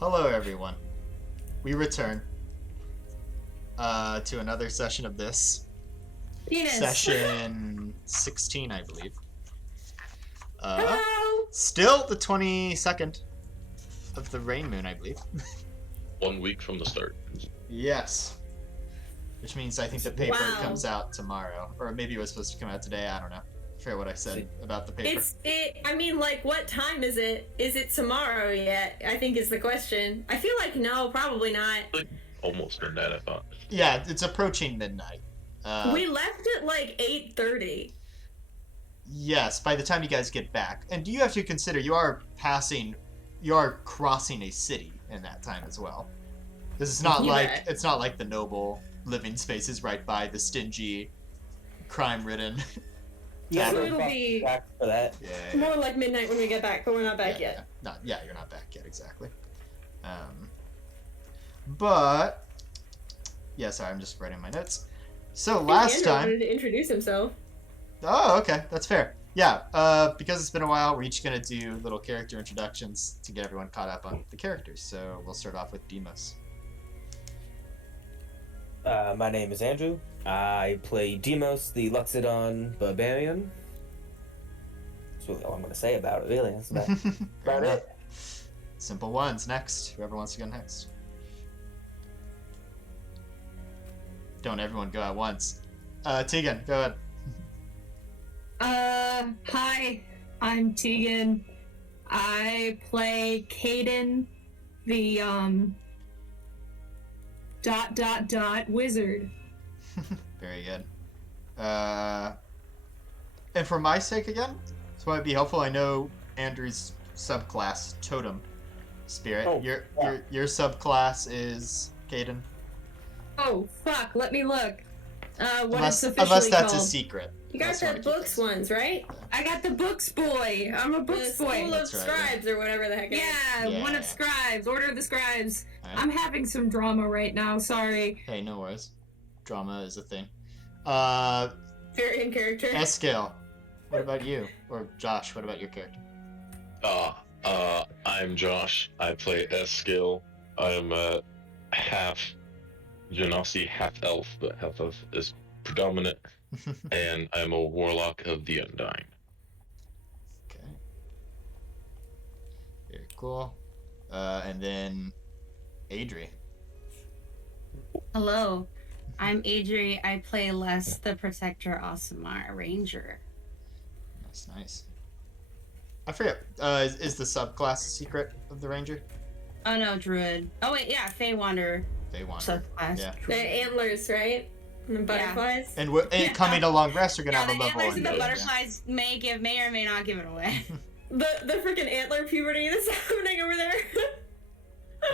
Hello, everyone. We return to another session of this. Penis. Session 16, I believe. Hello. Still the 22nd of the Rain Moon, I believe. 1 week from the start. Yes. Which means I think the paper Wow. comes out tomorrow. Or maybe it was supposed to come out today, I don't know. I forget what I said about the paper. What time is it? Is it tomorrow yet? I think is the question. I feel like no, probably not. Almost midnight, I thought. Yeah, it's approaching midnight. We left at like 8:30. Yes, by the time you guys get back. And you have to consider you are crossing a city in that time as well. This is not it's not like the noble living spaces right by the stingy, crime-ridden. Yeah, So it'll be back for that. Yeah. more like midnight when we get back, but we're not back yet. Yeah. You're not back yet, exactly. But yeah, sorry, I'm just writing my notes. So last Andrew time. wanted to introduce himself. Oh, okay, that's fair. Yeah, because it's been a while, we're each gonna do little character introductions to get everyone caught up on the characters. So we'll start off with Demos. My name is Andrew. I play Demos, the Luxodon Barbarian. That's really all I'm going to say about it, really. That's about it. Simple ones. Next. Whoever wants to go next. Don't everyone go at once. Tegan, go ahead. Hi, I'm Tegan. I play Caden, the, wizard. Very good. And for my sake again, this might be helpful. I know Andrew's subclass Totem Spirit. Oh, your yeah. your subclass is Caden. Oh, fuck, let me look. What Unless it's officially that's a called. secret. You got Unless you wanna the keep books this. ones, right? I got the books boy. I'm a The books School boy. of That's right, Scribes or whatever the heck it is. Yeah, one Yeah. of scribes. Order of the scribes. Alright. I'm having some drama right now, sorry. Hey, no worries. Drama is a thing. Very in character. Eskeil, what about you? Or Josh, what about your character? I'm Josh. I play Eskeil. I'm a half Genasi, half elf, but half elf is predominant. And I'm a warlock of the Undying. Okay. Very cool. And then Adri. Hello, I'm Adri. I play Les, the Protector Osimar Ranger. Nice. I forget. Is the subclass a secret of the Ranger? Oh no, Druid. Oh wait, yeah, Fey Wanderer They want. subclass. Yeah. The antlers, right? And the butterflies. And coming to long rest, you're gonna Yeah, have a the level. antlers and the on you. butterflies may or may not give it away. The freaking antler puberty that's happening over there.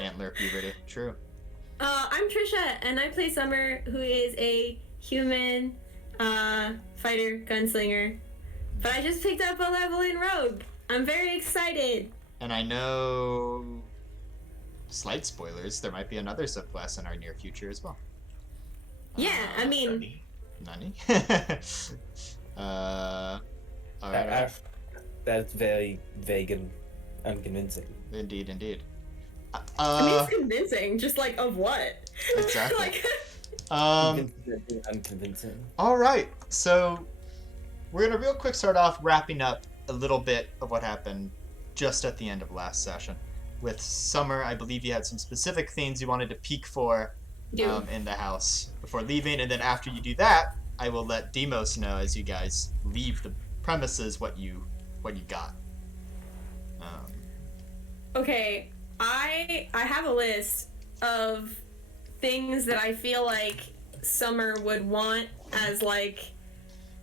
Antler puberty. True. I'm Trisha, and I play Summer, who is a human fighter, gunslinger. But I just picked up a level in Rogue. I'm very excited. And I know. Slight spoilers. There might be another subclass in our near future as well. Yeah, I mean, Nani? Alright. That's very vague and unconvincing. Indeed. I mean, it's convincing. Just like, of what? Exactly. Like, Unconvincing. All right, so we're gonna real quick start off wrapping up a little bit of what happened just at the end of last session. With Summer, I believe you had some specific things you wanted to peek for in the house before leaving, and then after you do that, I will let Demos know as you guys leave the premises what you got. okay, I have a list of things that I feel like Summer would want as like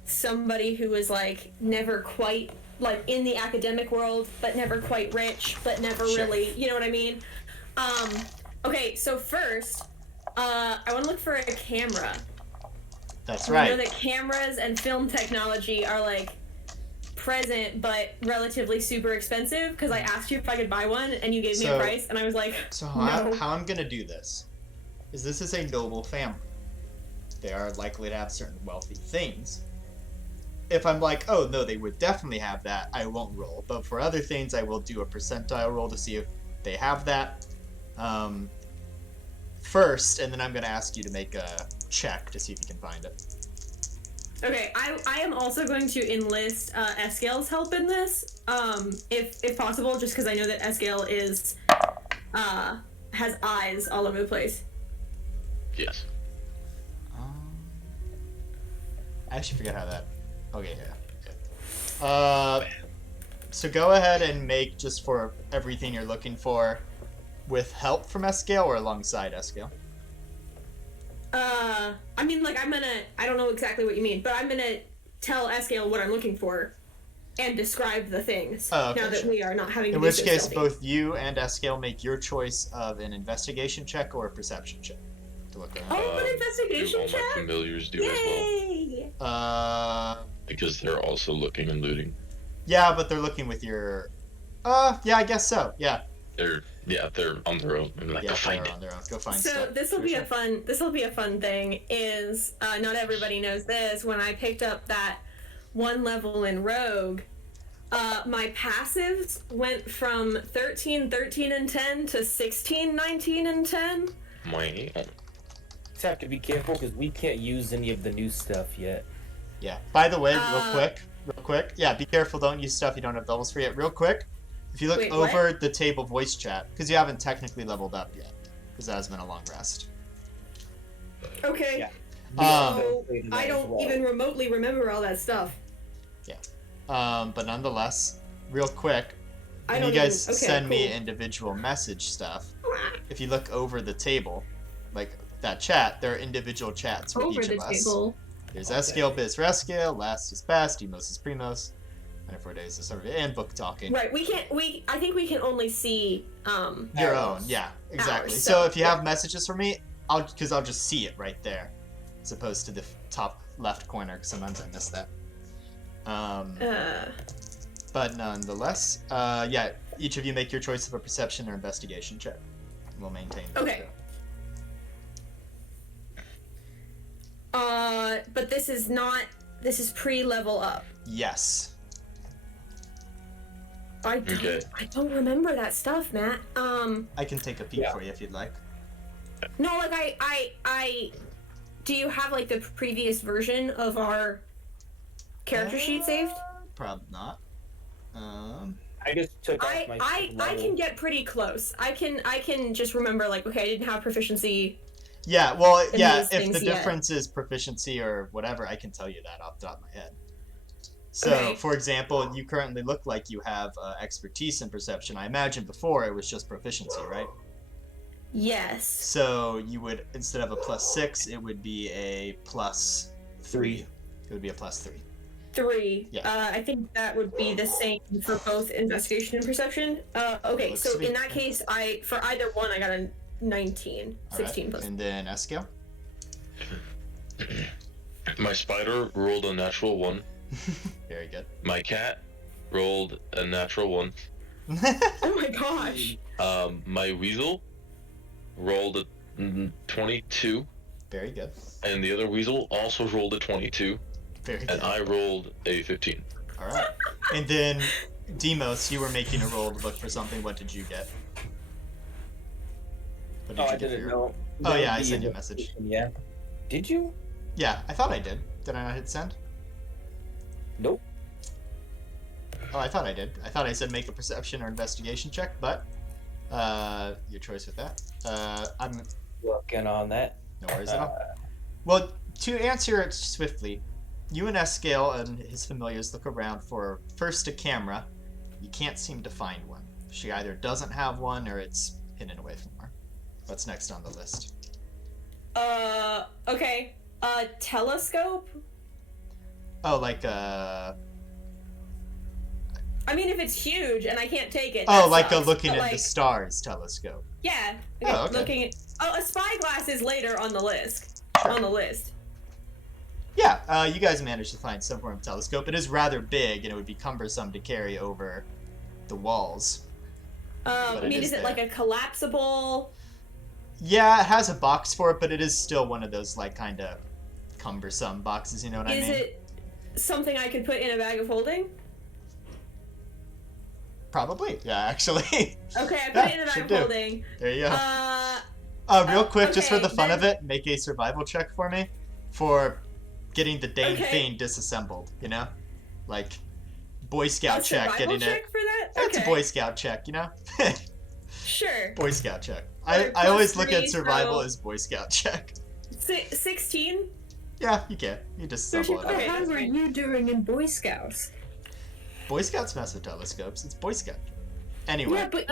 somebody who is like never quite like in the academic world, but never quite rich, but never Sure. really, you know what I mean? Okay, so first, I want to look for a camera. That's I right. know that cameras and film technology are like present but relatively super expensive because I asked you if I could buy one and you gave me a So- price and I was like, So no. how I'm gonna do this is this is a noble family. They are likely to have certain wealthy things. If I'm like, oh no, they would definitely have that, I won't roll. But for other things, I will do a percentile roll to see if they have that. first, and then I'm going to ask you to make a check to see if you can find it. Okay, I am also going to enlist Eskeil's help in this, if possible, just because I know that Eskeil is has eyes all over the place. Yes. I actually forget how that. Okay, yeah. So go ahead and make just for everything you're looking for, with help from Eskeil or alongside Eskeil. I mean, like, I don't know exactly what you mean, but I'm gonna tell Eskeil what I'm looking for and describe the things, okay, now that sure. we are not having to In be which so case, stealthy. both you and Eskeil make your choice of an investigation check or a perception check to look around. Oh, an Do investigation all check? my familiars do as well? Yay! Because they're also looking and looting. Yeah, but they're looking with your. Yeah, I guess so. Yeah. They're on their own. I'm like, Yeah, go find they're it. on their own. Go find So stuff. this will Sure, be sure. a fun thing. Is not everybody knows this. When I picked up that one level in Rogue, my passives went from 13, 13, and 10 to 16, 19, and 10. Just have to be careful because we can't use any of the new stuff yet. Yeah. By the way, real quick. Yeah, be careful. Don't use stuff you don't have levels for yet. Real quick. If you look Wait, what? over the table voice chat, because you haven't technically leveled up yet, because that has been a long rest. Okay. Yeah. So I don't even remotely remember all that stuff. But nonetheless, real quick, I when don't you guys even, okay, send me cool. individual message stuff, if you look over the table, like that chat, there are individual chats for Over each the of us. table. There's Eskeil, Biz for Eskeil, Last is Best, Demos is Primos, 24 Days is Survey, and Book Talking. Right. I think we can only see Your Ours. own, yeah, exactly. Ours, So so, if you have messages for me, I'll just see it right there, as opposed to the top left corner, because sometimes I miss that. But nonetheless, yeah, each of you make your choice of a perception or investigation check. We'll maintain that. Okay. But this is pre-level up. Yes. I Okay. don't remember that stuff, Matt. I can take a peek for you if you'd like. No, like I do you have like the previous version of our character sheet saved? Probably not. I just took off my I can get pretty close. I can just remember like, okay, I didn't have proficiency. Yeah, well, in yeah, these if things the yet. difference is proficiency or whatever, I can tell you that off the top of my head. So, Okay. for example, you currently look like you have expertise in perception. I imagine before it was just proficiency, right? Yes. So you would, instead of a +6, it would be a +3. It would be a +3. 3. Yeah. I think that would be the same for both investigation and perception. Okay, Looks so to be. in that case, for either one, I got a 19. All 16 right. plus. And then Eskeil? My spider rolled a natural 1. Very good. My cat rolled a natural 1. Oh my gosh. My weasel rolled a 22, Very good. and the other weasel also rolled a 22, Very good. and I rolled a 15. All right. And then Demos, you were making a roll to look for something. What did you get? What Oh, I get for didn't your- know. Oh, yeah, I The sent you a message. Yeah. Did you? Yeah, I thought I did. Did I not hit send? Nope. Oh, I thought I did. I thought I said make a perception or investigation check, but your choice with that. I'm Working on that. no worries at all. Well, to answer it swiftly, you and Eskeil and his familiars look around for first a camera. You can't seem to find one. She either doesn't have one or it's hidden away from her. What's next on the list? Okay. Telescope? Oh, like I mean, if it's huge and I can't take it. oh, that like a sucks, looking but, at like, the stars telescope. Yeah. Oh, okay. Looking at. Oh, a spyglass is later on the list. On the list. Yeah, you guys managed to find some form of telescope. It is rather big, and it would be cumbersome to carry over the walls. I But mean, it is is it like there. a collapsible? Yeah, it has a box for it, but it is still one of those, like, kind of cumbersome boxes, you know what I Is mean? it something I could put in a bag of holding? Probably. Yeah, actually. Okay, I put Yeah, it in the should bag do. holding. There you go. Real Oh, quick, just for okay, the fun then- of it, make a survival check for me for getting the dang Okay. thing disassembled, you know? Like, Boy Scout A check, survival getting check it. for that? That's Okay. a Boy Scout check, you know? Sure. Boy Scout check. Or I always plus look at 3, survival so- as Boy Scout check. 16? Yeah, you can. You just assemble it. Okay, How that's were fine. you doing in Boy Scouts? Boy Scouts mess with telescopes. It's Boy Scout. Anyway. Yeah, but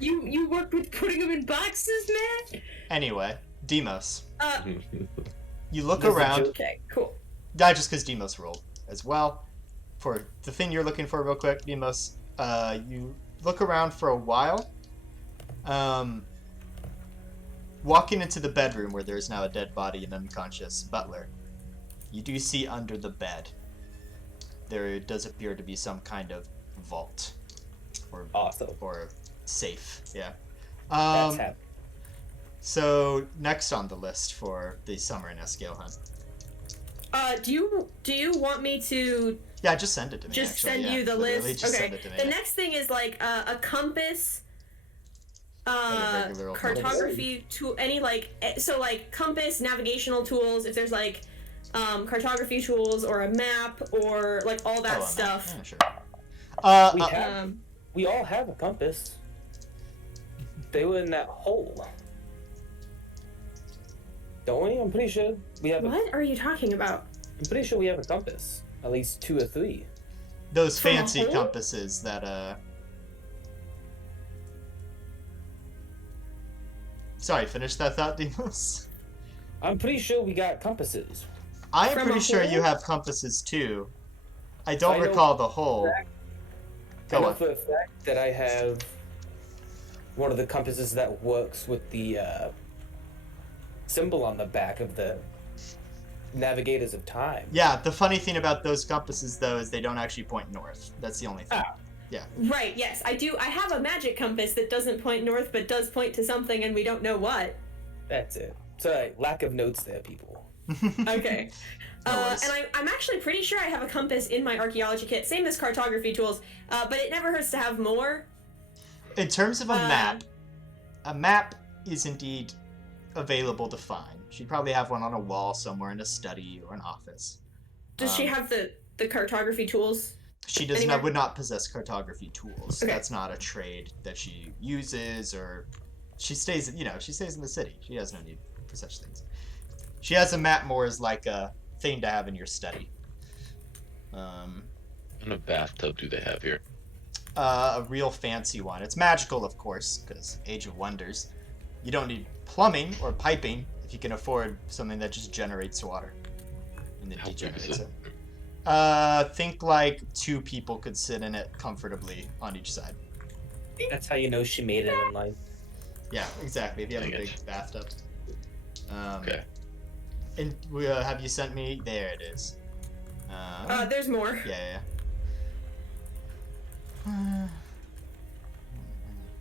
you worked with putting them in boxes, man. Anyway, Demos. You look There's a around. joke. Okay, cool. Yeah, just because Demos rolled as well. For the thing you're looking for, real quick, Demos, you look around for a while. Walking into the bedroom where there is now a dead body and unconscious butler, you do see under the bed there does appear to be some kind of vault or Awesome. or safe. Yeah. That's happening. So next on the list for the summer and Eskeil hunt. Do you want me to Yeah, just send it to me. just actually, send yeah. you the Literally list? just Okay. send it to me. The next thing is like a compass, Like a regular old compass. cartography tool, any so like compass, navigational tools. If there's like cartography tools or a map or like all that Oh, stuff. Yeah, sure. We all have a compass. They were in that hole. Don't we? I'm pretty sure we have. What are you talking about? I'm pretty sure we have a compass. At least 2 or 3. Those From a fancy hole? compasses that Sorry, finish that thought, Demos. I'm pretty sure we got compasses. I am From pretty a sure you hole? have compasses too. I don't I know recall the whole. I Go know on. for a fact that I have one of the compasses that works with the symbol on the back of the Navigators of Time. Yeah, the funny thing about those compasses though is they don't actually point north. That's the only thing. Ah. Right, yes, I do. I have a magic compass that doesn't point north but does point to something and we don't know what. That's it. Sorry, lack of notes there, people. Okay. No worries. And I'm actually pretty sure I have a compass in my archaeology kit, same as cartography tools, but it never hurts to have more. In terms of a map is indeed available to find. She'd probably have one on a wall somewhere in a study or an office. Does she have the cartography tools? She does Anywhere? not would not possess cartography tools. Okay. That's not a trade that she uses, or she stays. She stays in the city. She has no need for such things. She has a map more as like a thing to have in your study. What kind of bathtub do they have here? A real fancy one. It's magical, of course, because Age of Wonders. You don't need plumbing or piping if you can afford something that just generates water and then How big is degenerates it? it. Think like 2 people could sit in it comfortably on each side. That's how you know she made it in life. Yeah, exactly. If you have Dang a big it. bathtub. Okay. And have you sent me? There it is. There's more. Yeah.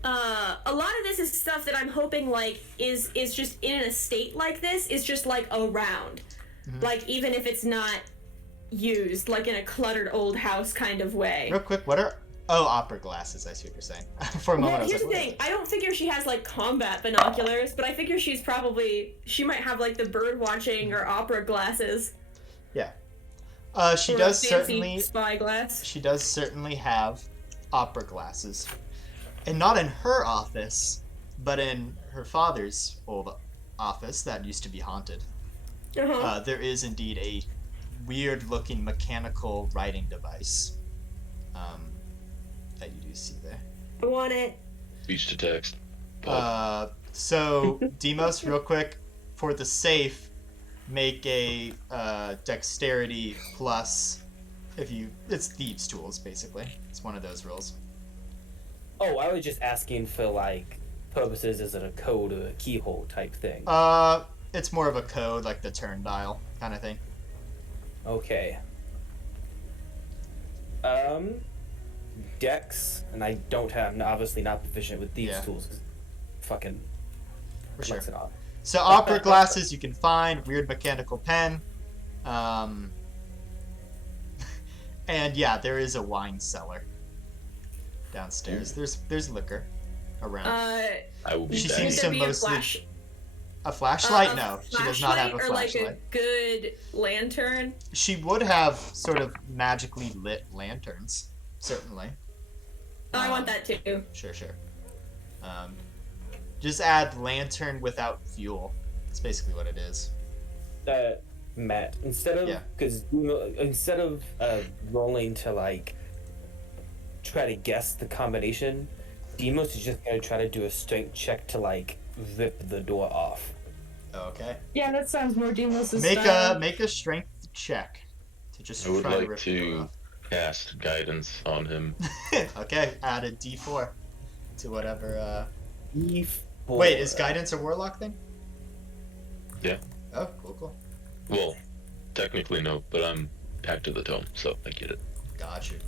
A lot of this is stuff that I'm hoping is just in a state like this is just around. Mhm. Like even if it's not used, like in a cluttered old house kind of way. Real quick, what are opera glasses? I see what you're saying. For a moment, I was Here's like, the what is thing. it? I don't figure she has combat binoculars, but I figure she might have the bird watching or opera glasses. She or does a fancy certainly. spy glass. She does certainly have opera glasses, and not in her office, but in her father's old office that used to be haunted. Uh-huh. There is indeed a weird-looking mechanical writing device that you do see there. I want it. Speech to text. So Demos, real quick, for the safe, make a dexterity plus. It's thieves' tools basically. It's one of those rolls. Oh, I was just asking for purposes. Is it a code or a keyhole type thing? It's more of a code, like the turn dial kind of thing. Okay. Dex, and I don't have, obviously not proficient with these Yeah. tools. Fucking For sure. flex it off. So opera glasses you can find, weird mechanical pen, and yeah, there is a wine cellar. downstairs. There's liquor around. I will be She back. seems Should to there be mostly- A flashlight? a No, she does not have a or flashlight. like a good lantern. She would have sort of magically lit lanterns, certainly. Oh, I want that too. Sure. Just add lantern without fuel. That's basically what it is. Matt, instead of Yeah. rolling to like try to guess the combination, Demos is just gonna try to do a strength check to like rip the door off. Okay. Yeah, that sounds more Demos' Make style. a strength check to just I would try to like rip the door to off. cast guidance on him. Okay, add a D4 to whatever. E4. Wait, is guidance a warlock thing? Yeah. Oh, cool. Well, technically no, but I'm back to the tome, so I get it. Got you.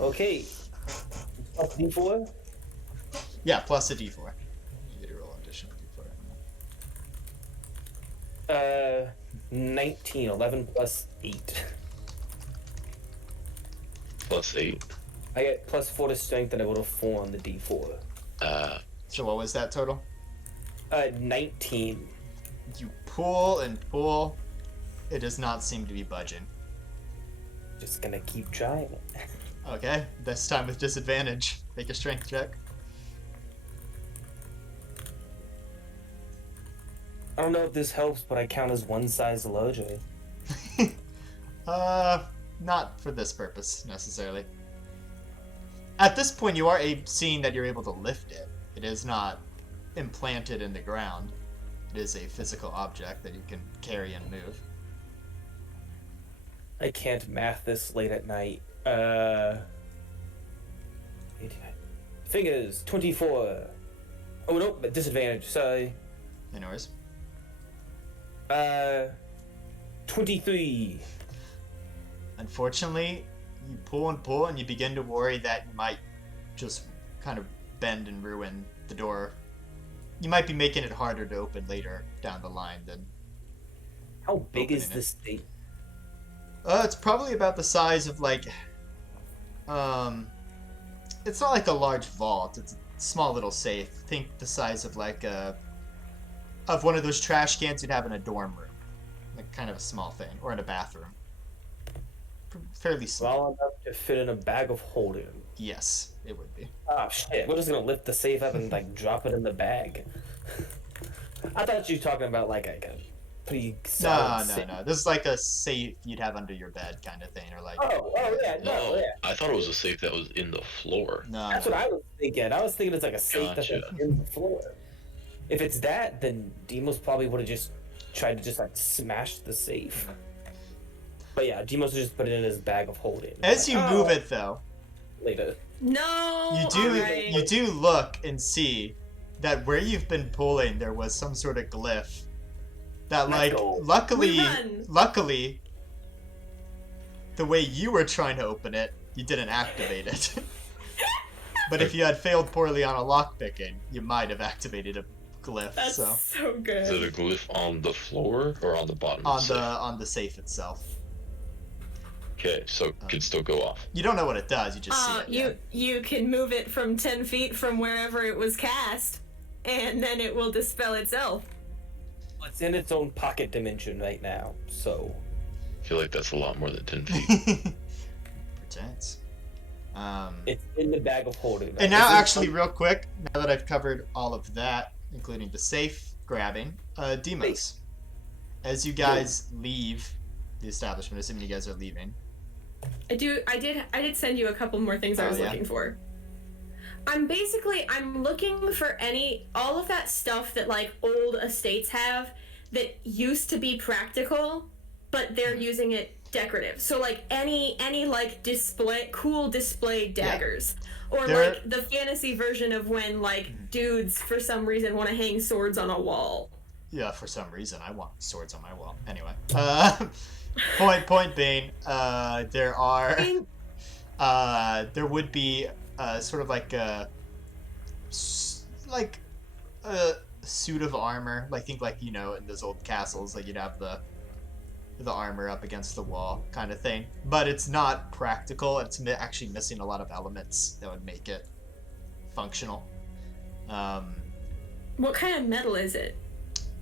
Okay. Plus D4. Yeah, plus a D4. You get to roll additional D4. 19, 11 plus 8. Plus 8. I get plus 4 to strength and I rolled a 4 on the D4. So what was that total? 19. You pull and pull. It does not seem to be budging. Just gonna keep trying it. Okay, this time with disadvantage. Make a strength check. I don't know if this helps, but I count as one size larger. Not for this purpose, necessarily. At this point, you are seeing that you're able to lift it. It is not implanted in the ground. It is a physical object that you can carry and move. I can't math this late at night. Fingers, 24. Oh, no, but disadvantage, sorry. Anyways. 23. Unfortunately, you pull and you begin to worry that you might just kind of bend and ruin the door. You might be making it harder to open later down the line than... How big is Opening it. this thing? It's probably about the size of, like... It's not like a large vault. It's a small little safe. Think the size of, like, of one of those trash cans you'd have in a dorm room. Like, kind of a small thing. Or in a bathroom. Fairly small. Small enough to fit in a bag of holding. Yes, it would be. Oh shit, we're just gonna lift the safe up and like drop it in the bag. I thought you were talking about like a pretty solid safe. No. This is like a safe you'd have under your bed kind of thing, or like... Oh yeah, no, No, yeah. I thought it was a safe that was in the floor. No, That's what I was thinking. I was thinking it's like a safe that's Gotcha. like, in the floor. If it's that, then Demos probably would have just tried to just like smash the safe. But yeah, Demos just put it in his bag of holding. As you Like, move oh, it, though, No. you do look and see that where you've been pulling, there was some sort of glyph. That, Let's like, go. luckily, We run. the way you were trying to open it, you didn't activate it. But if you had failed poorly on a lockpicking, you might have activated a glyph. That's so so good. Is it a glyph on the floor or on the bottom? on of the safe? on the safe itself, Okay, so it can still go off. you don't know what it does. You just see it. yeah. You can move it from 10 feet from wherever it was cast, and then it will dispel itself. It's in its own pocket dimension right now, so I feel like that's a lot more than 10 feet. Pretends. it's in the bag of holding. And now, actually, real quick, now that I've covered all of that, including the safe grabbing, Demos, as you guys leave the establishment, assuming you guys are leaving. I did send you a couple more things I Oh, was yeah? looking for. I'm looking for all of that stuff that like old estates have that used to be practical, but they're using it decorative. So like any like cool display daggers. Or There- like the fantasy version of when like dudes for some reason want to hang swords on a wall. Yeah, for some reason, I want swords on my wall. Anyway, point being, there would be sort of like a suit of armor. Like think like in those old castles, like you'd have the armor up against the wall kind of thing. But it's not practical. It's actually missing a lot of elements that would make it functional. What kind of metal is it?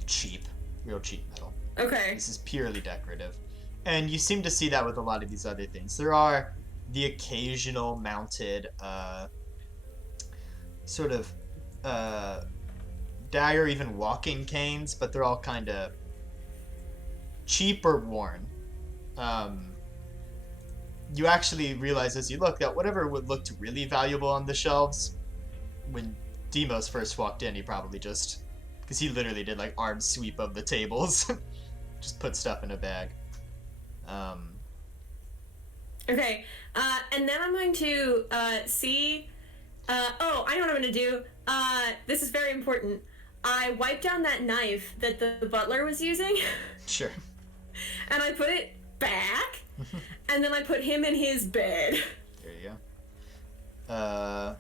Cheap. Real cheap metal. Okay. This is purely decorative. And you seem to see that with a lot of these other things. There are the occasional mounted sort of dagger, even walking canes, but they're all kind of cheap or worn. You actually realize as you look that whatever would look really valuable on the shelves, when Demos first walked in, he probably just, because he literally did like arm sweep of the tables, just put stuff in a bag. Okay, and then I'm going to see. Oh, I know what I'm going to do. This is very important. I wiped down that knife that the butler was using. Sure. And I put it back, and then I put him in his bed. There you go.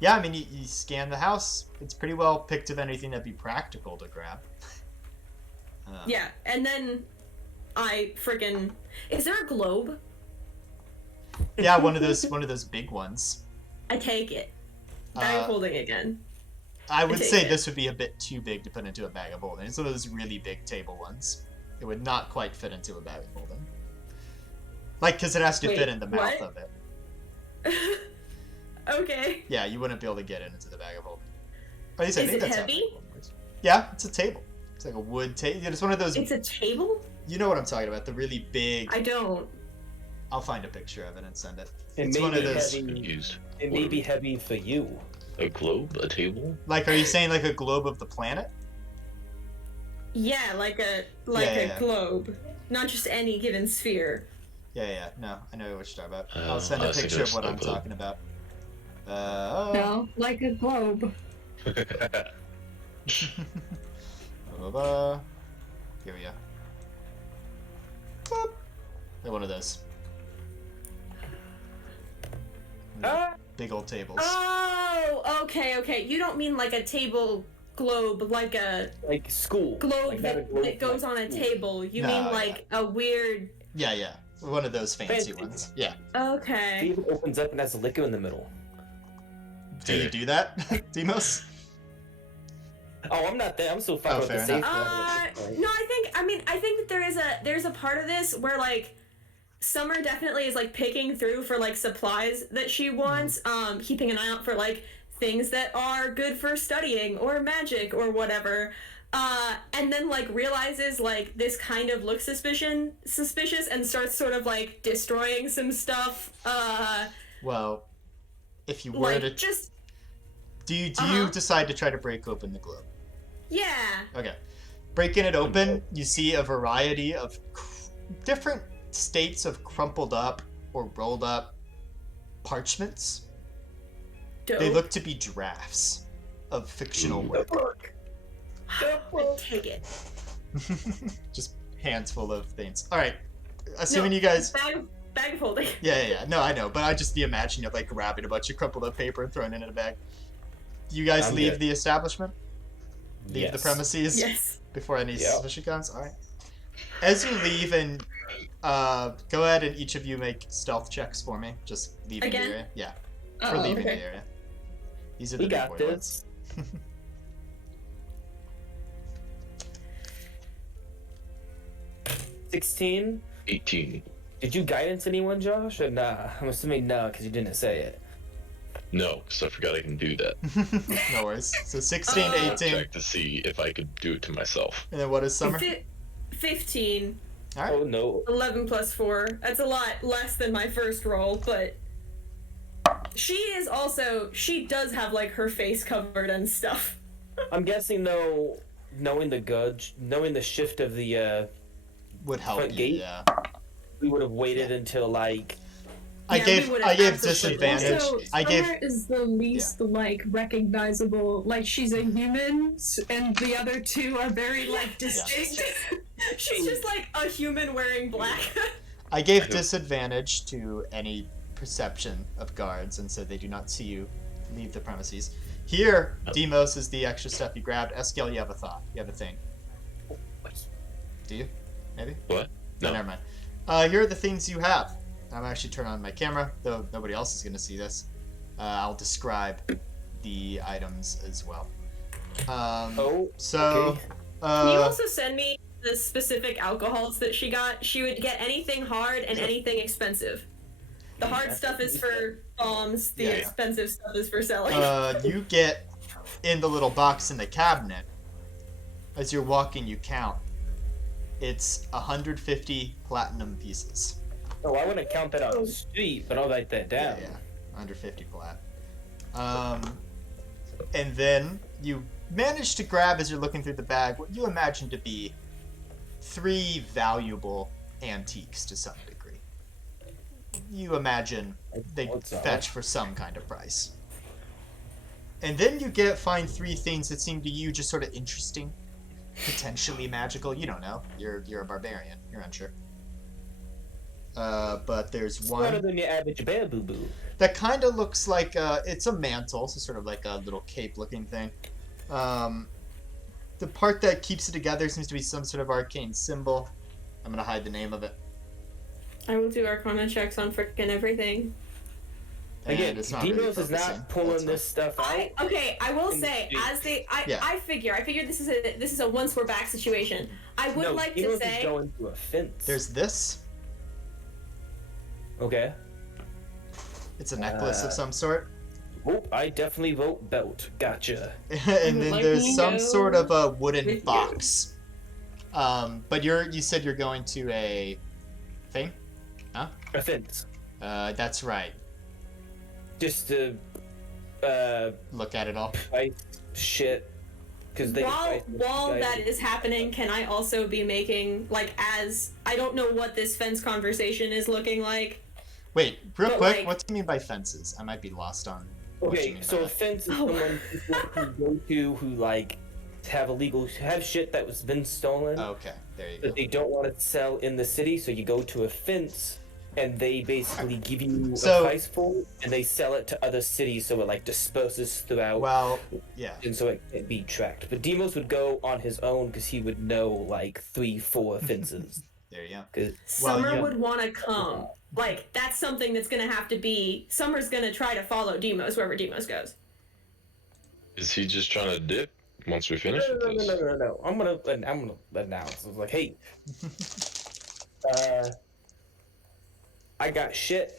Yeah, I mean, you scan the house. It's pretty well picked of anything that'd be practical to grab. Yeah, and then I friggin'... Is there a globe? Yeah, one of those big ones. I take it. Bag of holding again. I would take say it. this would be a bit too big to put into a bag of holding. It's one of those really big table ones. It would not quite fit into a bag of holding. Like, because it has to Wait, fit in the mouth what? of it. Okay. Yeah, you wouldn't be able to get it into the bag of holding. Or at least I Is think it that's how heavy? bag of holding works. Yeah, it's a table. It's like a wood table. It's one of those. It's a table? You know what I'm talking about? The really big. I don't. I'll find a picture of it and send it. It It's may one of be those. heavy. Used. It may be heavy for you. A globe, a table. Like, are you saying like a globe of the planet? Yeah, like a Yeah. globe. Not just any given sphere. Yeah. No, I know what you're talking about. Oh, I'll send a I was picture of thinking what I'm snow globe. talking about. No, like a globe. Here we go. Boop. Like one of those. Big old tables. Oh, okay. You don't mean like a table globe, like a Like school. globe Like not a that, globe, that goes like on a school. table. You No, mean yeah. like a weird... Yeah. One of those fancy Fancy. ones. Yeah. It Okay. even opens up and has liquor in the middle. Do you do that, Demos? Oh, I'm not there. I'm so far Oh, with the fair safe. No, I think that there's a part of this where like Summer definitely is like picking through for like supplies that she wants, keeping an eye out for like things that are good for studying or magic or whatever. And then like realizes like this kind of looks suspicious and starts sort of like destroying some stuff. Well, if you were Like to, just do you Uh-huh. decide to try to break open the globe? yeah. Okay. Breaking it open, you see a variety of different states of crumpled up or rolled up parchments. Dope. They look to be drafts of fictional work. Take it. Just hands full of things. All right. Assuming you guys. Bag of holding. Yeah. No, I know, but I just be imagining it like grabbing a bunch of crumpled up paper and throwing it in a bag. You guys I'm leave good. the establishment? Leave the Yes. premises Yes. before any Yeah. suspicion comes? Alright. As you leave, and go ahead and each of you make stealth checks for me. Just leaving Again? the area. Yeah, for Uh-oh. leaving okay. the area. These are We the big got boy this. ones. 16. 18. Did you guidance anyone, Josh? Or nah? I'm assuming no, because you didn't say it. No, because I forgot I can do that. No worries. So 16, Uh, 18, Check to see if I could do it to myself. and then what is summer? 15. Alright. Oh no. 11 plus 4. That's a lot less than my first roll, but she does have like her face covered and stuff. I'm guessing though, knowing the shift of the, Would help front you, gate? yeah. we would have waited until like. I Yeah, gave we would've I gave absolutely- disadvantage. Also, I gave Summer is the least like recognizable. Like she's a human, and the other two are very like distinct. She's just like a human wearing black. I gave disadvantage to any perception of guards, and so they do not see you leave the premises. Here, Demos is the extra stuff you grabbed. Eskeil, you have a thought. You have a thing. Do you? Maybe? What? No. Never mind. Here are the things you have. I'm actually turn on my camera, though nobody else is going to see this. I'll describe the items as well. So, okay. Can you also send me the specific alcohols that she got? She would get anything hard and anything expensive. The hard stuff is for bombs. The Yeah. expensive stuff is for selling. You get in the little box in the cabinet. As you're walking, you count. It's 150 platinum pieces. Oh, I want to count that on the street, but I'll write that down. Yeah, 150 plat. And then you manage to grab, as you're looking through the bag, what you imagine to be 3 valuable antiques to some degree. You imagine they fetch for some kind of price. And then you find 3 things that seem to you just sort of interesting, potentially magical. You don't know. You're a barbarian. You're unsure. But there's one Smarter than your average bear boo boo. that kind of looks like it's a mantle, so sort of like a little cape-looking thing. The part that keeps it together seems to be some sort of arcane symbol. I'm gonna hide the name of it. I will do Arcana checks on frickin' everything. And Again, it's not Demos really is not focusing. pulling That's this stuff out. I will say, Yeah. I figure this is a once we're back situation. I would like to Demos say, is going to a fence. There's this. Okay. It's a necklace of some sort. Oh, I definitely vote belt. Gotcha. And then Like there's me some go sort of a wooden with you. box. But you said you're going to a thing? A fence. That's right. Just to Look at it all. price shit. Because they while that is happening, can I also be making as I don't know what this fence conversation is looking like. Wait, real But, quick, like- what do you mean by fences? I might be lost on what you Okay, mean so by a fence is someone who go to who have shit that was been stolen that. Okay, there you go. that they don't want to sell in the city, so you go to a fence and they basically give you So- a price for it and they sell it to other cities so it disperses throughout Well, yeah. and so it can't be tracked. But Demos would go on his own because he would know 3-4 fences. There you go. 'Cause- Summer yeah. would want to come. That's something that's gonna have to be. Summer's gonna try to follow Demos wherever Demos goes. Is he just trying to dip once we finish with this? No. I'm gonna announce. I was like, hey, I got shit.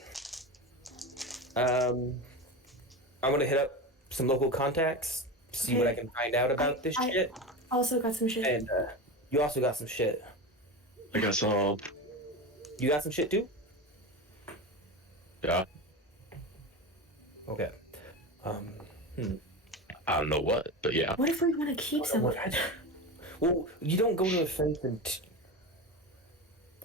I'm gonna hit up some local contacts, see what I can find out about this shit, Also got some shit. and you also got some shit. I got some. You got some shit too? Yeah. Okay. I don't know what, but yeah. What if we want to keep some of it? Well, you don't go to a fence and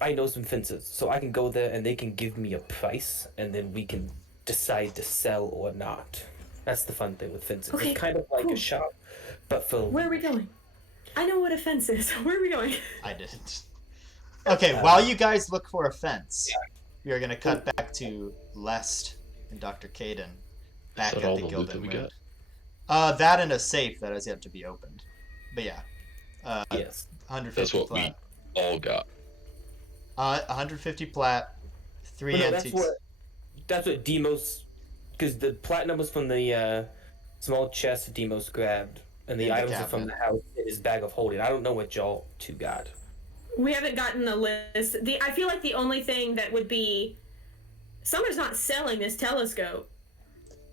I know some fences, so I can go there and they can give me a price, and then we can decide to sell or not. That's the fun thing with fences. Okay, It's kind of like cool. a shop, but for Where are we going? I know what a fence is. Where are we going? I didn't. Okay, while you guys look for a fence, we are going to cut back to Lest and Dr. Caden back Is at that all the the loot Gilded that we Wind. got? That and a safe that has yet to be opened. But yeah, yes. 150 That's what plat. we all got. 150 plat, 3 But no, antiques. that's what Demos, because the platinum was from the small chest Demos grabbed, and the In the items are from cabinet. the house in his bag of holding. I don't know what y'all two got. We haven't gotten a list. I feel like the only thing that would be Summer's not selling this telescope.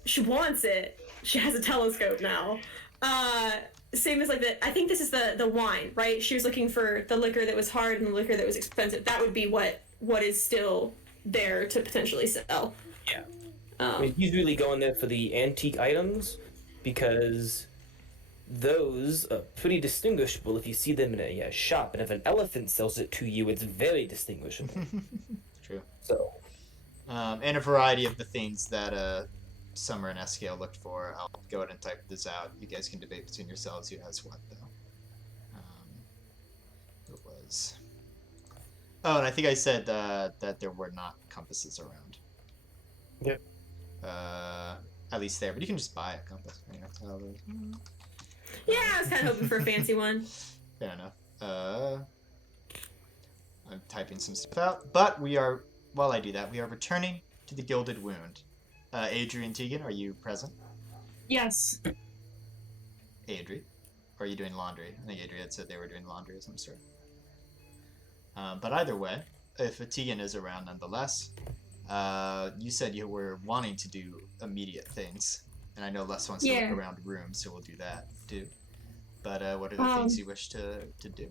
She wants it. She has a telescope now. Same as I think this is the wine, right? She was looking for the liquor that was hard and the liquor that was expensive. That would be what is still there to potentially sell. Yeah. I mean, he's really going there for the antique items because those are pretty distinguishable if you see them in a shop, and if an elephant sells it to you, it's very distinguishable. True. So, And a variety of the things that Summer and Eskeil looked for. I'll go ahead and type this out. You guys can debate between yourselves who has what, though. It was... Oh, and I think I said that there were not compasses around. Yep. At least there, but you can just buy a compass. Yeah, I was kind of hoping for a fancy one. Fair enough. I'm typing some stuff out. But while I do that, we are returning to the Gilded Wound. Adrian, Tegan, are you present? Yes. Adri, or are you doing laundry? I think Adri had said they were doing laundry of some sort. But either way, if Tegan is around nonetheless, you said you were wanting to do immediate things. And I know Les wants to look around rooms, so we'll do that too. But what are the things you wish to do?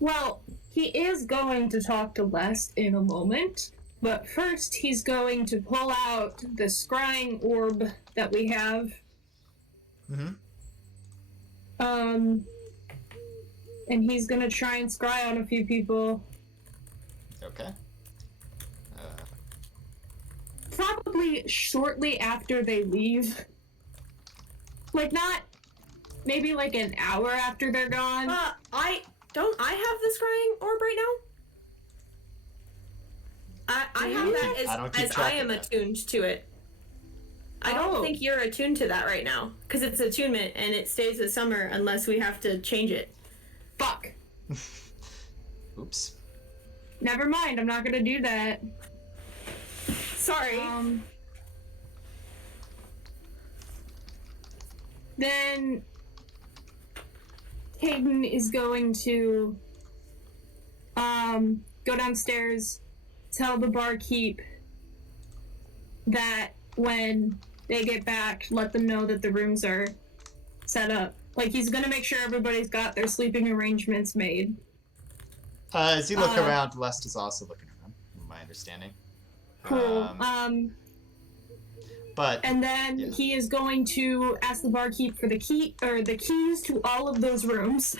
Well, he is going to talk to Les in a moment, but first he's going to pull out the scrying orb that we have. Mm-hmm. And he's gonna try and scry on a few people. Okay. Probably shortly after they leave. Like, not... Maybe like an hour after they're gone. I have the scrying orb right now? I have that as I am attuned to it. I don't think you're attuned to that right now, because it's attunement and it stays with Summer unless we have to change it. Fuck. Oops. Never mind, I'm not gonna do that. Sorry. Then Hayden is going to go downstairs, tell the barkeep that when they get back, let them know that the rooms are set up. Like, he's gonna make sure everybody's got their sleeping arrangements made. As you look around, Lest is also looking around, from my understanding. Cool. But and then he is going to ask the barkeep for the keys to all of those rooms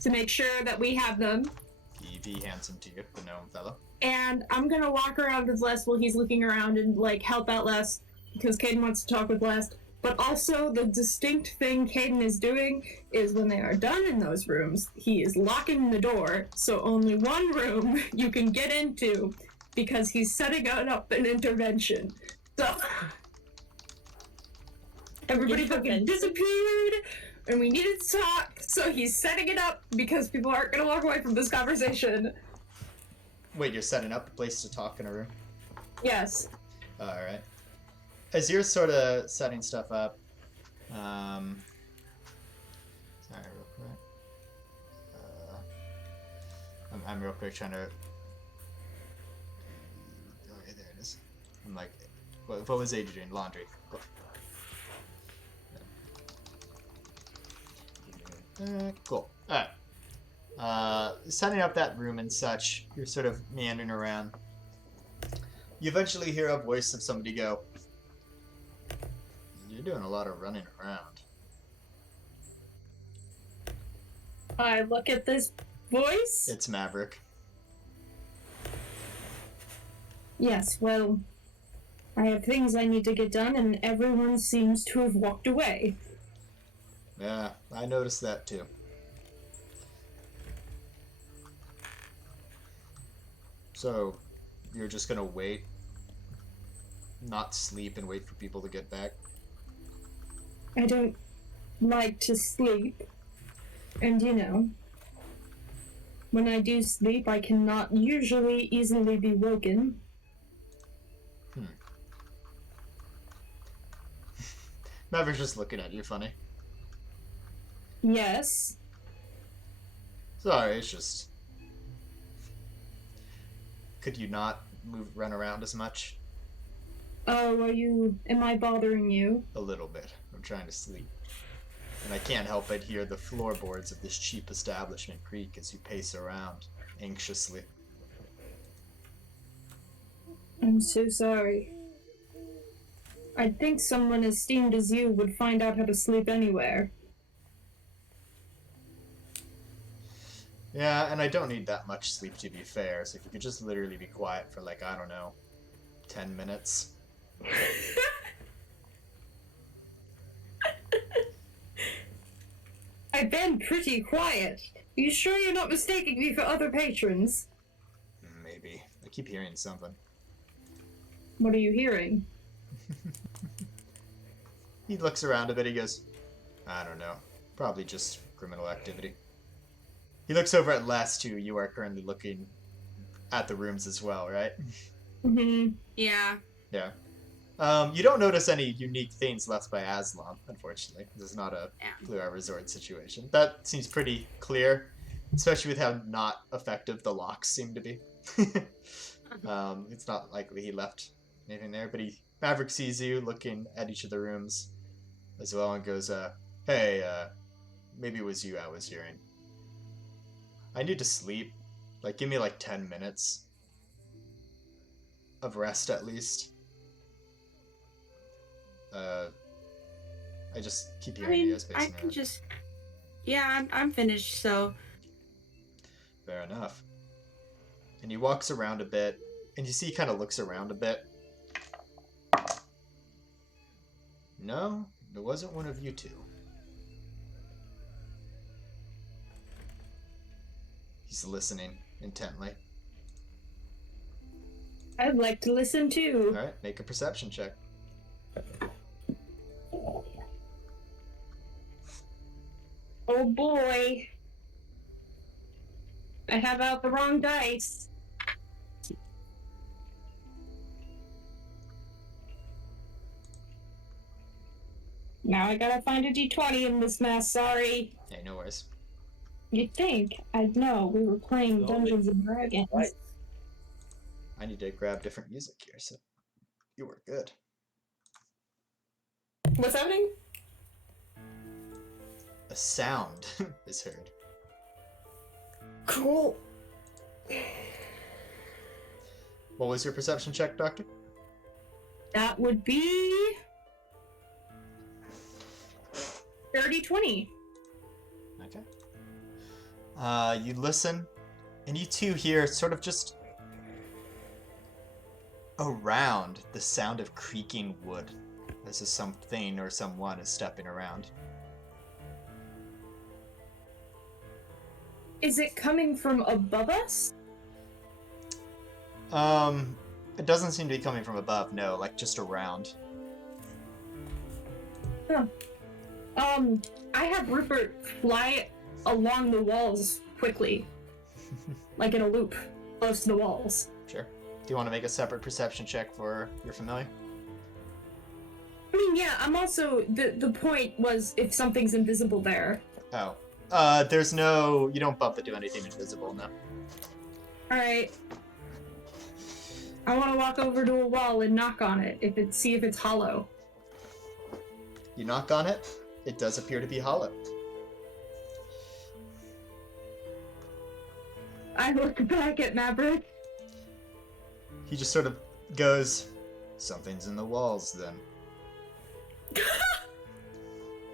to make sure that we have them. He hands them to you, the gnome fellow. And I'm gonna walk around with Les while he's looking around and like help out Les because Caden wants to talk with Les. But also the distinct thing Caden is doing is when they are done in those rooms, he is locking the door so only one room you can get into because he's setting up an intervention. So everybody fucking disappeared and we needed to talk, so he's setting it up because people aren't gonna walk away from this conversation. Wait, you're setting up a place to talk in a room? Yes. Alright. As you're sort of setting stuff up, sorry, real quick. I'm real quick trying to... Okay, there it is. I'm like, what was Adrian? Laundry. Cool. Cool. Alright. Setting up that room and such, you're sort of meandering around. You eventually hear a voice of somebody go, "You're doing a lot of running around." I look at this voice. It's Maverick. Yes, well, I have things I need to get done, and everyone seems to have walked away. Yeah, I noticed that too. So, you're just gonna wait? Not sleep and wait for people to get back? I don't like to sleep. And you know, when I do sleep, I cannot usually easily be woken. Maverick's just looking at you funny. Yes. Sorry, it's just... Could you not run around as much? Oh, am I bothering you? A little bit. I'm trying to sleep. And I can't help but hear the floorboards of this cheap establishment creak as you pace around, anxiously. I'm so sorry. I'd think someone as steamed as you would find out how to sleep anywhere. Yeah, and I don't need that much sleep to be fair, so if you could just literally be quiet for like, I don't know, 10 minutes. I've been pretty quiet. Are you sure you're not mistaking me for other patrons? Maybe. I keep hearing something. What are you hearing? He looks around a bit, he goes, I don't know. Probably just criminal activity. He looks over at Les too. You are currently looking at the rooms as well, right? Mm-hmm. Yeah. Yeah. You don't notice any unique things left by Aslam, unfortunately. This is not a Yeah. Blue Hour Resort situation. That seems pretty clear, especially with how not effective the locks seem to be. It's not likely he left anything there, but Maverick sees you looking at each of the rooms as well and goes, hey, maybe it was you I was hearing. I need to sleep. Like, give me like 10 minutes of rest at least. I just keep I hearing you mean, guys I pacing can around. just. Yeah, I'm finished. So Fair enough. And he walks around a bit, and you see he kind of looks around a bit. No, it wasn't one of you two. He's listening intently. I'd like to listen too. Alright, make a perception check. Oh boy. I have out the wrong dice. Now I gotta find a d20 in this mess, sorry. Hey, no worries. You'd think I'd know we were playing Dungeons and Dragons. Right. I need to grab different music here, so you were good. What's happening? A sound is heard. Cool. What was your perception check, Doctor? That would be 30-20. Okay. You listen, and you two hear sort of just around the sound of creaking wood. This is something or someone is stepping around. Is it coming from above us? It doesn't seem to be coming from above, no, like just around. Huh. I have Rupert fly along the walls quickly. Like in a loop, close to the walls. Sure. Do you want to make a separate perception check for your familiar? I mean, yeah, I'm also, the point was if something's invisible there. Oh. There's no, you don't bump into anything invisible, no. Alright. I want to walk over to a wall and knock on it, see if it's hollow. You knock on it, it does appear to be hollow. I look back at Maverick. He just sort of goes, something's in the walls then.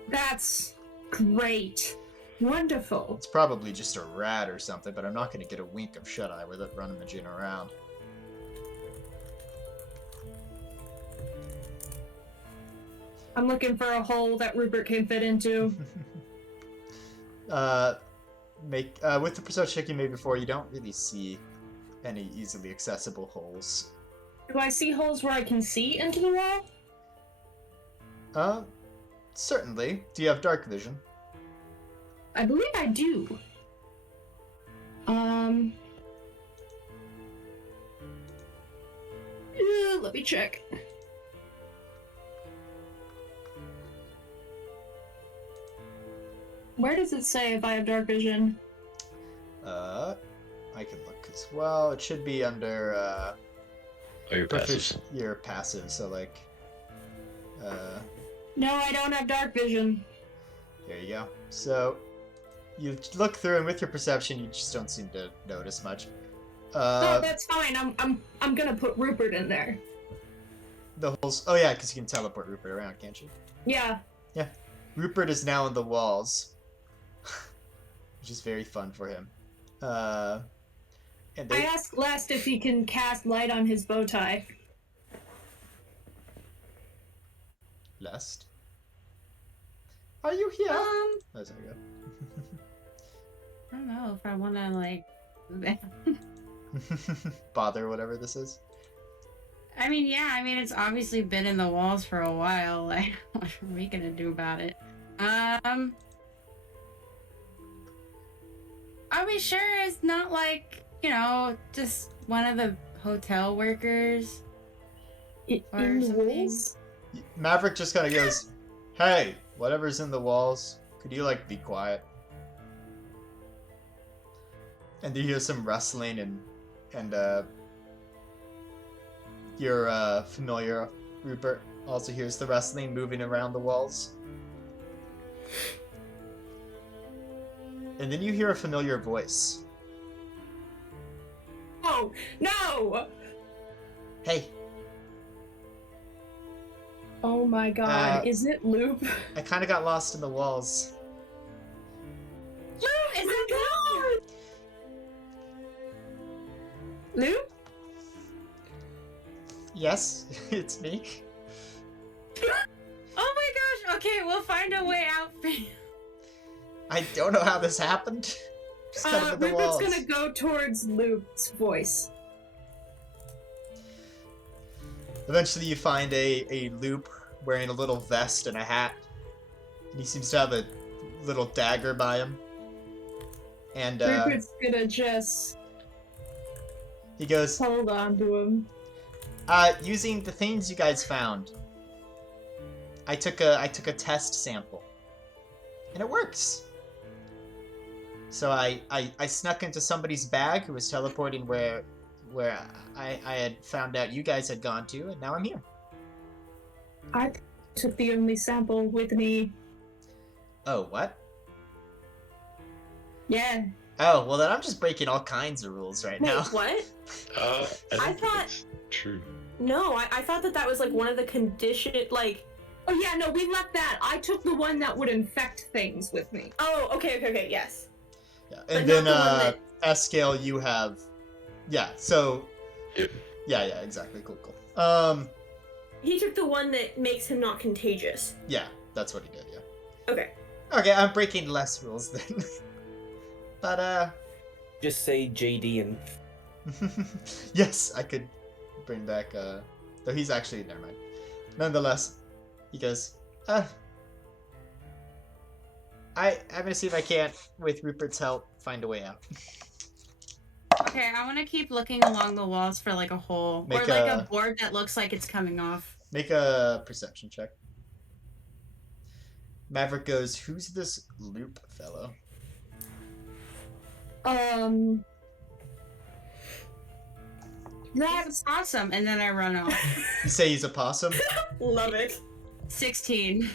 That's great. Wonderful. It's probably just a rat or something, but I'm not going to get a wink of shut-eye with it rummaging around. I'm looking for a hole that Rupert can fit into. With the perception check you made before, you don't really see any easily accessible holes. Do I see holes where I can see into the wall? Certainly. Do you have dark vision? I believe I do. Let me check. Where does it say if I have dark vision? I can look as well. It should be under, Oh, your passives. your passive, so like, No, I don't have dark vision. there you go. So, you look through, and with your perception, you just don't seem to notice much. No, that's fine. I'm gonna put Rupert in there. The holes. Oh yeah, because you can teleport Rupert around, can't you? Yeah. Rupert is now in the walls, which is very fun for him. And I asked Lest if he can cast light on his bow tie. Lest. Are you here? Oh, there we go. I don't know if I want to like. Bother whatever this is. I mean, yeah. I mean, it's obviously been in the walls for a while. Like, what are we gonna do about it? I Are we sure it's not like, just one of the hotel workers? Or In the something. walls? Maverick just kind of goes, "Hey, whatever's in the walls, could you be quiet?" And you hear some rustling and your familiar Rupert also hears the rustling moving around the walls. And then you hear a familiar voice. Oh, no! "Hey, Oh my god, is it Loop? I kind of got lost in the walls." Is it God! Loop? "Yes, it's me." Oh my gosh! Okay, we'll find a way out for you. "I don't know how this happened." Just kind of in the Rupert's walls. gonna go towards Loop's voice. Eventually you find a Loop wearing a little vest and a hat. And he seems to have a little dagger by him. And Rupert's gonna just he goes, hold on to him. "Using the things you guys found, I took a test sample. And it works. So I snuck into somebody's bag who was teleporting where I had found out you guys had gone to, and now I'm here." I took the only sample with me. "Oh, what? Yeah. Oh, well then I'm just breaking all kinds of rules right Wait, now." what? I don't I think thought- it's true. No, I thought that was one of the Oh yeah, no, we left that. I took the one that would infect things with me. Oh, okay, yes. Yeah. But And then not the one that- Eskeil, you have, yeah. So If yeah, exactly. Cool. He took the one that makes him not contagious. Yeah, that's what he did. Yeah. Okay. Okay, I'm breaking less rules then. But Just say JD and yes, I could bring back. Though he's actually never mind. Nonetheless, he goes. I'm gonna see if I can't, with Rupert's help, find a way out. Okay, I want to keep looking along the walls for like a hole or Make like a- a board that looks like it's coming off. Make a perception check. Maverick goes, "Who's this Loop fellow?" That's awesome, and then I run off. You say he's a possum? Love it. 16.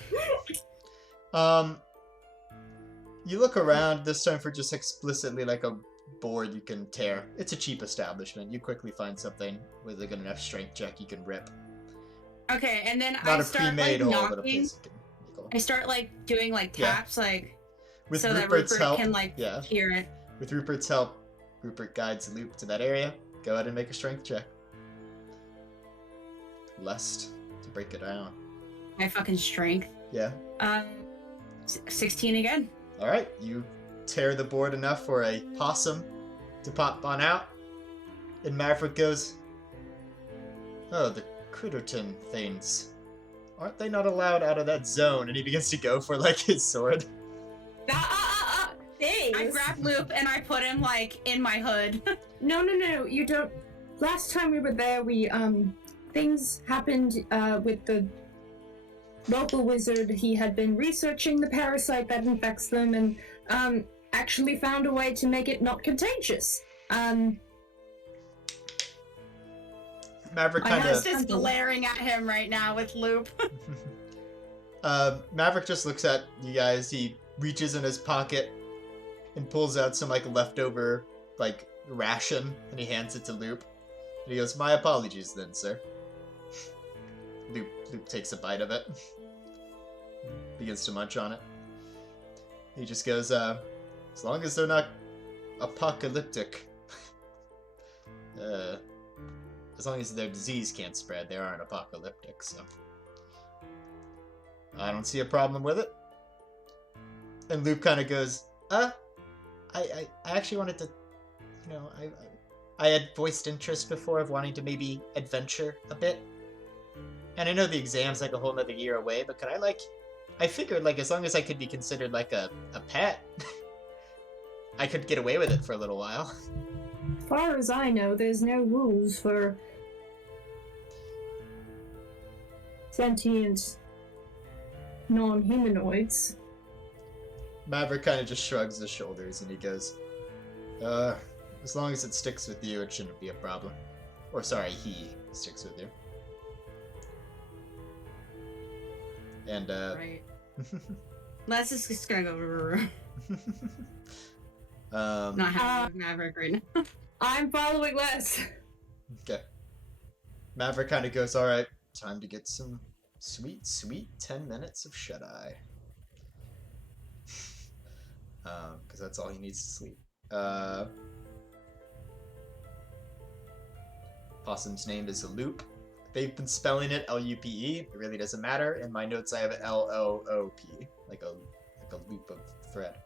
You look around this time for just explicitly like a board you can tear. It's a cheap establishment. You quickly find something with a good enough strength check you can rip. Okay, and then Not I a start pre-made like hole, but a knocking. place you can make a hole. I start like doing like Yeah. taps, like With so that Rupert's Rupert help, can like yeah. hear it. With Rupert's help, Rupert guides Loop to that area. Go ahead and make a strength check. Lust to break it down. My fucking strength. Yeah. 16 again. All right. You tear the board enough for a possum to pop on out, and Maverick goes, "Oh, the Critterton things. Aren't they not allowed out of that zone?" And he begins to go for like his sword. Thanks. I grab Loop and I put him like in my hood. No, you don't. Last time we were there, we, things happened, with the local wizard. He had been researching the parasite that infects them and, actually found a way to make it not contagious. Maverick I kind have of. Just glaring at him right now with Loop. Maverick just looks at you guys. He reaches in his pocket and pulls out some like leftover like ration, and he hands it to Loop. And he goes, "My apologies, then, sir." Loop takes a bite of it, begins to munch on it. He just goes, "As long as they're not apocalyptic, as long as their disease can't spread, they aren't apocalyptic, so I don't see a problem with it." And Loop kind of goes, I actually wanted to, I had voiced interest before of wanting to maybe adventure a bit. And I know the exam's like a whole nother year away, but could I figured like as long as I could be considered like a pet, I could get away with it for a little while. As far as I know, there's no rules for sentient non-humanoids. Maverick kind of just shrugs his shoulders and he goes, as long as it sticks with you, it shouldn't be a problem. Or sorry, he sticks with you. And, Right. Les is just gonna go. Not having Maverick right now. I'm following Les. Okay. Maverick kind of goes, alright, time to get some sweet, sweet 10 minutes of shut-eye. Because that's all he needs to sleep. Possum's name is Loop. They've been spelling it L-U-P-E. It really doesn't matter. In my notes, I have it L-O-O-P, like a loop of thread.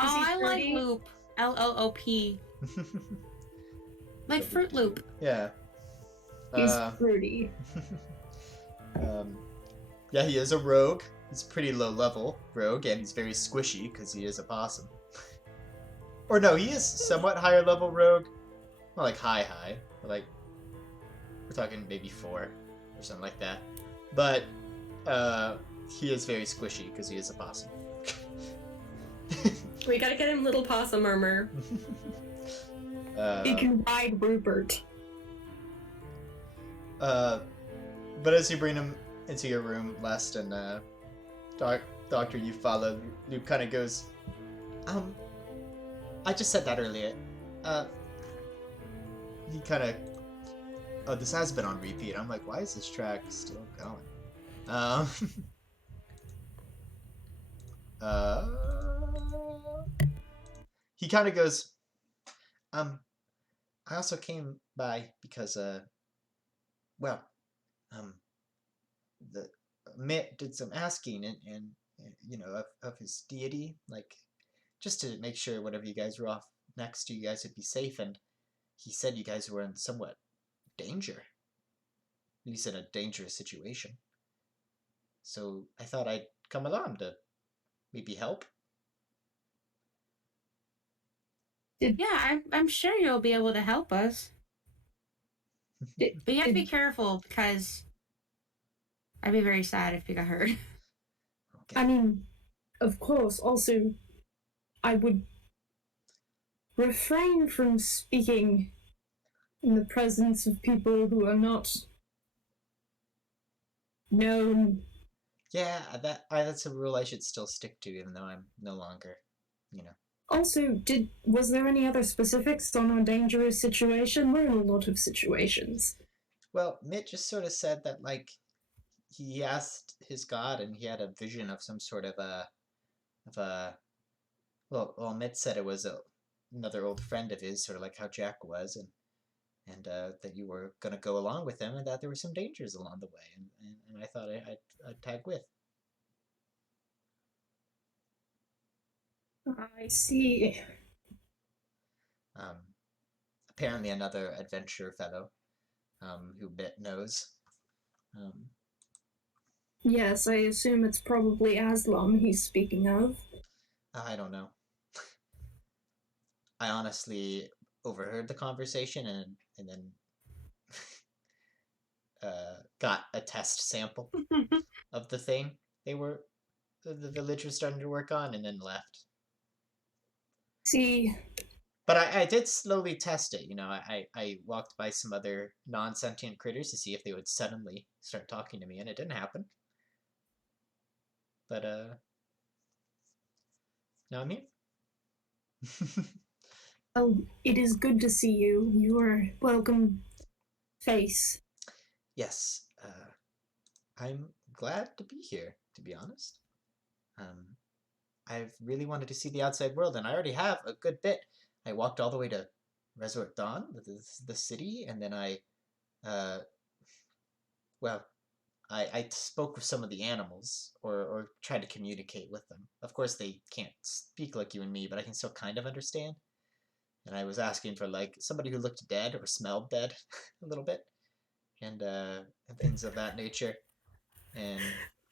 Oh, I like fruity? Loop. L-O-O-P. Like Fruit Loop. Yeah. He's fruity. Yeah, he is a rogue. He's pretty low level rogue, and he's very squishy because he is a possum. Or no, he is somewhat higher level rogue. Not like high, but like we're talking maybe 4 or something like that. But he is very squishy because he is a possum. We gotta get him little possum armor. He can ride Rupert. But as you bring him into your room, Lest and Doctor, you follow. Luke kind of goes, I just said that earlier. He kind of, oh, this has been on repeat. I'm like, why is this track still going? He kind of goes, I also came by because, well, the Mitt did some asking and you know, of his deity, like, just to make sure whatever you guys were off next to, you guys would be safe, and he said you guys were in somewhat danger. He said a dangerous situation. So I thought I'd come along to maybe help. Yeah, I'm sure you'll be able to help us. But you have to be careful because I'd be very sad if you got hurt. Okay. I mean, of course, also, I would refrain from speaking in the presence of people who are not known. Yeah, that's a rule I should still stick to, even though I'm no longer, you know. Also, was there any other specifics on our dangerous situation? We're in a lot of situations. Well, Mitt just sort of said that, like, he asked his god and he had a vision of some sort of well, Mitt said it was another old friend of his, sort of like how Jack was, and that you were going to go along with him and that there were some dangers along the way, and I thought I'd tag with. I see. Apparently another adventurer fellow who Mitt knows. Yes, I assume it's probably Aslam he's speaking of. I don't know. I honestly overheard the conversation and then got a test sample of the thing the village was starting to work on, and then left. See, But I did slowly test it. You know, I walked by some other non-sentient critters to see if they would suddenly start talking to me, and it didn't happen. But now I'm here. oh, it is good to see you. You are welcome face. Yes, I'm glad to be here, to be honest. I've really wanted to see the outside world, and I already have a good bit. I walked all the way to Resort Dawn, the city, and then I spoke with some of the animals, or tried to communicate with them. Of course, they can't speak like you and me, but I can still kind of understand. And I was asking for, like, somebody who looked dead or smelled dead a little bit, and things of that nature. And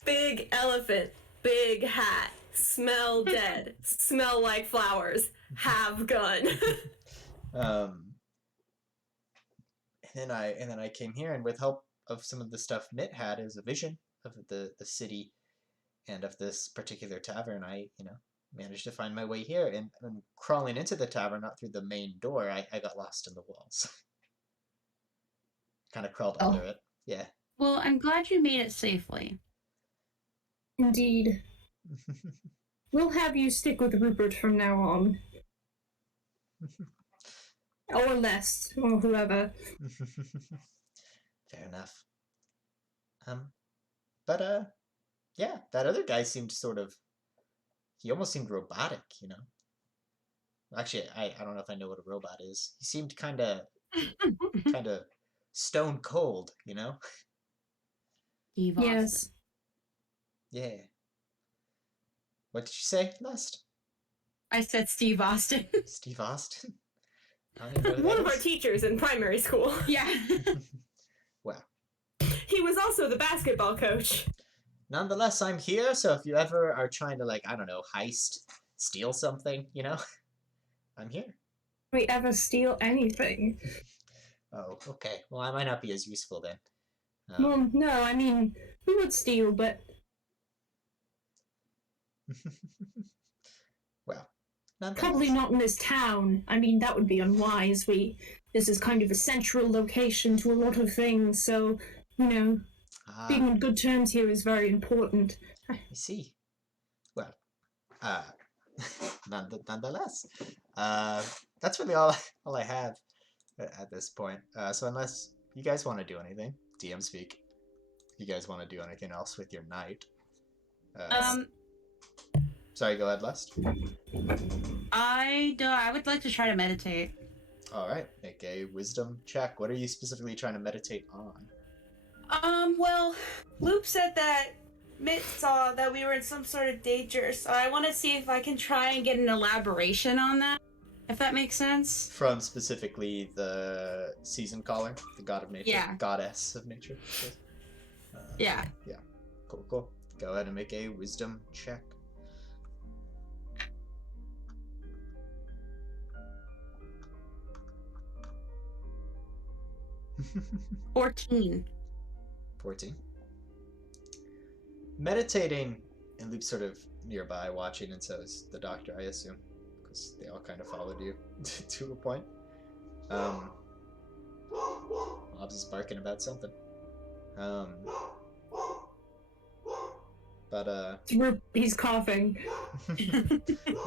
Big elephant, big hat, smell dead, smell like flowers, have gun. And then I came here, and with help of some of the stuff Mitt had, it was a vision of the city and of this particular tavern. I managed to find my way here, and crawling into the tavern, not through the main door, I got lost in the walls. Kind of crawled under it. Yeah. Well, I'm glad you made it safely. Indeed. We'll have you stick with Rupert from now on. Or Les, or whoever. Fair enough. But yeah, that other guy seemed he almost seemed robotic, Actually, I don't know if I know what a robot is. He seemed kind of stone cold, Steve Austin. Yes. Yeah. What did you say last? I said Steve Austin. Steve Austin? I don't even know who One that of our is. teachers in primary school. Yeah. Well, He was also the basketball coach. nonetheless, I'm here, so if you ever are trying to, I don't know, steal something, I'm here. We ever steal anything? Oh, okay. Well, I might not be as useful then. Well, no, I mean, we would steal, but Well, nonetheless. probably not in this town. I mean, that would be unwise. This is kind of a central location to a lot of things, so, being on good terms here is very important. I see. Well, nonetheless, that's really all I have at this point. So unless you guys want to do anything, DM speak. If you guys want to do anything else with your night. Sorry, go ahead, Lust. I would like to try to meditate. All right, make a wisdom check. What are you specifically trying to meditate on? Well, Loop said that Mitt saw that we were in some sort of danger, so I want to see if I can try and get an elaboration on that, if that makes sense. From specifically the season caller, the god of nature, Yeah. goddess of nature. Yeah. Yeah. Cool. Go ahead and make a wisdom check. – 14. 14. Meditating, and Loop's sort of nearby watching, and so is the doctor, I assume, because they all kind of followed you to a point. Hobbs is barking about something. But He's coughing.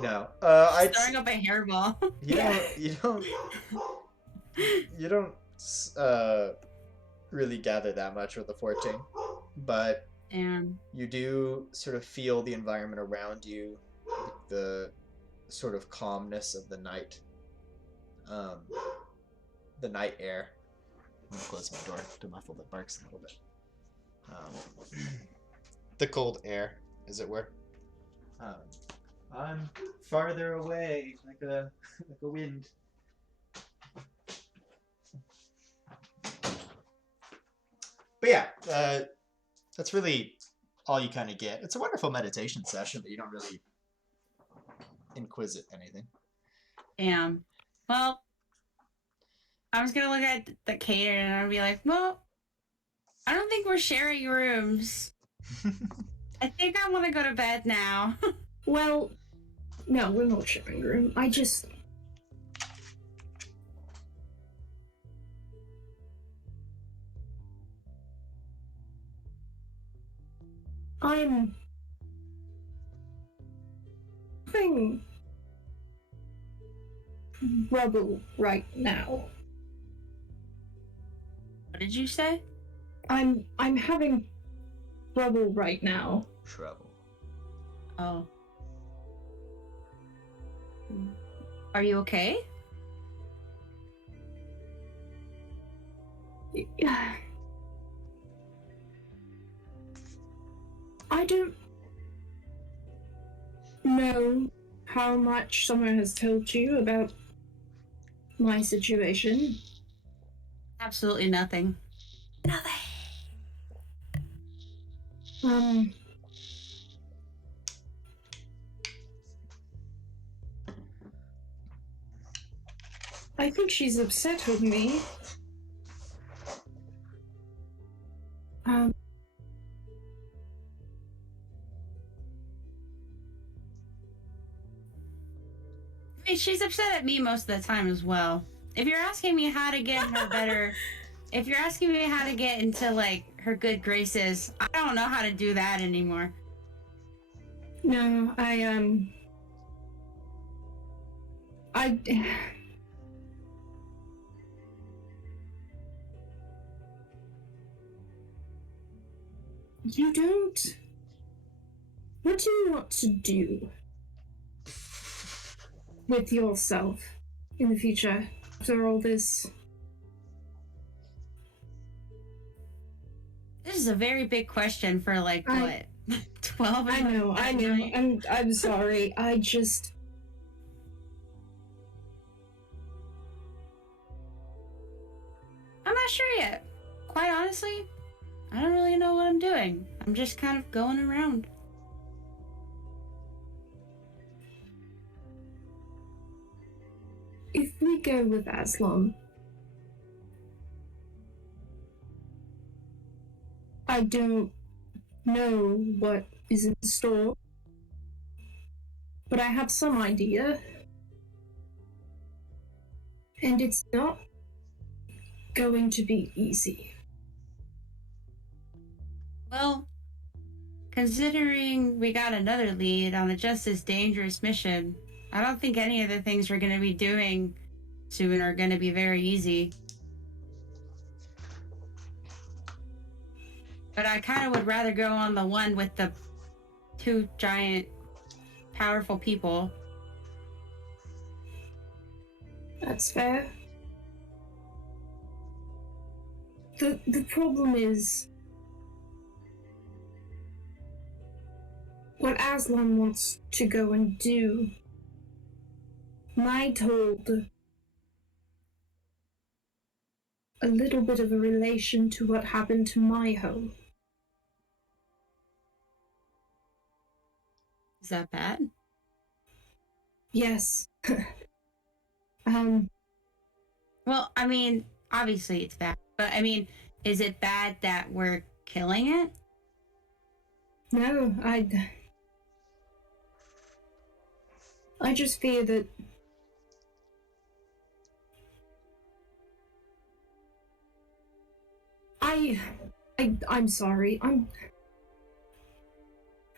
no. Throwing up a hairball. You don't really gather that much with the 14, but And you do sort of feel the environment around you, the sort of calmness of the night, the night air. I'm gonna close my door to muffle the barks a little bit. The cold air, as it were. I'm farther away, like a wind. But yeah, that's really all you kind of get. It's a wonderful meditation session, but you don't really inquisit anything. Damn. Well, I was gonna look at the cater and I'd be like, well, I don't think we're sharing rooms. I think I want to go to bed now. Well, no, we're not sharing a room. I'm having Rubble right now. What did you say? I'm having Rubble right now. Trouble. Oh. Are you okay? I don't know how much someone has told you about my situation. Absolutely nothing. I think she's upset with me. Um, I mean, she's upset at me most of the time as well. If you're asking me how to get her better, if you're asking me how to get into like her good graces, I don't know how to do that anymore. no, you don't. What do you want to do with yourself in the future after all this? This is a very big question for like what? 12 I know. I'm sorry. I'm not sure yet. Quite honestly, I don't really know what I'm doing. I'm just kind of going around. If we go with Aslam, I don't know what is in store, but I have some idea. And it's not going to be easy. Well, considering we got another lead on a just as dangerous mission, I don't think any of the things we're going to be doing soon are going to be very easy. But I kind of would rather go on the one with the 2 giant, powerful people. That's fair. The problem is what Aslan wants to go and do might hold a little bit of a relation to what happened to my home. Is that bad? Yes. Well, I mean, obviously it's bad. But, I mean, is it bad that we're killing it? No, I just fear that I'm sorry.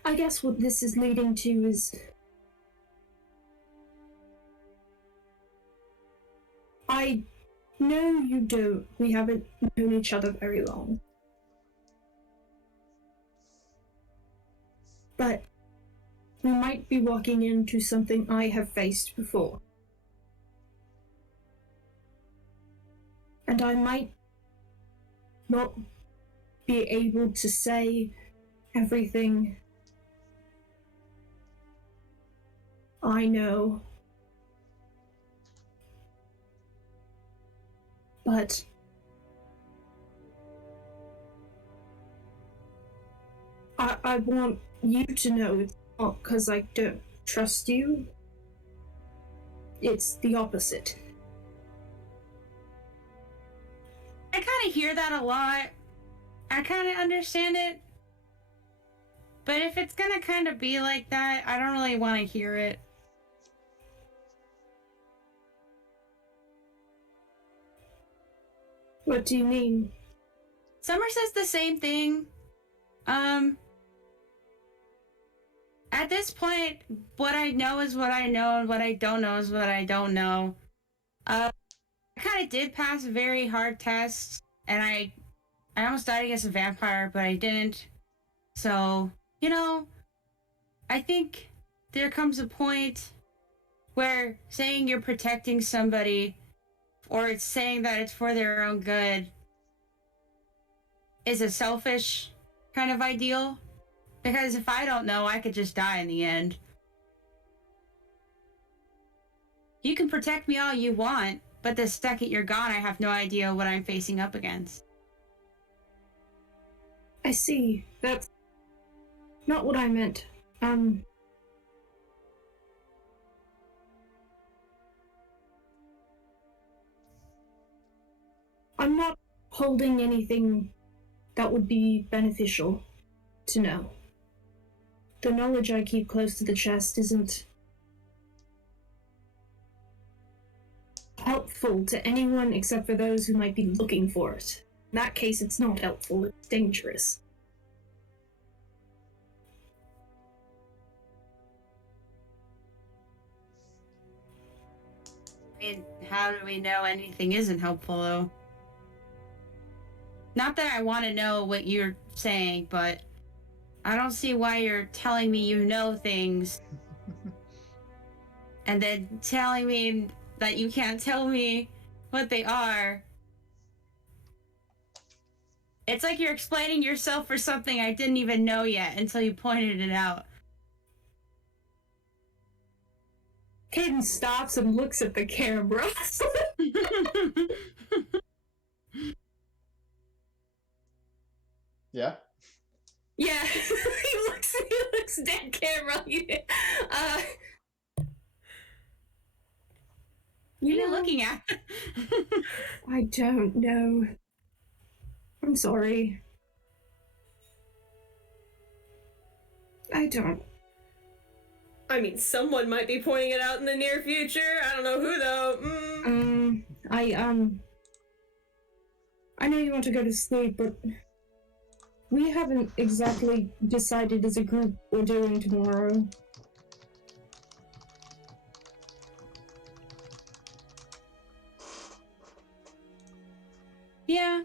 I guess what this is leading to is I know you don't. We haven't known each other very long. But we might be walking into something I have faced before. And I might not be able to say everything I know. But I want you to know it's not because I don't trust you. It's the opposite. I kind of hear that a lot. I kind of understand it. But if it's gonna kind of be like that, I don't really want to hear it. What do you mean? Summer says the same thing. At this point, what I know is what I know, and what I don't know is what I don't know. I kind of did pass a very hard test, and I almost died against a vampire, but I didn't. So, you know, I think there comes a point where saying you're protecting somebody, or it's saying that it's for their own good, is a selfish kind of ideal. Because if I don't know, I could just die in the end. You can protect me all you want, but the second you're gone, I have no idea what I'm facing up against. I see. That's not what I meant. I'm not holding anything that would be beneficial to know. The knowledge I keep close to the chest isn't helpful to anyone except for those who might be looking for it. In that case, it's not helpful, it's dangerous. I mean, how do we know anything isn't helpful, though? Not that I want to know what you're saying, but I don't see why you're telling me you know things and then telling me that you can't tell me what they are. It's like you're explaining yourself for something I didn't even know yet until you pointed it out. Caden stops and looks at the camera. Yeah? Yeah, he looks dead camera. What are you looking at? I don't know. I'm sorry. I don't. I mean, someone might be pointing it out in the near future. I don't know who though. I know you want to go to sleep, but we haven't exactly decided as a group what we're doing tomorrow. Yeah.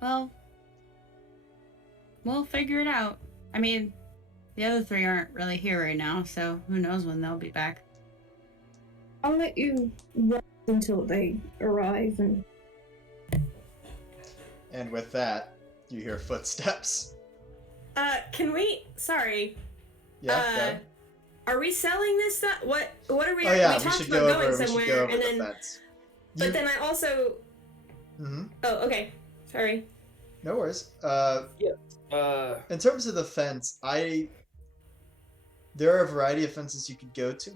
Well, we'll figure it out. I mean, the other three aren't really here right now, so who knows when they'll be back. I'll let you rest until they arrive and... And with that, you hear footsteps. Can we? Sorry. Yeah, Are we selling this stuff? What are we? oh yeah, we we talked should about go going over, somewhere, and the then. fence. But then I also. Mm-hmm. Oh, okay. Sorry. No worries. In terms of the fence, there are a variety of fences you could go to.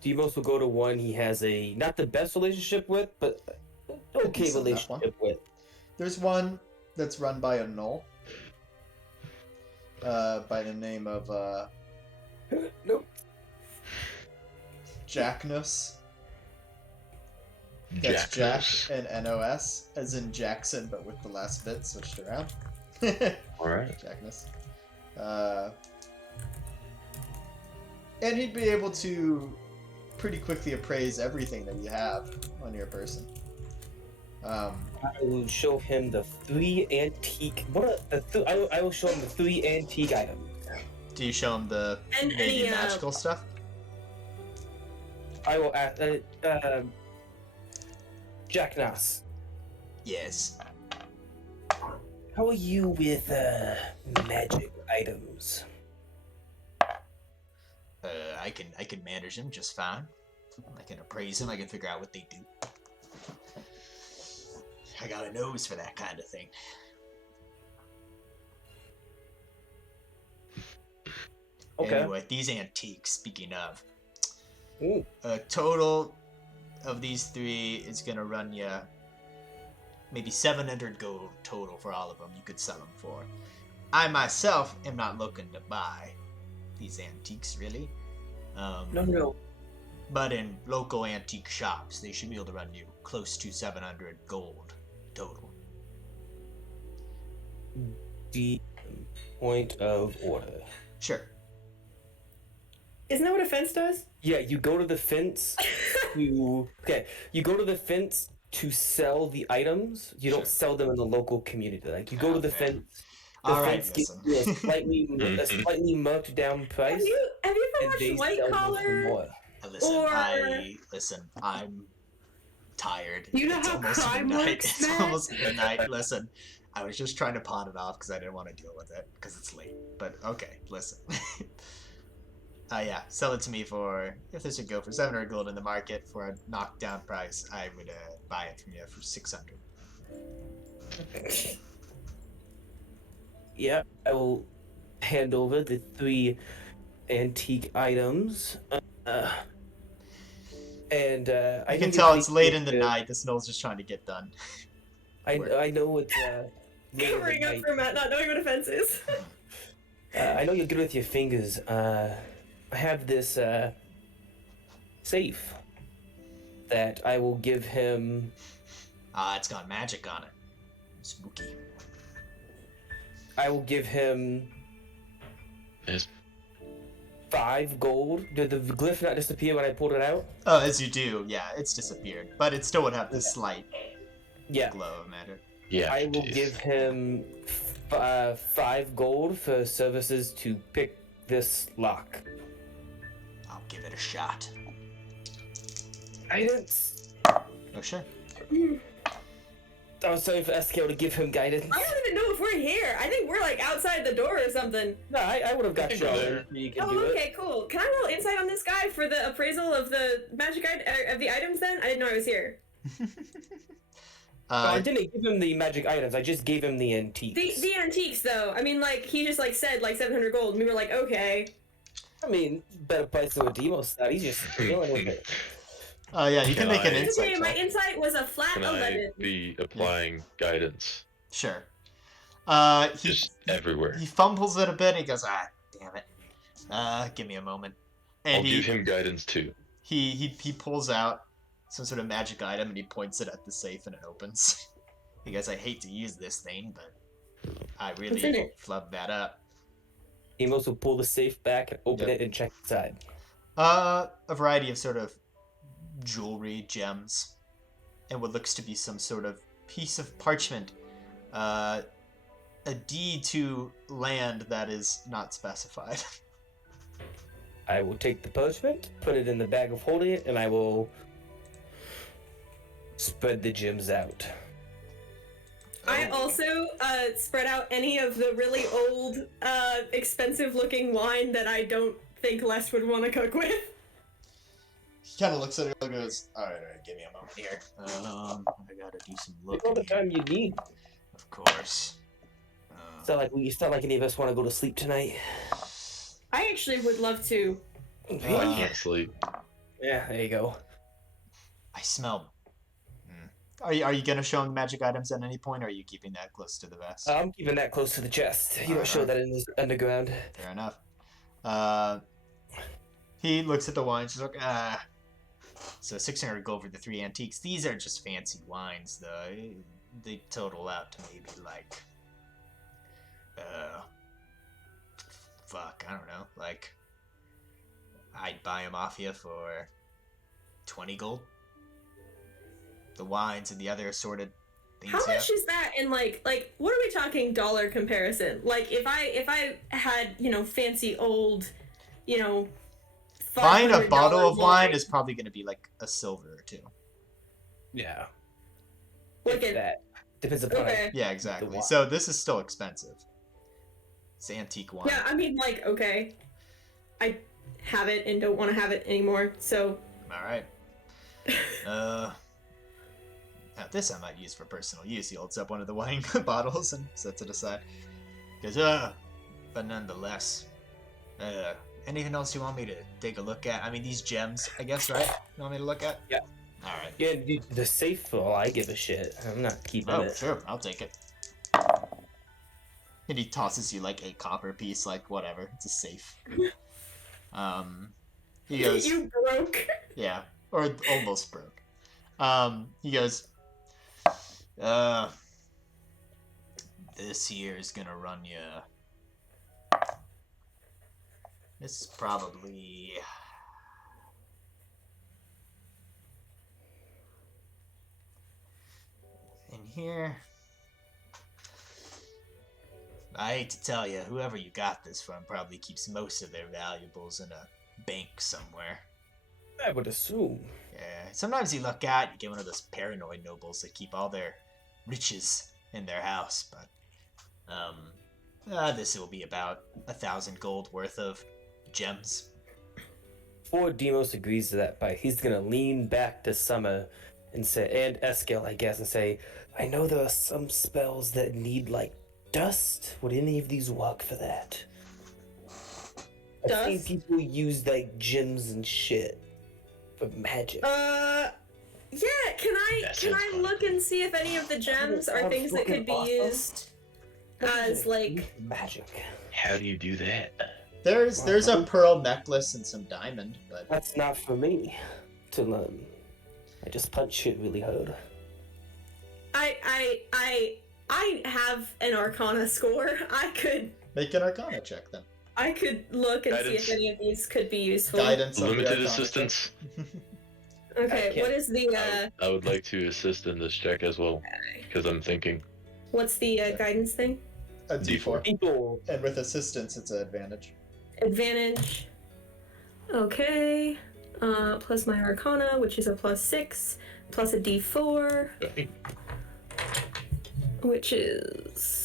Demos will go to one he has a not the best relationship with, but okay decent enough relationship with. There's one that's run by a gnoll. By the name of Nope. Jacknos. That's Jack and N-O-S, as in Jackson, but with the last bit switched around. Alright. Jacknos. And he'd be able to pretty quickly appraise everything that you have on your person. I will show him the three antique. I will show him the three antique items. Do you show him the And maybe any, magical stuff? I will ask. Jack Nass, Yes. how are you with magic items? I can manage them just fine. I can appraise them. I can figure out what they do. I got a nose for that kind of thing. Okay. Anyway, these antiques, speaking of, Ooh. a total of these three is going to run you maybe 700 gold total for all of them you could sell them for. I myself am not looking to buy these antiques, really. No. But in local antique shops, they should be able to run you close to 700 gold total. The point of order. Sure. Isn't that what a fence does? Yeah, you go to the fence you go to the fence to sell the items. You don't sell them in the local community. Like you go to the fence. The All right, fence gives listen. you a slightly marked down price. Have you and ever they watched White sell them for Collar? more. Listen, I'm tired. You know It's how almost crime midnight. works, It's Matt? almost midnight. Listen, I was just trying to pawn it off because I didn't want to deal with it because it's late. But okay, listen. Yeah, sell it to me for, if this would go for 700 gold in the market for a knockdown price, I would buy it from you for 600. Yeah, I will hand over the three antique items. And I You know can you're tell it's late pretty in the good. night. The snow's just trying to get done. I know it's late in the Covering up night. for Matt not knowing what offense is. I know you're good with your fingers. I have this safe that I will give him. It's got magic on it. Spooky. I will give him Yes. 5 gold. Did the glyph not disappear when I pulled it out? Oh, as you do, yeah, it's disappeared. But it still would have this slight Yeah. glow of matter. Yeah. I will geez. give him 5 gold for services to pick this lock. I'll give it a shot. Guidance. Oh, sure. I was telling for Eskeil to give him guidance. I don't even know if we're here. I think we're like outside the door or something. No, I would have got I you can all go in. there. You can Oh, do it. okay, cool. Can I roll insight on this guy for the appraisal of the magic of the items then? I didn't know I was here. I didn't give him the magic items. I just gave him the antiques. The antiques though. I mean, like he just like said like 700 gold, and we were like, okay. I mean, better price than what Demo said. He's just dealing with it. yeah, you can Can make an I- It's okay. insight My check. insight was a flat Can 11. I be applying guidance Sure. He just everywhere? he fumbles it a bit. And he goes, damn it. Give me a moment. And I'll give him guidance too. he pulls out some sort of magic item and he points it at the safe and it opens. He goes, I hate to use this thing, but I What's in really it? flubbed that up. Demos will pull the safe back and open Yep. it and check inside. A variety of sort of jewelry, gems, and what looks to be some sort of piece of parchment. A deed to land that is not specified. I will take the parchment, put it in the bag of holding it, and I will spread the gems out. I also spread out any of the really old, expensive-looking wine that I don't think Les would want to cook with. He kind of looks at it and goes, all right, give me a moment here. I gotta do some Take all looking the here. time you need. Of course. It's not like any of us want to go to sleep tonight. I actually would love to. I can't sleep. Yeah, there you go. I smell. Are you gonna show him the magic items at any point, or are you keeping that close to the vest? I'm keeping that close to the chest. You don't show that in the underground. Fair enough. He looks at the wines. He's like, So 600 gold for the 3 antiques. These are just fancy wines, though. They total out to maybe like, fuck, I don't know. Like, I'd buy them off you for 20 gold. The wines and the other assorted things. How you much have. is that in like what are we talking dollar comparison? Like if I had, fancy old, Buying a $500 bottle of wine is probably going to be like a silver or 2. Yeah. Look If at that. Depends upon okay. Yeah, exactly. wine. So this is still expensive. It's antique wine. Yeah, I mean like okay. I have it and don't want to have it anymore, so All right. Now this I might use for personal use. He holds up one of the wine bottles and sets it aside. He goes, but nonetheless, anything else you want me to take a look at? I mean, these gems, I guess, right? You want me to look at? Yeah. All right. Yeah, the safe, well, I give a shit. I'm not keeping Oh, it. sure. I'll take it. And he tosses you like a copper piece, like whatever. It's a safe. He goes, you broke. yeah, or almost broke. He goes, this here is gonna run you. This is probably in here. I hate to tell you, whoever you got this from probably keeps most of their valuables in a bank somewhere. I would assume. Yeah, sometimes you look out, you get one of those paranoid nobles that keep all their riches in their house, but this will be about 1,000 gold worth of gems. Before Demos agrees to that fight, he's gonna lean back to Summer and say, and Eskeil, I guess, and say, I know there are some spells that need like dust. Would any of these work for that? I've seen Dust? people use like gems and shit for magic. Yeah, can That I sounds kinda look and see if any of the gems are things that could be Awesome. used as like magic. How do you do that? There's a pearl necklace and some diamond, but That's not for me to learn. I just punch shit really hard. I have an Arcana score. I could make an Arcana check then. look and see Guidance. if any of these could be useful. Guidance on the Limited Arcana assistance. Okay, I what is the I would like to assist in this check as well, because I'm thinking. what's the guidance thing? check. A D4. People. And with assistance, it's an advantage. Advantage. Okay. Plus my Arcana, which is a +6, plus a D4, which is.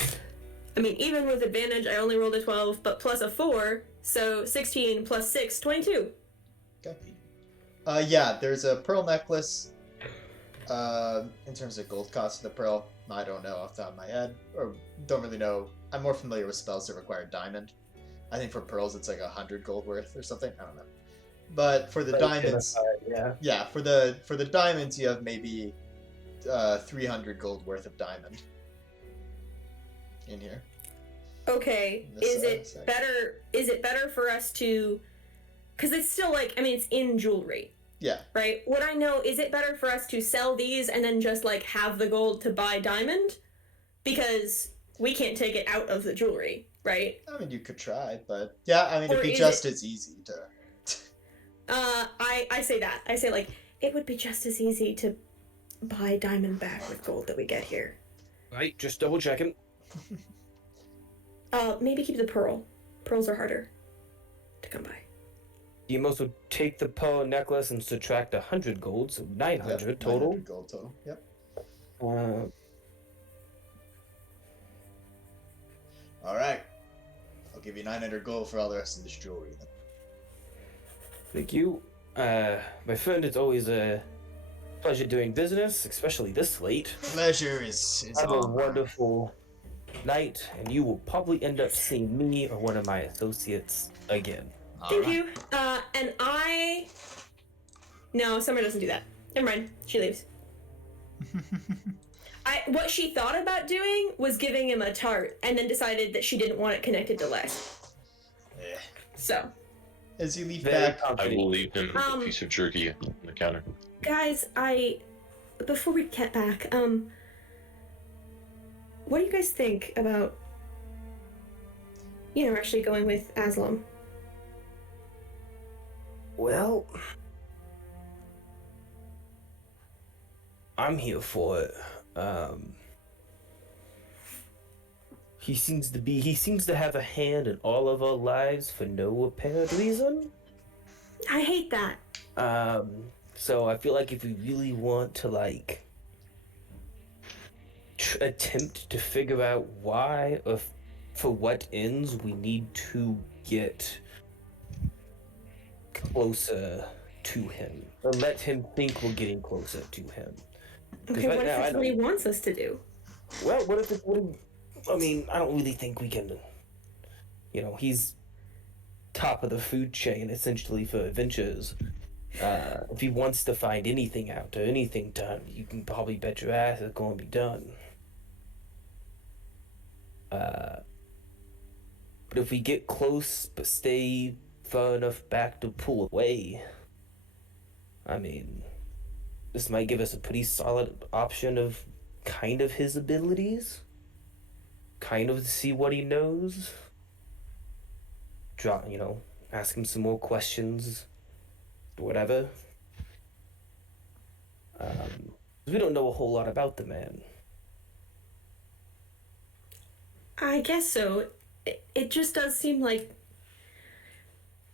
I mean, even with advantage, I only rolled a 12, but plus a 4, so 16 plus 6, 22. Okay. Yeah, there's a pearl necklace. In terms of gold cost of the pearl, I don't know off the top of my head, or don't really know. I'm more familiar with spells that require diamond. I think for pearls it's like 100 gold worth or something. I don't know. But for the diamonds, Yeah. for the diamonds, you have maybe 300 gold worth of diamond in here. Okay, This is it side. better? Is it better for us to? Because it's still like, I mean, it's in jewelry, Yeah. right? What I know, is it better for us to sell these and then just like have the gold to buy diamond? Because we can't take it out of the jewelry, right? I mean, you could try, but yeah, I mean, Or it'd be is just it- as easy to. I say that. I say like it would be just as easy to buy diamond back with gold that we get here. Right, just double checking. Maybe keep the pearl. Pearls are harder to come by. You must take the pearl necklace and subtract 100 gold, so 900 Yep, total. 900 gold total. Yep. All right. I'll give you 900 gold for all the rest of this jewelry then. Thank you. My friend, it's always a pleasure doing business, especially this late. Pleasure is Have a all mine. wonderful night, and you will probably end up seeing me or one of my associates again. All Thank right. you. And I. No, Summer doesn't do that. Never mind. She leaves. What she thought about doing was giving him a tart, and then decided that she didn't want it connected to Les. Eh. So, As you leave Very back, I confident. will leave him a piece of jerky on the counter. guys, before we get back, what do you guys think about, actually going with Aslam? Well, I'm here for it. He seems to have a hand in all of our lives for no apparent reason. I hate that. So I feel like if we really want to attempt to figure out why or for what ends, we need to get closer to him, or let him think we're getting closer to him. 'Cause Okay, right what if now, I that's what he don't- wants us to do? Well, I mean, I don't really think we can. He's top of the food chain essentially for adventures. If he wants to find anything out or anything done, you can probably bet your ass it's going to be done. But if we get close but stay far enough back to pull away, I mean, this might give us a pretty solid option of kind of his abilities. Kind of to see what he knows. Ask him some more questions. Whatever. We don't know a whole lot about the man. I guess so. It just does seem like,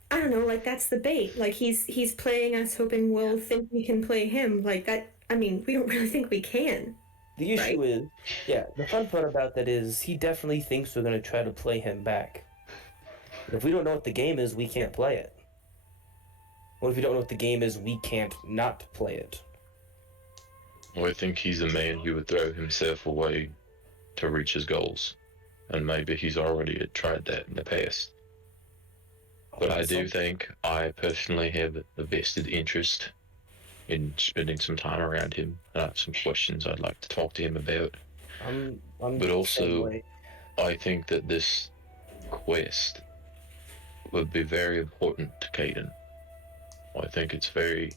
I don't know, like that's the bait. Like he's playing us, hoping we'll think we can play him. Like that. I mean, we don't really think we can. The issue is, the fun part about that is he definitely thinks we're going to try to play him back. But if we don't know what the game is, we can't play it. What if we don't know what the game is, we can't not play it? Well, I think he's a man who would throw himself away to reach his goals. And maybe he's already tried that in the past. But I do think I personally have a vested interest in spending some time around him. I have some questions I'd like to talk to him about. I'm But the same also, way. I think that this quest would be very important to Kaden. I think it's very.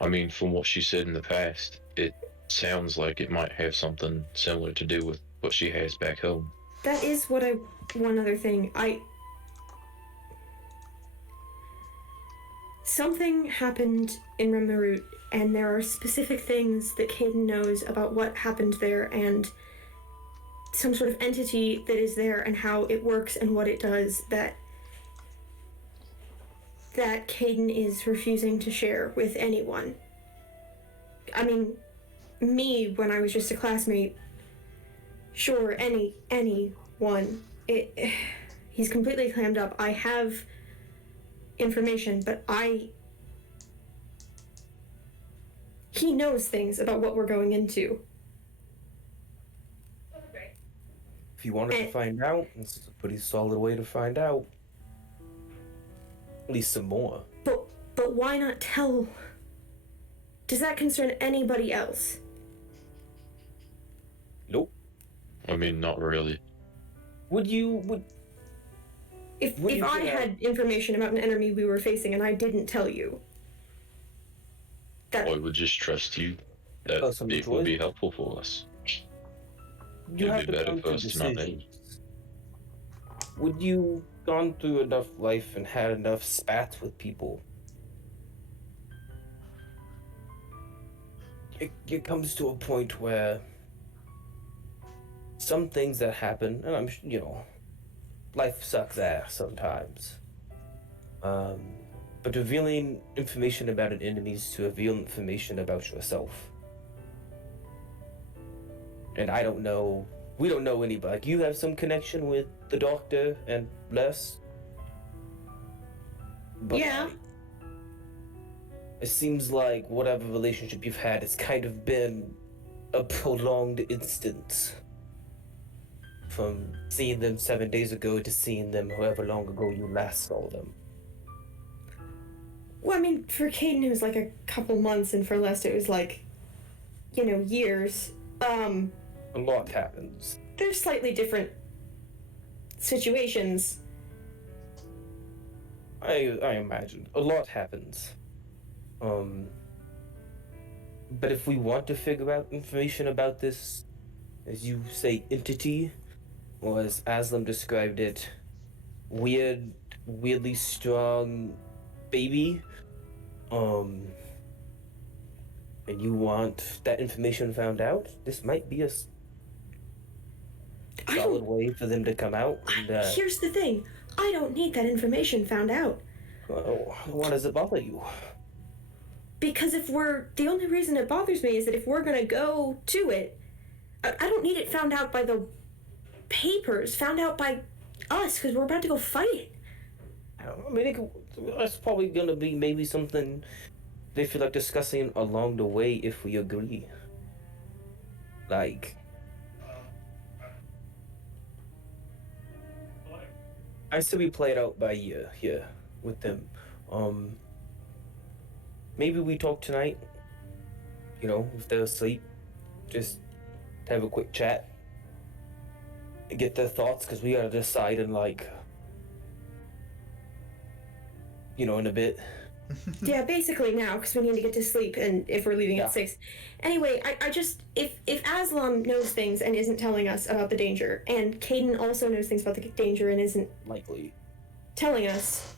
I mean, from what she said in the past, it sounds like it might have something similar to do with what she has back home. That is what I. One other thing. Something happened in Remarut, and there are specific things that Caden knows about what happened there, and some sort of entity that is there, and how it works and what it does that Caden is refusing to share with anyone. I mean, me, when I was just a classmate, sure, anyone. He's completely clammed up. I have information, but he knows things about what we're going into. If you wanted to find out, it's a pretty solid way to find out. At least some more. But why not tell? Does that concern anybody else? Nope. I mean, not really. If I had information about an enemy we were facing and I didn't tell you, I would just trust you that it would be helpful for us. You have It'd be to better come for to us to not know. decisions. Would you gone through enough life and had enough spats with people? It comes to a point where some things that happen, and life sucks ass sometimes. But revealing information about an enemy is to reveal information about yourself. And I don't know, we don't know anybody. Like, you have some connection with the doctor and Les? But yeah. It seems like whatever relationship you've had has kind of been a prolonged instance. From seeing them 7 days ago to seeing them however long ago you last saw them. Well, I mean, for Caden it was like a couple months, and for Lester it was like, years. A lot happens. They're slightly different situations. I imagine. A lot happens. But if we want to figure out information about this, as you say, entity, or as Aslam described it, weirdly strong baby, and you want that information found out, this might be a solid way for them to come out. And, here's the thing. I don't need that information found out. Why does it bother you? Because the only reason it bothers me is that if we're gonna go to it, I don't need it found out by the papers, found out by us, because we're about to go fight it. I mean, that's probably gonna be maybe something they feel like discussing along the way if we agree. Like, I say we play it out by ear here with them. Maybe we talk tonight, if they're asleep, just have a quick chat, get their thoughts, because we gotta decide in in a bit. Yeah, basically now, because we need to get to sleep, and if we're leaving at 6. Anyway, I just, if Aslam knows things and isn't telling us about the danger, and Caden also knows things about the danger and isn't likely telling us,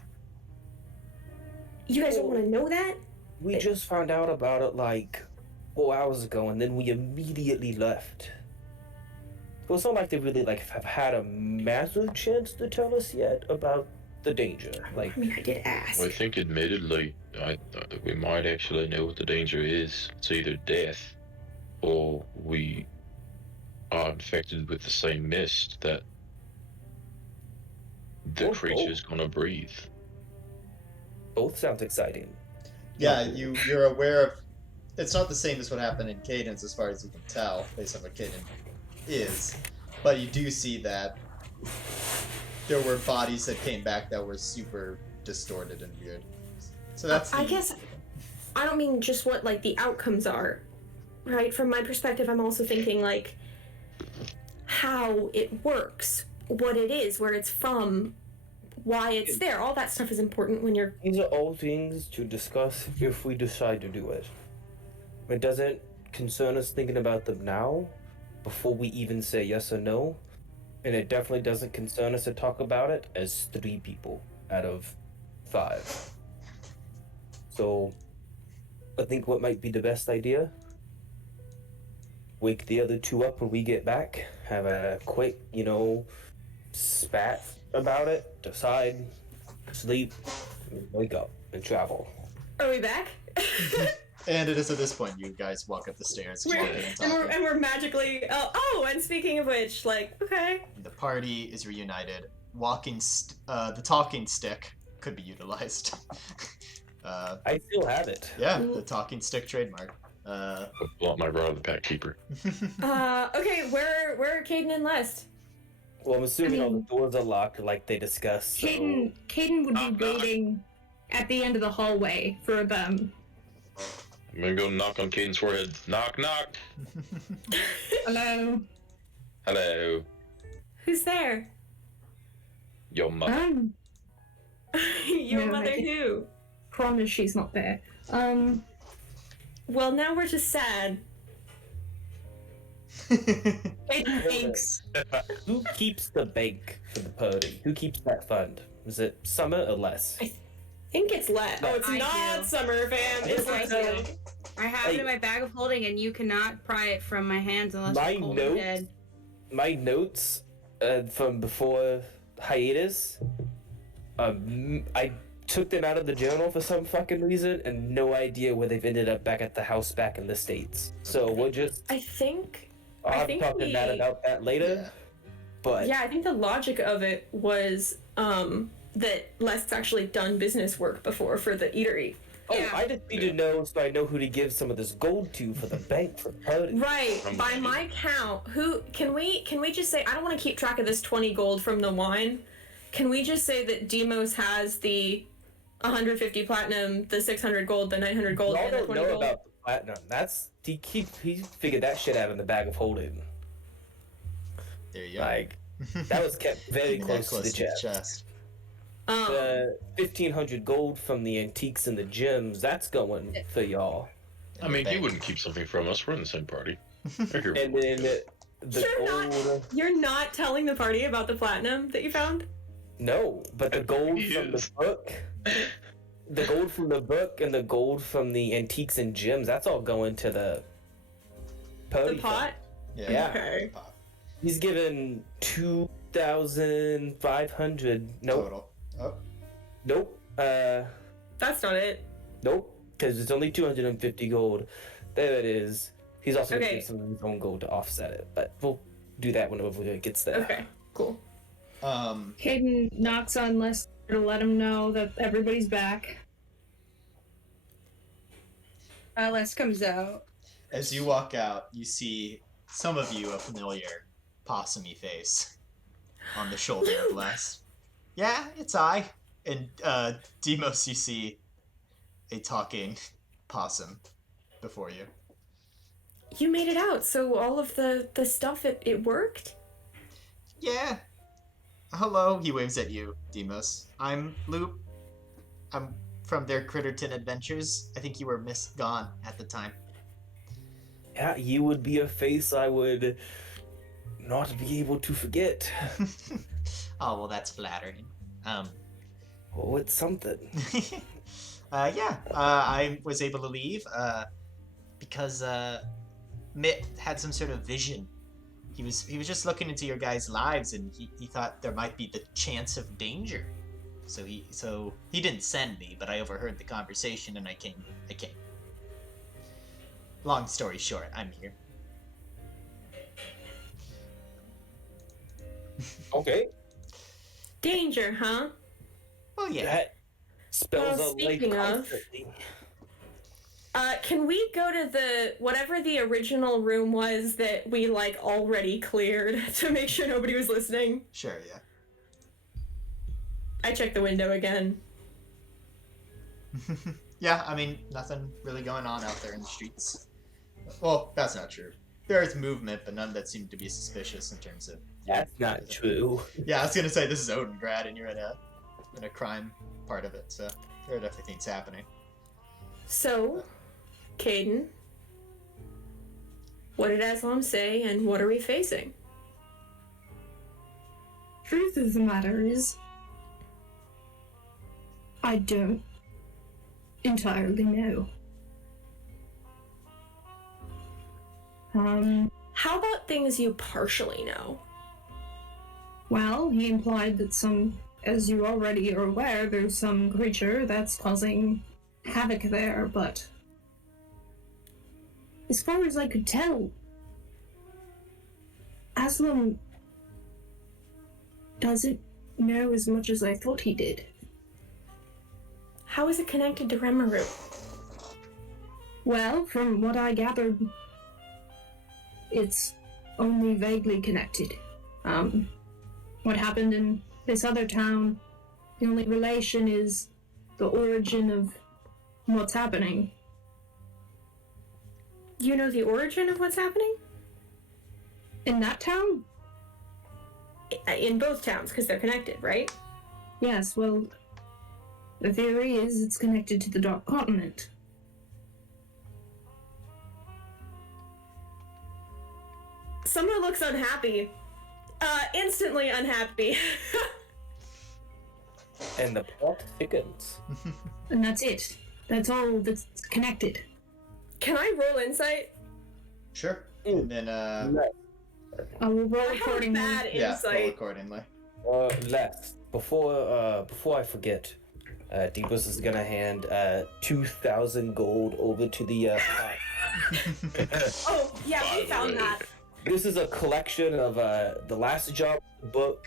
you guys don't want to know that? We just found out about it 4 hours ago, and then we immediately left. Well, it's not like they really have had a massive chance to tell us yet about the danger. I mean, I did ask. I think admittedly, we might actually know what the danger is. It's either death, or we are infected with the same mist that the creature's gonna breathe. Both sounds exciting. Yeah, you're aware of. It's not the same as what happened in Cadence, as far as you can tell, based on what Cadence is. But you do see that there were bodies that came back that were super distorted and weird. So that's. I guess I don't mean just what like the outcomes are, right? From my perspective, I'm also thinking like how it works, what it is, where it's from, why it's there. All that stuff is important when you're. These are all things to discuss if we decide to do it. It doesn't concern us thinking about them now, before we even say yes or no, and it definitely doesn't concern us to talk about it as 3 people out of 5. So, I think what might be the best idea, wake the other 2 up when we get back, have a quick, spat about it, decide, sleep, wake up, and travel. Are we back? And it is at this point you guys walk up the stairs, walking and talking. And we're magically. And speaking of which, okay. The party is reunited. The talking stick could be utilized. I still have it. Yeah, the talking stick trademark. Blow up my brother, the pack keeper. Okay, where are Caden and Lest? Well, I'm assuming all the doors are locked, like they discussed. So... Caden would be waiting at the end of the hallway for them. I'm gonna go knock on Caden's forehead. Knock, knock. Hello. Hello. Who's there? Your mother. Your No, mother I- who? Promise she's not there. Well, now we're just sad. Caden thinks. Who keeps the bank for the party? Who keeps that fund? Is it Summer or Les? I think it's Lest. Oh, it's I not do. Summer, fam. It's I Lest. do. I have it in my bag of holding, and you cannot pry it from my hands unless My you're cold and notes- dead. My notes from before hiatus, I took them out of the journal for some fucking reason, and no idea where they've ended up back at the house back in the States. So we'll just... I think I'll think talk to we- Matt about that later. Yeah. But Yeah, I think the logic of it was that Lest's actually done business work before for the eatery. Yeah. I just need to know so I know who to give some of this gold to for the bank for the party. Right. I'm By ready. my count, who can we just say I don't want to keep track of this 20 gold from the wine. Can we just say that Demos has the 150 platinum, the 600 gold, the 900 gold, Y'all and the don't 20 know gold? about the platinum. He figured that shit out in the bag of holding. There you go. Like that was kept very Keeping that close to the chest. The 1,500 gold from the antiques and the gems, that's going for y'all. I mean, you wouldn't keep something from us. We're in the same party. We're here. And then the gold. You're not telling the party about the platinum that you found? No, but the gold from the Yes. book. The gold from the book and the gold from the antiques and gems, that's all going to the party. The pot? Yeah. Okay. He's given 2,500. Nope. Total. Oh, Nope. That's not it. Nope. Because it's only 250 gold. There it is. He's also going to Okay. give some of his own gold to offset it, but we'll do that whenever it gets there. Okay, cool. Caden knocks on Lester to let him know that everybody's back. Les comes out. as you walk out, you see some of you a familiar possumy face on the shoulder of Les. Yeah, it's I. And Demos, you see a talking possum before you. You made it out, so all of the stuff, it worked? Yeah. Hello, he waves at you, Demos. I'm Loop. I'm from their Critterton Adventures. I think you were gone at the time. Yeah, you would be a face I would not be able to forget. Oh, well, that's flattering. Oh, it's something. I was able to leave because Mitt had some sort of vision. He was just looking into your guys' lives, and he thought there might be the chance of danger. So he didn't send me, but I overheard the conversation, and I came. Long story short, I'm here. Okay. Danger, huh? Well, yeah. That spells Well, out life speaking of- constantly. Can we go to the whatever the original room was that we already cleared to make sure nobody was listening? Sure, yeah. I checked the window again. Yeah, I mean, nothing really going on out there in the streets. Well, that's not true. There is movement, but none that seemed to be suspicious in terms of. That's not true. Yeah, I was gonna say this is Odengrad, and you're in a crime part of it, so there are definitely things happening. So, Caden, what did Aslam say, and what are we facing? Truth of the matter is, I don't entirely know. How about things you partially know? Well, he implied that as you already are aware, there's some creature that's causing havoc there, but as far as I could tell, Aslam doesn't know as much as I thought he did. How is it connected to Remaru? Well, from what I gathered, it's only vaguely connected. What happened in this other town, the only relation is the origin of what's happening. You know the origin of what's happening? In that town? In both towns, because they're connected, right? Yes, well, the theory is it's connected to the Dark Continent. Summer looks unhappy. Instantly unhappy. And the plot thickens. And that's it. That's all that's connected. Can I roll insight? Sure. And then I will roll I have accordingly. bad yeah, roll insight. accordingly. Last, before I forget, Deepus is gonna hand 2,000 gold over to the pot. Oh, yeah, By we the found way. that. This is a collection of the last job book,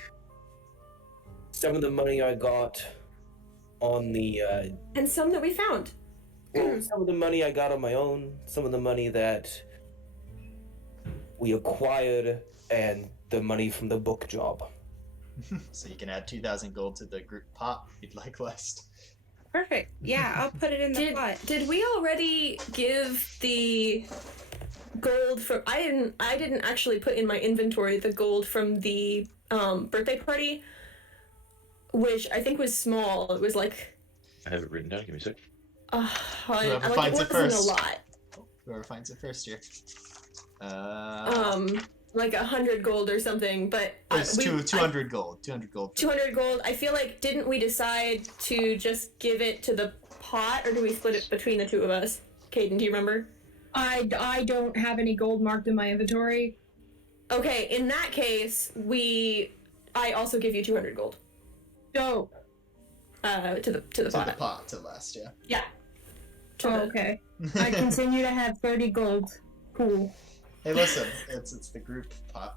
some of the money I got on the And some that we found. well, some of the money I got on my own, some of the money that we acquired, and the money from the book job. So you can add 2,000 gold to the group pot if you'd like, Lest. Perfect. Yeah, I'll put it in the pot. Did we already give the gold from I didn't actually put in my inventory the gold from the birthday party, which I think was small. It was like I have it written down. Give me a sec. Whoever like finds it it wasn't first. a lot. Whoever finds it first here. Like 100 gold or something, but It's 200 gold. 200 gold. 200 gold. I feel like didn't we decide to just give it to the pot, or do we split it between the two of us? Caden, do you remember? I don't have any gold marked in my inventory. Okay, in that case, I also give you 200 gold. Dope. To the To the pot. pot, to Lest, yeah. Yeah. To Oh, the- okay. I continue to have 30 gold. Cool. Hey, listen, it's the group pot.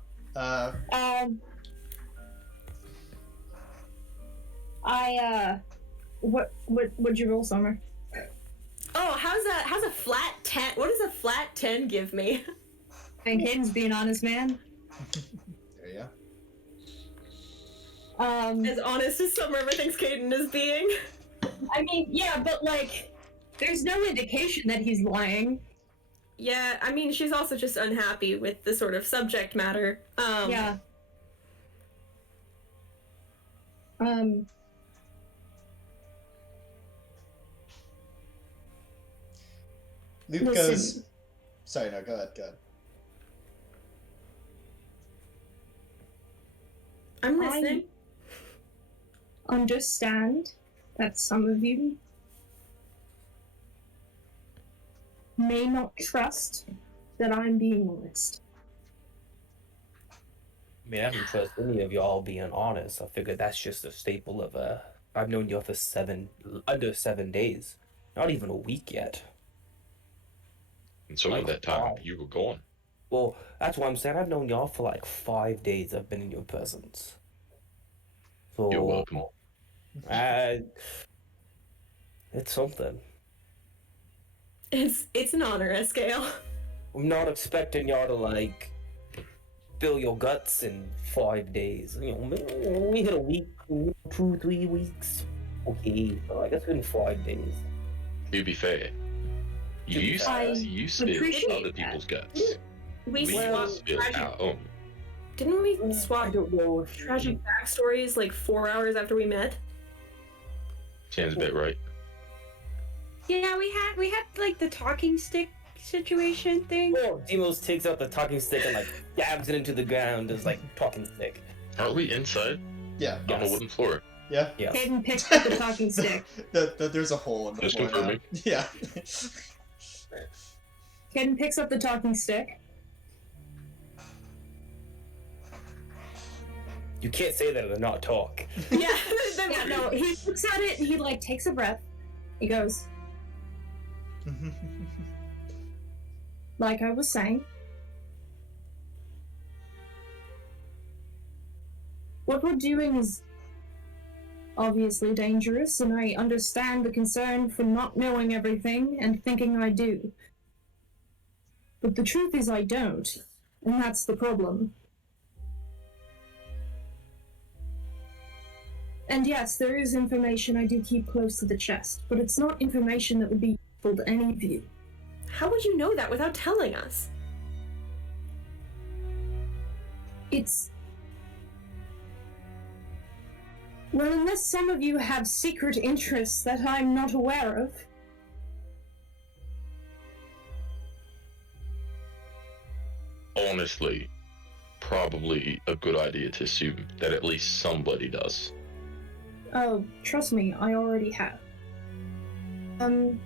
What'd you roll, Summer? Oh, how's a flat 10? What does a flat 10 give me? And Caden's being honest, man. There you go. As honest as Summer thinks Caden is being. I mean, yeah, but like, there's no indication that he's lying. Yeah, I mean, she's also just unhappy with the sort of subject matter. Yeah. Luke Listen. goes. Sorry, no, go ahead, go ahead. I'm listening. Understand that some of you may not trust that I'm being honest. I mean, I don't trust any of y'all being honest. I figured that's just a staple of I've known y'all for under 7 days, not even a week yet. And so at that time, you were gone. Well, that's why I'm saying I've known y'all for like 5 days. I've been in your presence. So You're welcome. It's something. It's an honor, Eskeil. I'm not expecting y'all to like fill your guts in 5 days. You know, we hit a week, 2, 3 weeks. Okay, but like it's been 5 days. To be fair, you spill appreciate other that. people's guts. We We swapped spill tragic. our own. Didn't we swap I don't know. tragic backstories like 4 hours after we met? Sounds a bit right. Yeah, we had like the talking stick situation thing. Oh, Demos takes out the talking stick and like stabs it into the ground as like talking stick. Are we inside Yeah. on a Yes. wooden floor? Yeah. Yes. Caden picks up the talking stick. There's a hole in the Just floor now. confirming. Yeah. Caden picks up the talking stick. You can't say that and not talk. Yeah. Yeah, no, he looks at it and he like takes a breath. He goes, like I was saying, what we're doing is obviously dangerous, and I understand the concern for not knowing everything and thinking I do. But the truth is I don't, and that's the problem. And yes, there is information I do keep close to the chest, but it's not information that would be useful to any of you. How would you know that without telling us? It's... Well, unless some of you have secret interests that I'm not aware of. Honestly, probably a good idea to assume that at least somebody does. Oh, trust me, I already have. And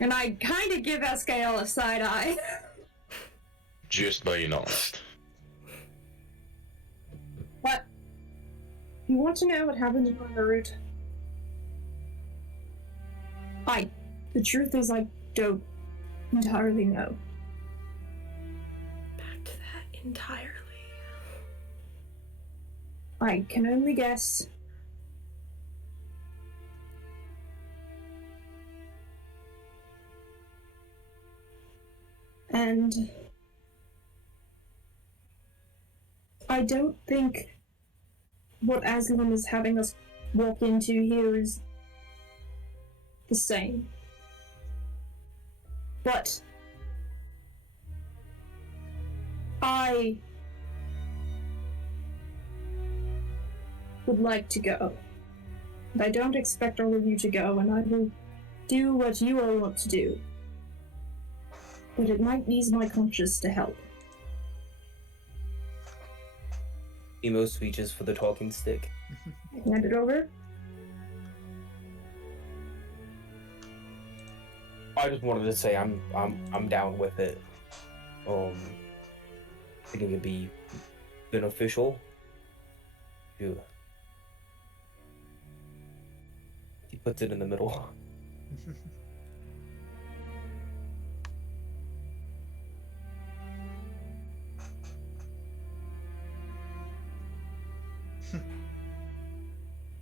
I kind of give Eskeil a side eye. Just being honest. What? You want to know what happened in my route? The truth is I don't entirely know. Back to that entirely. I can only guess. And I don't think what Aslan is having us walk into here is the same. But I would like to go. And I don't expect all of you to go, and I will do what you all want to do. But it might ease my conscience to help. Demos reaches for the talking stick. Hand it over. I just wanted to say I'm down with it. I think it could be beneficial. Yeah. He puts it in the middle.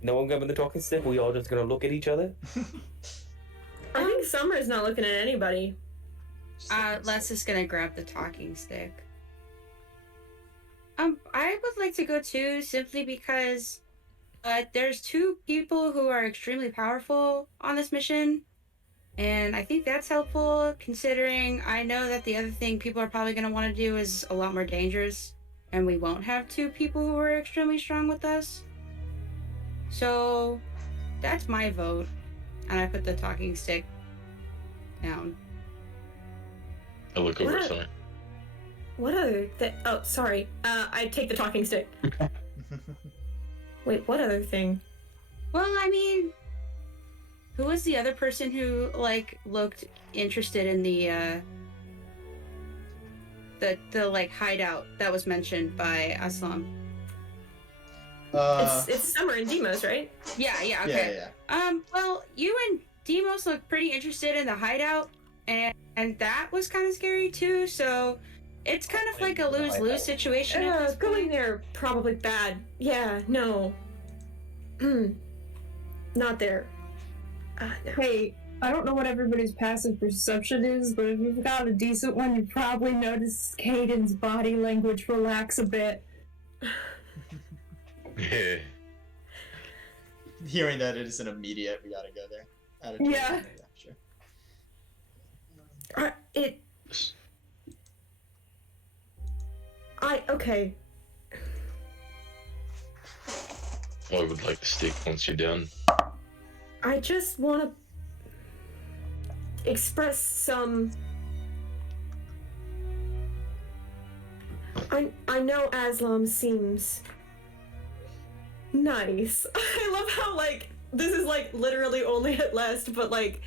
No one grabbing the talking stick? We all just gonna look at each other? I think Summer's not looking at anybody. Les is gonna grab the talking stick. I would like to go too, simply because there's 2 people who are extremely powerful on this mission, and I think that's helpful, considering I know that the other thing people are probably gonna want to do is a lot more dangerous, and we won't have 2 people who are extremely strong with us. So that's my vote, and I put the talking stick down. I look over at What? Summer. What other oh, sorry. I take the talking stick. Wait, what other thing? Well, I mean, who was the other person who like looked interested in the like hideout that was mentioned by Aslam? It's Summer and Demos, right? Yeah, okay. Yeah. Well, you and Demos look pretty interested in the hideout, and that was kind of scary too, so it's kind of like a lose-lose situation at this Going point. there probably bad. Yeah, no. Not there. No. Hey, I don't know what everybody's passive perception is, but if you've got a decent one, you probably notice Caden's body language relax a bit. Yeah. hearing that it is an immediate, we gotta go there. Attitude. Yeah. Sure. Okay. I would like to stick once you're done. I just want to express some. I know Aslam seems nice. I love how, like, this is, like, literally only at last, but, like...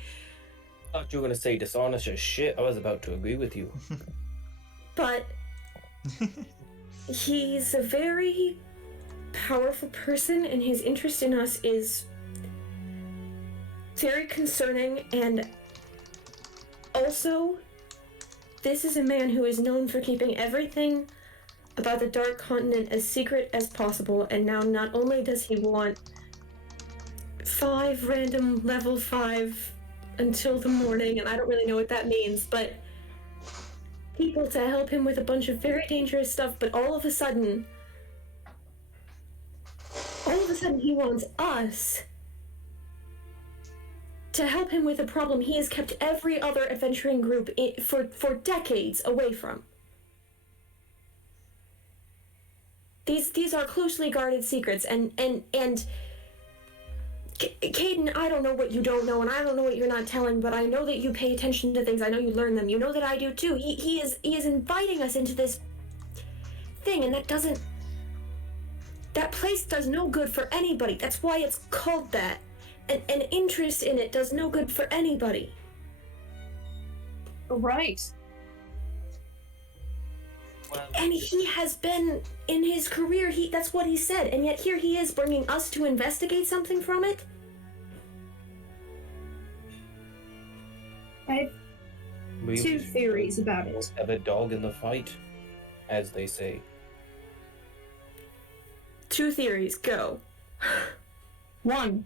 I thought you were gonna say dishonest as shit. I was about to agree with you. But... he's a very powerful person, and his interest in us is very concerning, and also, this is a man who is known for keeping everything about the Dark Continent as secret as possible, and now not only does he want 5 random level 5 until the morning, and I don't really know what that means, but people to help him with a bunch of very dangerous stuff, but all of a sudden he wants us to help him with a problem he has kept every other adventuring group for decades away from. These are closely guarded secrets, and Caden, I don't know what you don't know, and I don't know what you're not telling, but I know that you pay attention to things. I know you learn them. You know that I do too. He is inviting us into this thing, and that place does no good for anybody. That's why it's called that. An interest in it does no good for anybody. Right. And he has been, in his career, that's what he said, and yet here he is bringing us to investigate something from it? I have 2 theories about it. Have a dog in the fight, as they say. 2 theories, go. 1.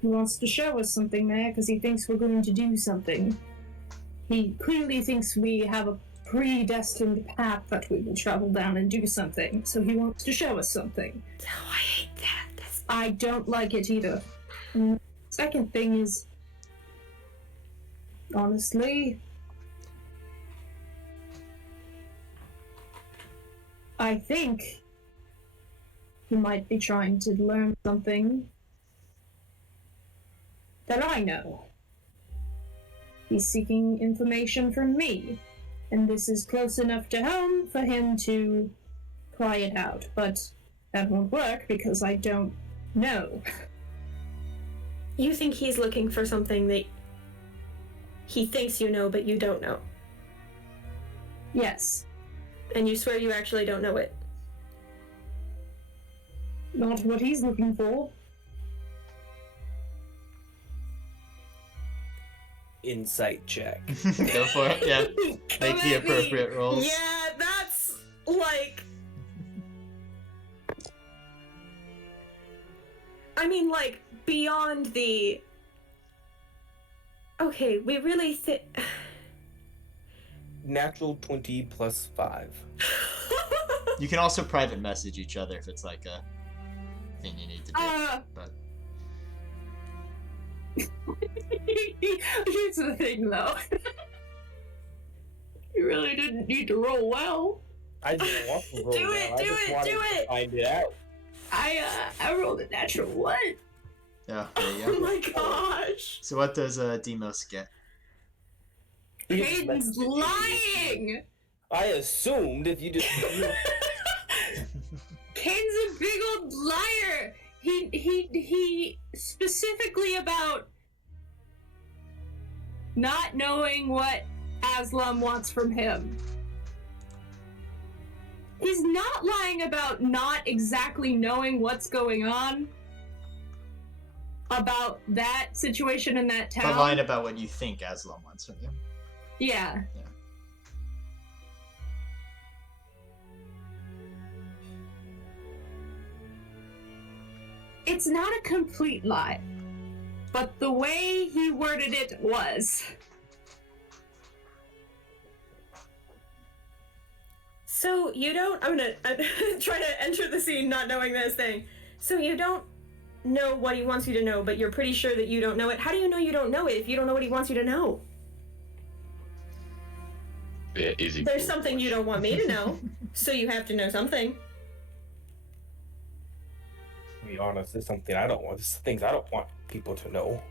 He wants to show us something there because he thinks we're going to do something. He clearly thinks we have a predestined path that we will travel down and do something, so he wants to show us something. Oh, I hate that. I don't like it either. And second thing is, honestly, I think he might be trying to learn something that I know. He's seeking information from me, and this is close enough to home for him to pry it out, but that won't work because I don't know. You think he's looking for something that he thinks you know, but you don't know? Yes. And you swear you actually don't know it? Not what he's looking for. Insight check. Go for it, yeah. Make the appropriate rolls. Yeah, that's, like... I mean, like, beyond the... Okay, we really Natural 20 plus 5. You can also private message each other if it's like a thing you need to do. But here's the thing, though. You really didn't need to roll well. I didn't want to roll Do it, well. I do just it, wanted do to it! find it out. I rolled a natural 1. yeah, there you Oh go. my gosh! So what does Demos get? Hayden's lying! I assumed if you just... Kane's a big old liar! He specifically about not knowing what Aslam wants from him. He's not lying about not exactly knowing what's going on about that situation in that town. But lying about what you think Aslam wants from you. Yeah. It's not a complete lie, but the way he worded it was. So you don't... I'm gonna try to enter the scene not knowing this thing. So you don't know what he wants you to know, but you're pretty sure that you don't know it. How do you know you don't know it if you don't know what he wants you to know? Yeah, easy. There's something you don't want me to know, so you have to know something. To be honest, there's something I don't want. There's things I don't want people to know.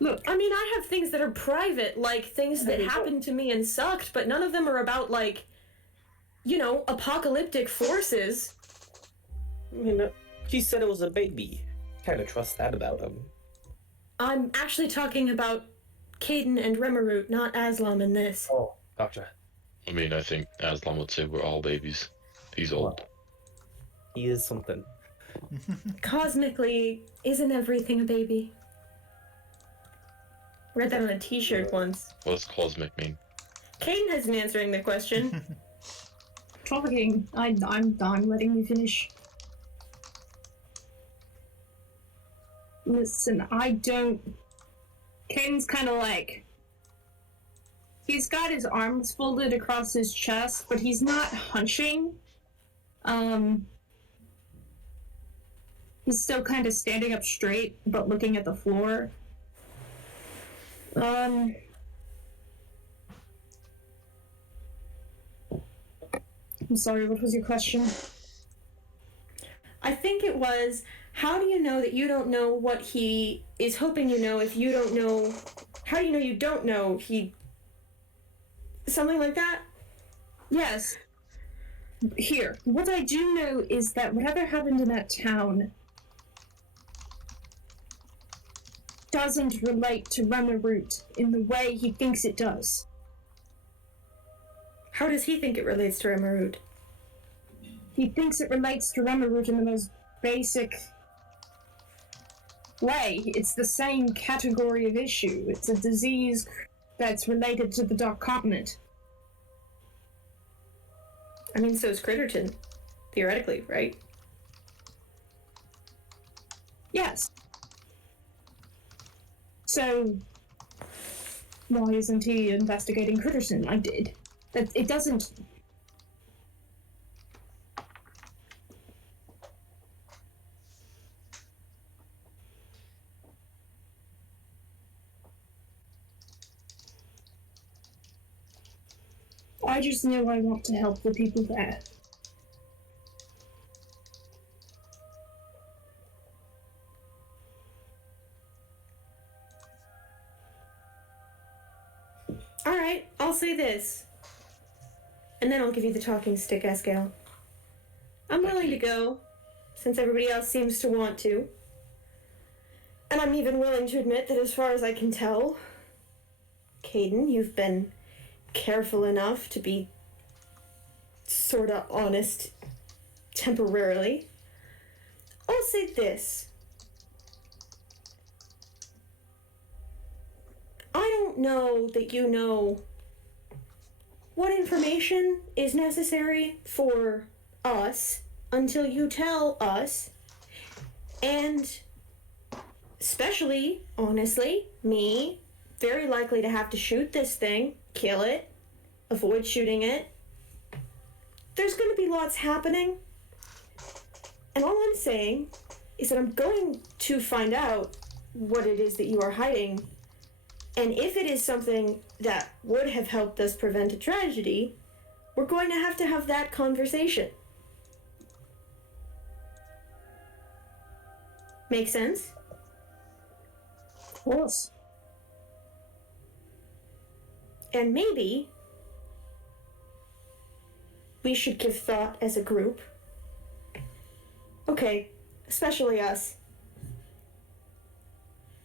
Look, I mean, I have things that are private, like things that There you go. happened to me and sucked, but none of them are about, like, you know, apocalyptic forces. I mean, he said it was a baby. Kind of trust that about him. I'm actually talking about Caden and Remarut, not Aslam in this. Oh, gotcha. I mean, I think Aslan would say we're all babies. He's old. He is something. Cosmically, isn't everything a baby? Read that on a t-shirt once. What does cosmic mean? Caden isn't answering the question. talking. I'm letting you finish. Listen, I don't. Caden's kind of like. He's got his arms folded across his chest, but he's not hunching. He's still kind of standing up straight, but looking at the floor. I'm sorry, what was your question? I think it was, how do you know that you don't know what he is hoping you know if you don't know? How do you know you don't know he... Something like that? Yes. Here, what I do know is that whatever happened in that town doesn't relate to Remarut in the way he thinks it does. How does he think it relates to Remarut? He thinks it relates to Remarut in the most basic way. It's the same category of issue. It's a disease that's related to the Dark Continent. I mean, so is Critterton. Theoretically, right? Yes. So, why isn't he investigating Critterton? I did. That it doesn't. I just know I want to help the people there. Alright, I'll say this. And then I'll give you the talking stick, Eskeil. I'm willing to go, since everybody else seems to want to. And I'm even willing to admit that as far as I can tell, Caden, you've been careful enough to be sorta honest temporarily. I'll say this. I don't know that you know what information is necessary for us until you tell us. And especially, honestly, me, very likely to have to shoot this thing, kill it, avoid shooting it. There's going to be lots happening. And all I'm saying is that I'm going to find out what it is that you are hiding. And if it is something that would have helped us prevent a tragedy, we're going to have that conversation. Make sense? Of course. And maybe we should give thought as a group. Okay, especially us.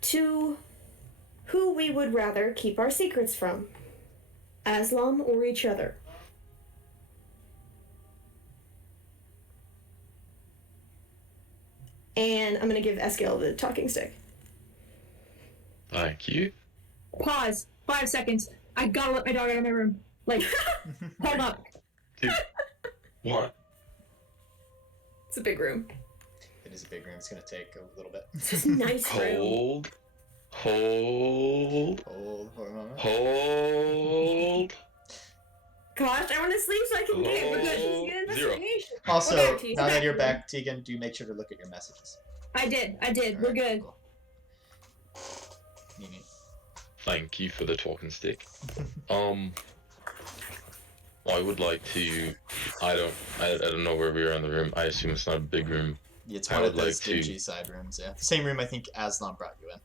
To who we would rather keep our secrets from. Aslam or each other. And I'm gonna give Eskeil the talking stick. Thank you. Pause. 5 seconds. I gotta let my dog out of my room. Like, hold up. 2, 1. It's a big room. It is a big room. It's going to take a little bit. It's a nice room. Hold. Hold. Hold on. Hold. Gosh, I want to sleep so I can get Oh, an zero. investigation. Also, We're back to you. now that you're back, Tegan, do make sure to look at your messages. I did. We're Alright, good. cool. Neat. Thank you for the talking stick. I would like to. I don't know where we are in the room. I assume it's not a big room. It's I one of would those like to- dingy side rooms, yeah. The same room I think Aslan brought you in.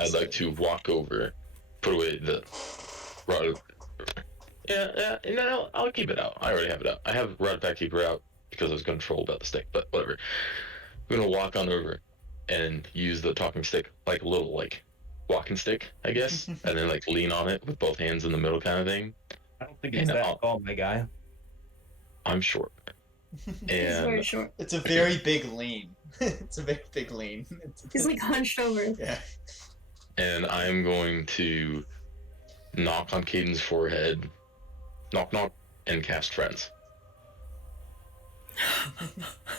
I'd like to walk over, put away the rod. Yeah, no, I'll keep it out. I already have it out. I have Rod Gatekeeper out because I was going to troll about the stick, but whatever. I'm gonna walk on over and use the talking stick like a little walking stick, I guess, and then lean on it with both hands in the middle kind of thing. I don't think it's that tall, my guy. I'm short. He's very And short. It's a very big lean. It's a very big lean. He's like hunched over. Yeah. and I'm going to knock on Caden's forehead, knock, and cast Friends.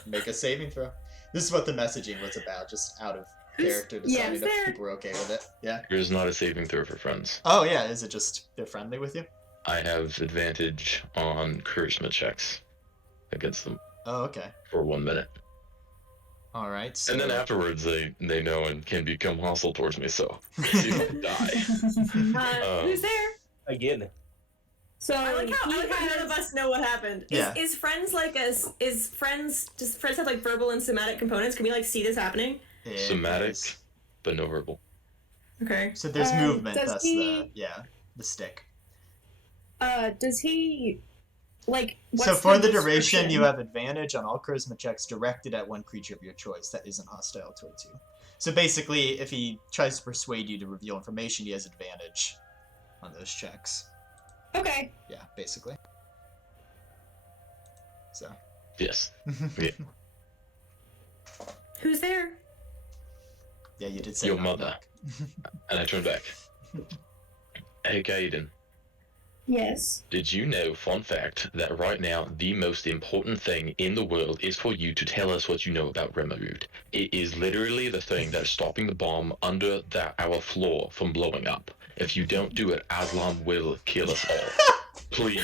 Make a saving throw. This is what the messaging was about, just out of character deciding is if there- people were okay with it. Yeah. There's not a saving throw for Friends. Oh yeah, is it just they're friendly with you? I have advantage on charisma checks against them Oh, okay. for 1 minute. Alright, so And then afterwards, they know and can become hostile towards me, so you don't die. Who's there? Again. So I like how he none of us know what happened. Yeah. Is Friends does Friends have verbal and somatic components? Can we see this happening? it Somatic, does- but no verbal. Okay. So there's movement, does that's he- the stick. does he what's So for the duration, description? you have advantage on all charisma checks directed at one creature of your choice that isn't hostile towards you. So basically, if he tries to persuade you to reveal information, he has advantage on those checks. Okay. Yeah, basically. So. Yes. Yeah. Who's there? Yeah, you did say Your knock, mother. knock. And I turn back. Hey, Caden. Yes. Did you know, fun fact, that right now the most important thing in the world is for you to tell us what you know about Remote? It is literally the thing that's stopping the bomb under our floor from blowing up. If you don't do it, Aslan will kill us all. Please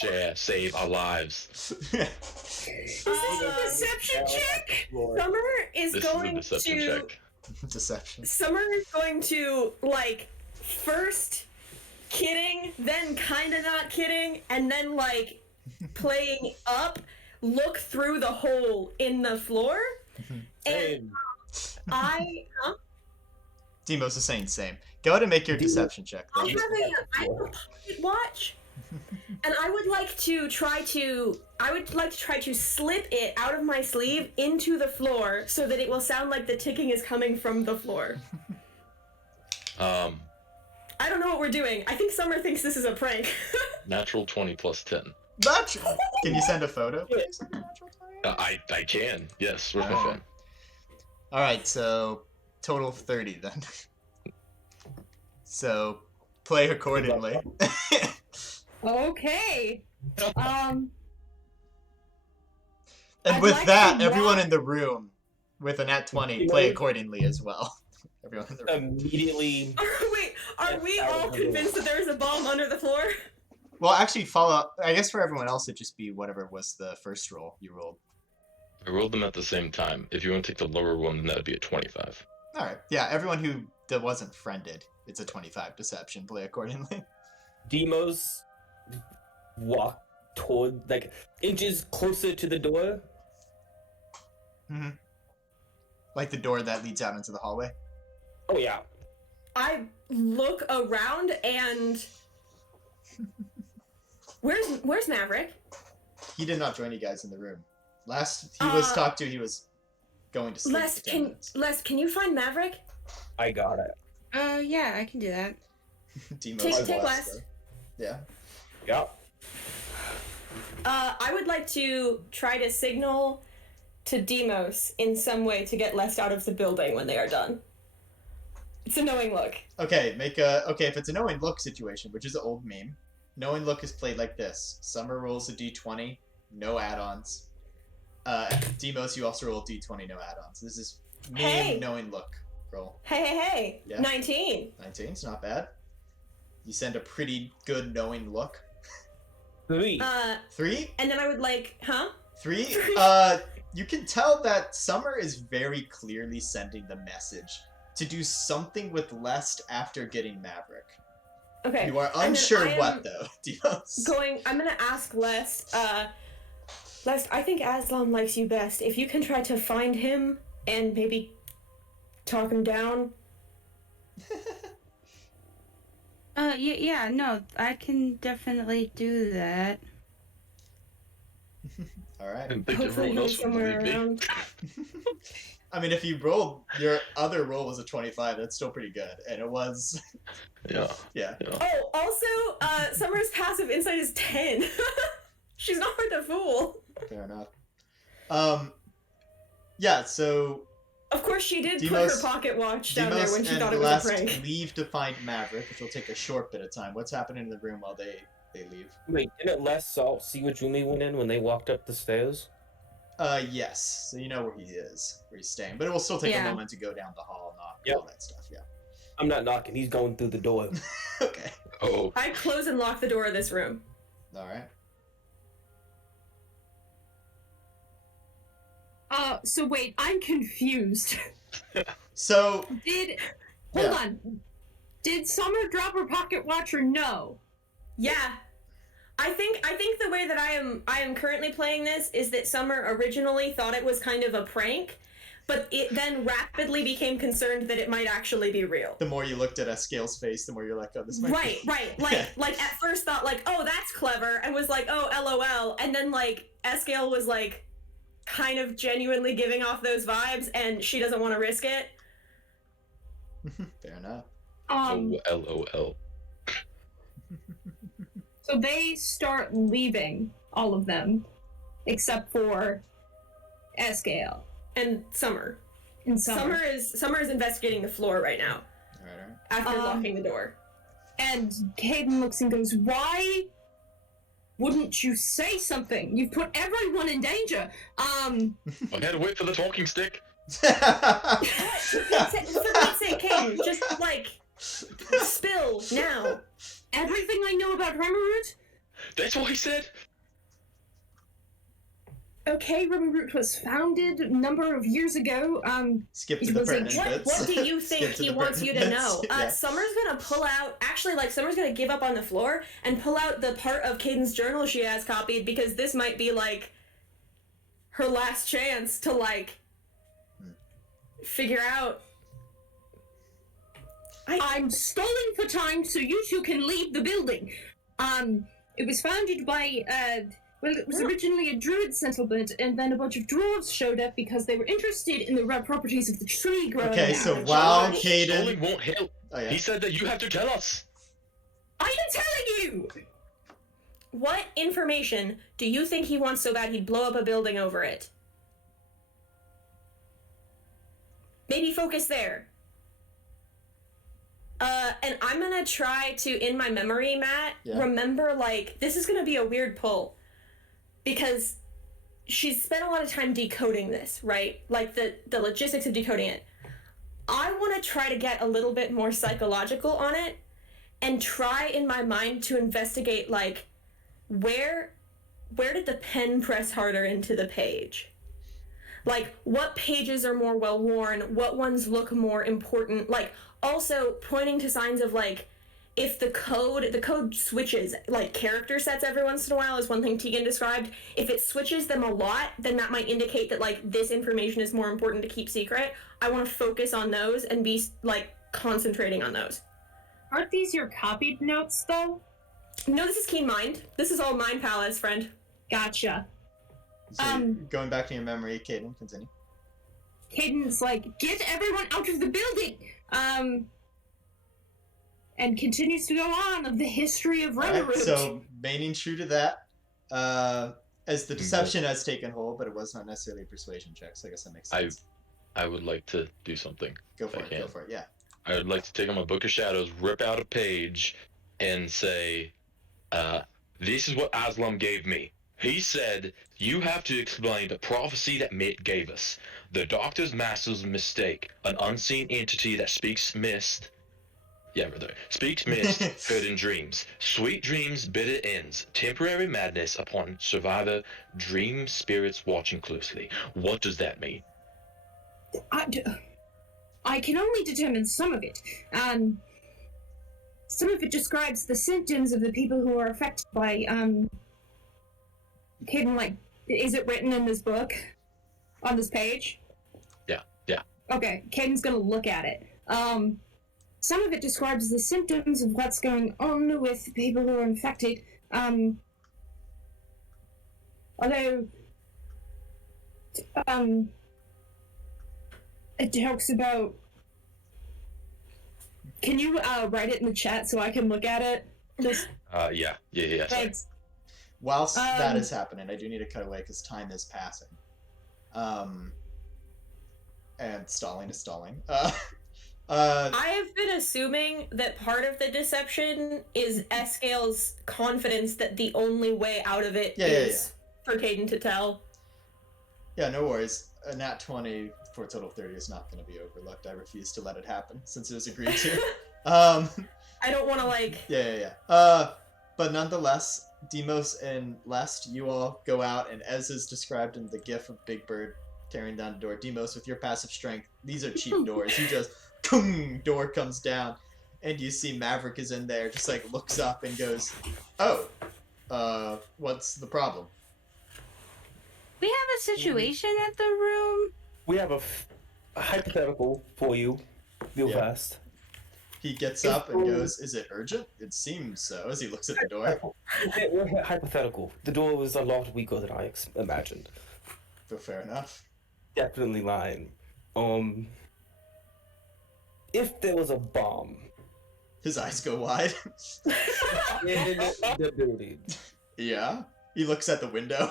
share, save our lives. Is this a deception check? Summer is This is a going deception to. check. Deception. Summer is going to first kidding, then kinda not kidding, and then playing up, look through the hole in the floor, and huh? Demos is saying same. Go ahead and make your deception check. I Then. have a pocket watch, and I would like to try to slip it out of my sleeve into the floor so that it will sound like the ticking is coming from the floor. I don't know what we're doing. I think Summer thinks this is a prank. Natural 20 plus 10. Natural. Can you send a photo? Please? I can, yes, with my phone. Alright, so total of 30 then. So play accordingly. Okay. And I'd with like that, to everyone walk- in the room with a nat 20 play accordingly as well. Everyone in the room. Immediately. Wait, are we all convinced that there's a bomb under the floor? Well, actually, follow. I guess for everyone else, it'd just be whatever was the first roll you rolled. I rolled them at the same time. If you want to take the lower one, then that would be a 25. Alright, yeah, everyone who wasn't friended, it's a 25 deception. Play accordingly. Demos walk toward, inches closer to the door. Mm-hmm. Like the door that leads out into the hallway. Oh, yeah. I look around and where's Maverick? He did not join you guys in the room. Last he was talked to, he was going to sleep. for 10 minutes. Can you find Maverick? I got it. Yeah, I can do that. Demos Take was, last. though. Yeah. Yep. I would like to try to signal to Demos in some way to get Lest out of the building when they are done. It's a knowing look. Okay, if it's a knowing look situation, which is an old meme, knowing look is played like this. Summer rolls a d20, no add-ons. Demos, you also roll a d20, no add-ons. This is meme Hey! knowing look roll. Hey. Yeah. 19. 19's not bad. You send a pretty good knowing look. 3. 3? And then I would like, huh? 3? You can tell that Summer is very clearly sending the message to do something with Lest after getting Maverick. Okay. You are And then unsure I am what, though, Dios. I'm gonna ask Lest, Lest, I think Aslam likes you best. If you can try to find him and maybe talk him down. Yeah, no, I can definitely do that. Alright. I didn't think Hopefully everyone he's else would somewhere believe me. around. I mean, if you rolled, your other roll was a 25, that's still pretty good. And it was... Yeah. Yeah. Oh, also, Summer's passive insight is 10. She's not hard to fool. Fair enough. Yeah, so... Of course, she did Demos- put her pocket watch down there Demos when she and thought it was a Lest prank. leave to find Maverick, which will take a short bit of time. What's happening in the room while they leave? Wait, didn't Les see what Jumi went in when they walked up the stairs? Yes. So you know where he is, where he's staying. But it will still take a Yeah. moment to go down the hall, knock, Yep. all that stuff, yeah. I'm not knocking, he's going through the door. Okay. Oh. I close and lock the door of this room. Alright. So wait, I'm confused. So, Hold Yeah. on. Did Summer drop her pocket watch or no? Yeah. I think the way that I am currently playing this is that Summer originally thought it was kind of a prank, but it then rapidly became concerned that it might actually be real. the more you looked at Eskeil's face, the more you're like, oh, this might Right, be... right. Like at first thought like, oh, that's clever, and was like, oh, LOL, and then like Eskeil was like kind of genuinely giving off those vibes, and she doesn't want to risk it. Fair enough. LOL. So they start leaving, all of them, except for Eskeil And Summer. and Summer. Summer is investigating the floor right now Alright. after locking the door. And Caden looks and goes, "Why wouldn't you say something? You've put everyone in danger." I had to wait for the talking stick. For Pete's sake, Caden, just like spill now. Everything I know about Remoroot? That's what he said. Okay, Remoroot was founded a number of years ago. Skip to It the was like, pertinent bits. What do you think Skip to he the wants you to pertinent know? bits. Yeah. Summer's gonna pull out. Actually, like Summer's gonna give up on the floor and pull out the part of Caden's journal she has copied, because this might be like her last chance to like figure out. I'm stalling for time so you two can leave the building. It was founded by, it was originally a druid settlement, and then a bunch of dwarves showed up because they were interested in the rare properties of the tree growing Okay, out. so while Stalling Caden... won't help. Oh, yeah. He said that you have to tell us. I am telling you! What information do you think he wants so bad he'd blow up a building over it? Maybe focus there. And I'm gonna try to, in my memory, Matt, Yeah. remember, like, this is gonna be a weird pull. Because she's spent a lot of time decoding this, right? Like, the logistics of decoding it. I want to try to get a little bit more psychological on it, and try in my mind to investigate, like, where did the pen press harder into the page? Like, what pages are more well-worn? What ones look more important? Like, also pointing to signs of, like, if the code switches, like, character sets every once in a while is one thing Tegan described. If it switches them a lot, then that might indicate that, like, this information is more important to keep secret. I want to focus on those and be, like, concentrating on those. Aren't these your copied notes, though? No, this is Keen Mind. This is all Mind Palace, friend. Gotcha. So going back to your memory, Caden, continue. Caden's like, "Get everyone out of the building!" And continues to go on of the history of Remoroot. Alright, so remaining true to that, as the deception has taken hold, but it was not necessarily a persuasion check, so I guess that makes sense. I would like to do something. Go for I it, can. go for it, yeah. I would like to take on my Book of Shadows, rip out a page, and say, this is what Aslam gave me. He said, you have to explain the prophecy that Mitt gave us. The Doctor's Master's mistake, an unseen entity that speaks mist, Yeah, brother. Speaks mist, heard in dreams. Sweet dreams, bitter ends. Temporary madness upon survivor. Dream spirits watching closely. What does that mean? I can only determine some of it. Some of it describes the symptoms of the people who are affected by, Caden, like, is it written in this book? On this page? Yeah. Okay, Caden's gonna look at it. Some of it describes the symptoms of what's going on with people who are infected. Although, it talks about. Can you write it in the chat so I can look at it? Just Yeah. Sorry. thanks. Whilst that is happening, I do need to cut away because time is passing. And stalling is stalling. I have been assuming that part of the deception is Eskeil's confidence that the only way out of it is for Caden to tell. Yeah, no worries. A nat 20 for a total of 30 is not going to be overlooked. I refuse to let it happen since it was agreed to. I don't want to, like... Yeah. But nonetheless, Demos and Lest, you all go out, and as is described in the gif of Big Bird tearing down the door, Demos, with your passive strength, these are cheap doors. You just, door comes down, and you see Maverick is in there, just like looks up and goes, "Oh, what's the problem?" We have a situation at the room. We have a hypothetical for you, real fast. He gets up and goes, "Is it urgent?" "It seems so," as he looks at the door. We're hypothetical. The door was a lot weaker than I imagined. So fair enough. Definitely lying. If there was a bomb His eyes go wide. in the building. Yeah. He looks at the window.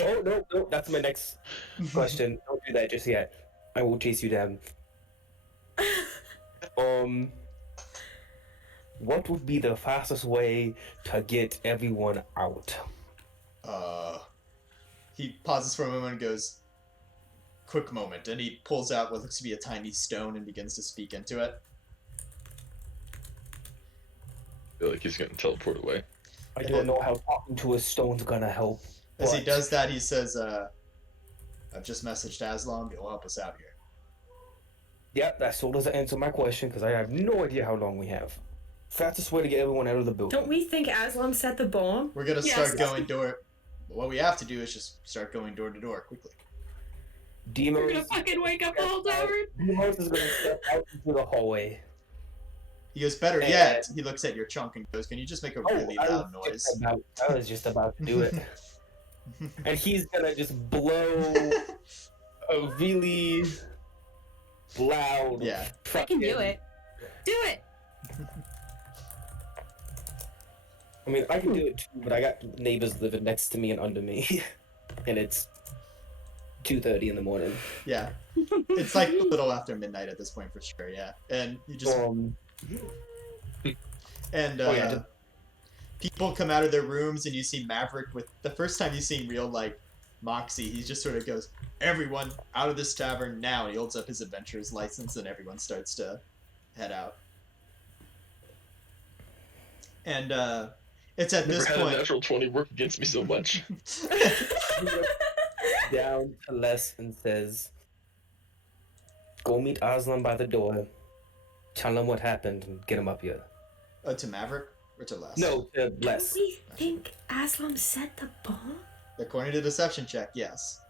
Oh, no, that's my next question. Don't do that just yet. I will chase you down. What would be the fastest way to get everyone out? He pauses for a moment and goes, "Quick moment," and he pulls out what looks to be a tiny stone and begins to speak into it. I feel like he's gonna teleport away. I don't know how talking to a stone's gonna help. As he does that, he says, "I've just messaged Aslam. He'll help us out here." Yep, that still doesn't answer my question because I have no idea how long we have. Fastest way to get everyone out of the building. Don't we think Aslam set the bomb? We're gonna start going door. What we have to do is just start going door to door quickly. Demos, We're gonna fucking wake up the whole tower. Demos is gonna step out into the hallway. He goes, "Better yet," he looks at your chunk and goes, "Can you just make a really loud noise?" I was just about to do it. And he's gonna just blow a really loud. Yeah. I can do it. Do it. I mean, I can do it too, but I got neighbors living next to me and under me, and it's 2:30 in the morning. Yeah. It's like a little after midnight at this point for sure, yeah. And you just... people come out of their rooms and you see Maverick with... The first time you see real, like, Moxie, he just sort of goes, "Everyone out of this tavern now," and he holds up his adventurer's license and everyone starts to head out. And, it's at this Never had point... a natural 20 work against me so much. Down to Les and says, "Go meet Aslan by the door. Tell him what happened and get him up here." to Maverick or to Les? No, to Les. Do we think Aslam set the bomb? According to deception check, yes.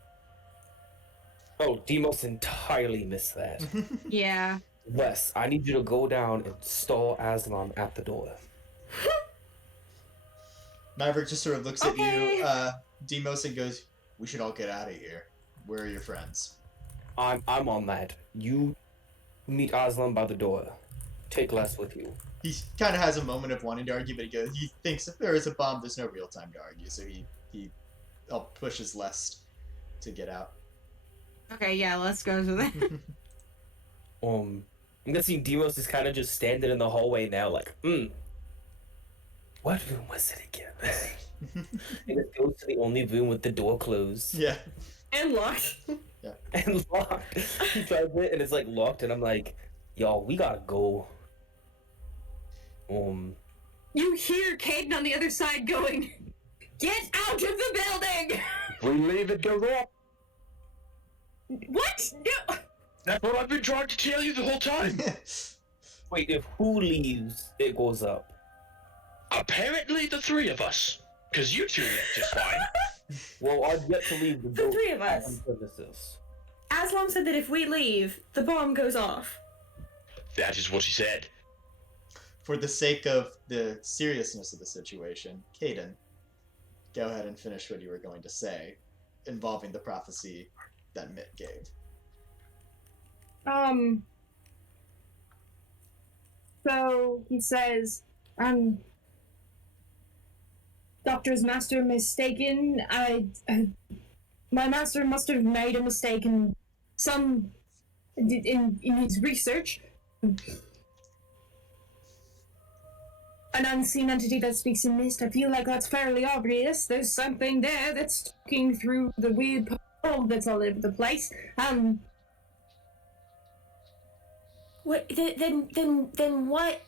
Oh, Demos entirely missed that. Yeah. Les, I need you to go down and stall Aslan at the door. Maverick just sort of looks at you, Demos, and goes, "We should all get out of here. Where are your friends?" I'm on that. You meet Aslan by the door. Take Les with you. He kind of has a moment of wanting to argue, but he thinks if there is a bomb, there's no real time to argue, so he pushes Les to get out. Okay, yeah, let's go with it. I'm guessing Demos is kind of just standing in the hallway now, like, what room was it again? And it goes to the only room with the door closed. Yeah. And locked. And locked. He tries it and it's like locked, and I'm like, Y'all, we gotta go. You hear Caden on the other side going, "Get out of the building!" We leave, it goes up. What? No. That's what I've been trying to tell you the whole time. Wait, if who leaves, it goes up. Apparently the three of us. Because you two left just fine. Well, I've yet to leave the The three of us. premises. Aslam said that if we leave, the bomb goes off. That is what he said. For the sake of the seriousness of the situation, Caden, go ahead and finish what you were going to say involving the prophecy that Mitt gave. So he says, Doctor's master mistaken. My master must have made a mistake in his research. An unseen entity that speaks in mist. I feel like that's fairly obvious. There's something there that's talking through the weird portal that's all over the place. What? Then what?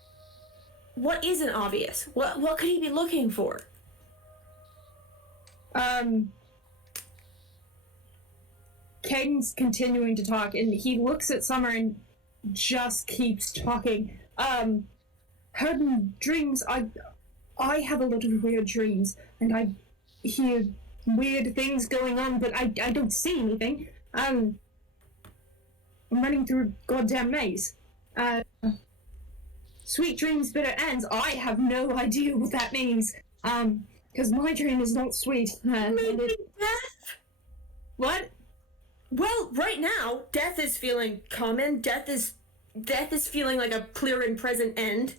What isn't obvious? What could he be looking for? Caden's continuing to talk, and he looks at Summer and just keeps talking. Heard in dreams, I have a lot of weird dreams, and I hear weird things going on, but I don't see anything. I'm running through a goddamn maze. Sweet dreams, bitter ends. I have no idea what that means. Because my dream is not sweet. Maybe death? What? Well, right now, death is feeling common. Death is feeling like a clear and present end.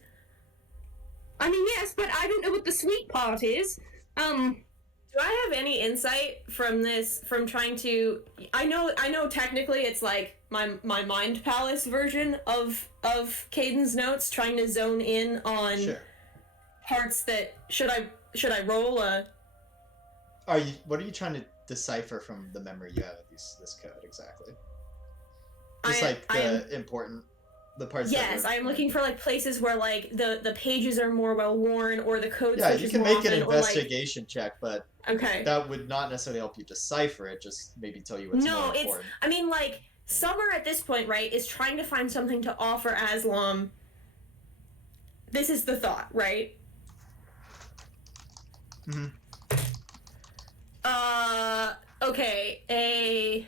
I mean, yes, but I don't know what the sweet part is. Do I have any insight from this? From trying to, I know. Technically, it's like my mind palace version of Caden's notes, trying to zone in on parts that should I roll a? What are you trying to decipher from the memory you have of this code exactly? Important. The parts. Yes, I am looking for like places where like the pages are more well worn, or the code. Yeah, you can make an often, investigation check, but okay, that would not necessarily help you decipher it. Just maybe tell you what's more important. I mean, like Summer at this point, right, is trying to find something to offer Aslam. This is the thought, right? Mm-hmm. Okay, a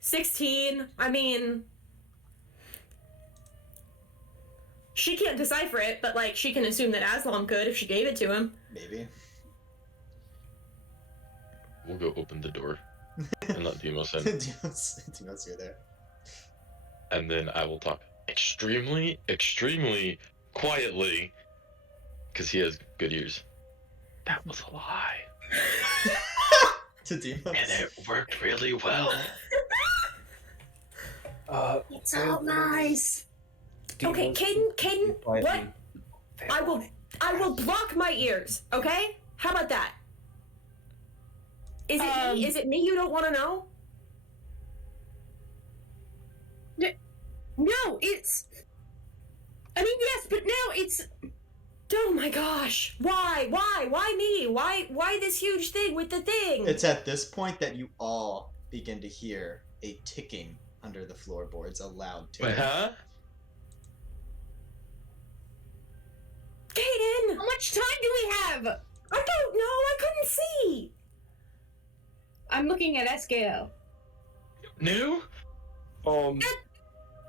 16. I mean, she can't decipher it, but like she can assume that Aslam could if she gave it to him. Maybe. We'll go open the door and let Demos in. Demos, you're there. And then I will talk extremely, extremely quietly, because he has good ears. That was a lie. To Demos. And it worked really well. It's all nice. Okay, Caden, what? I will block my ears, okay? How about that? Is it me? Is it me you don't want to know? No, it's... I mean, yes, but now it's... Oh my gosh. Why? Why me? Why this huge thing with the thing? It's at this point that you all begin to hear a ticking under the floorboards, a loud ticking. Huh? Caden! How much time do we have? I don't know. I couldn't see. I'm looking at Eskeil. New?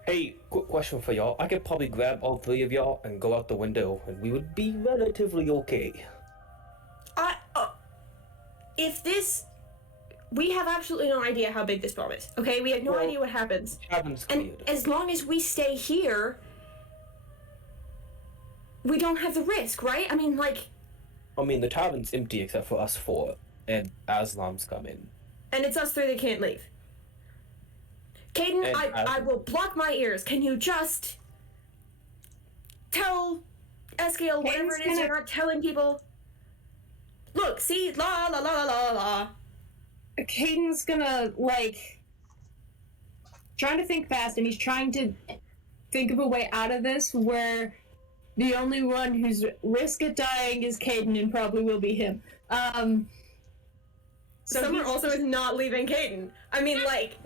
Hey, quick question for y'all. I could probably grab all three of y'all and go out the window, and we would be relatively okay. If this... We have absolutely no idea how big this bomb is, okay? We have no idea what happens. Cabin's And cleared. as long as we stay here, we don't have the risk, right? I mean, like... I mean, the tavern's empty except for us four, and Aslam's coming. And it's us three that can't leave. Caden, And I will block my ears. Can you just tell Eskeil whatever it is you're not telling people? Look, see? La la la la la la. Caden's gonna, like... trying to think fast, and he's trying to think of a way out of this where the only one who's risk at dying is Caden, and probably will be him. So Summer also is not leaving Caden. I mean, like,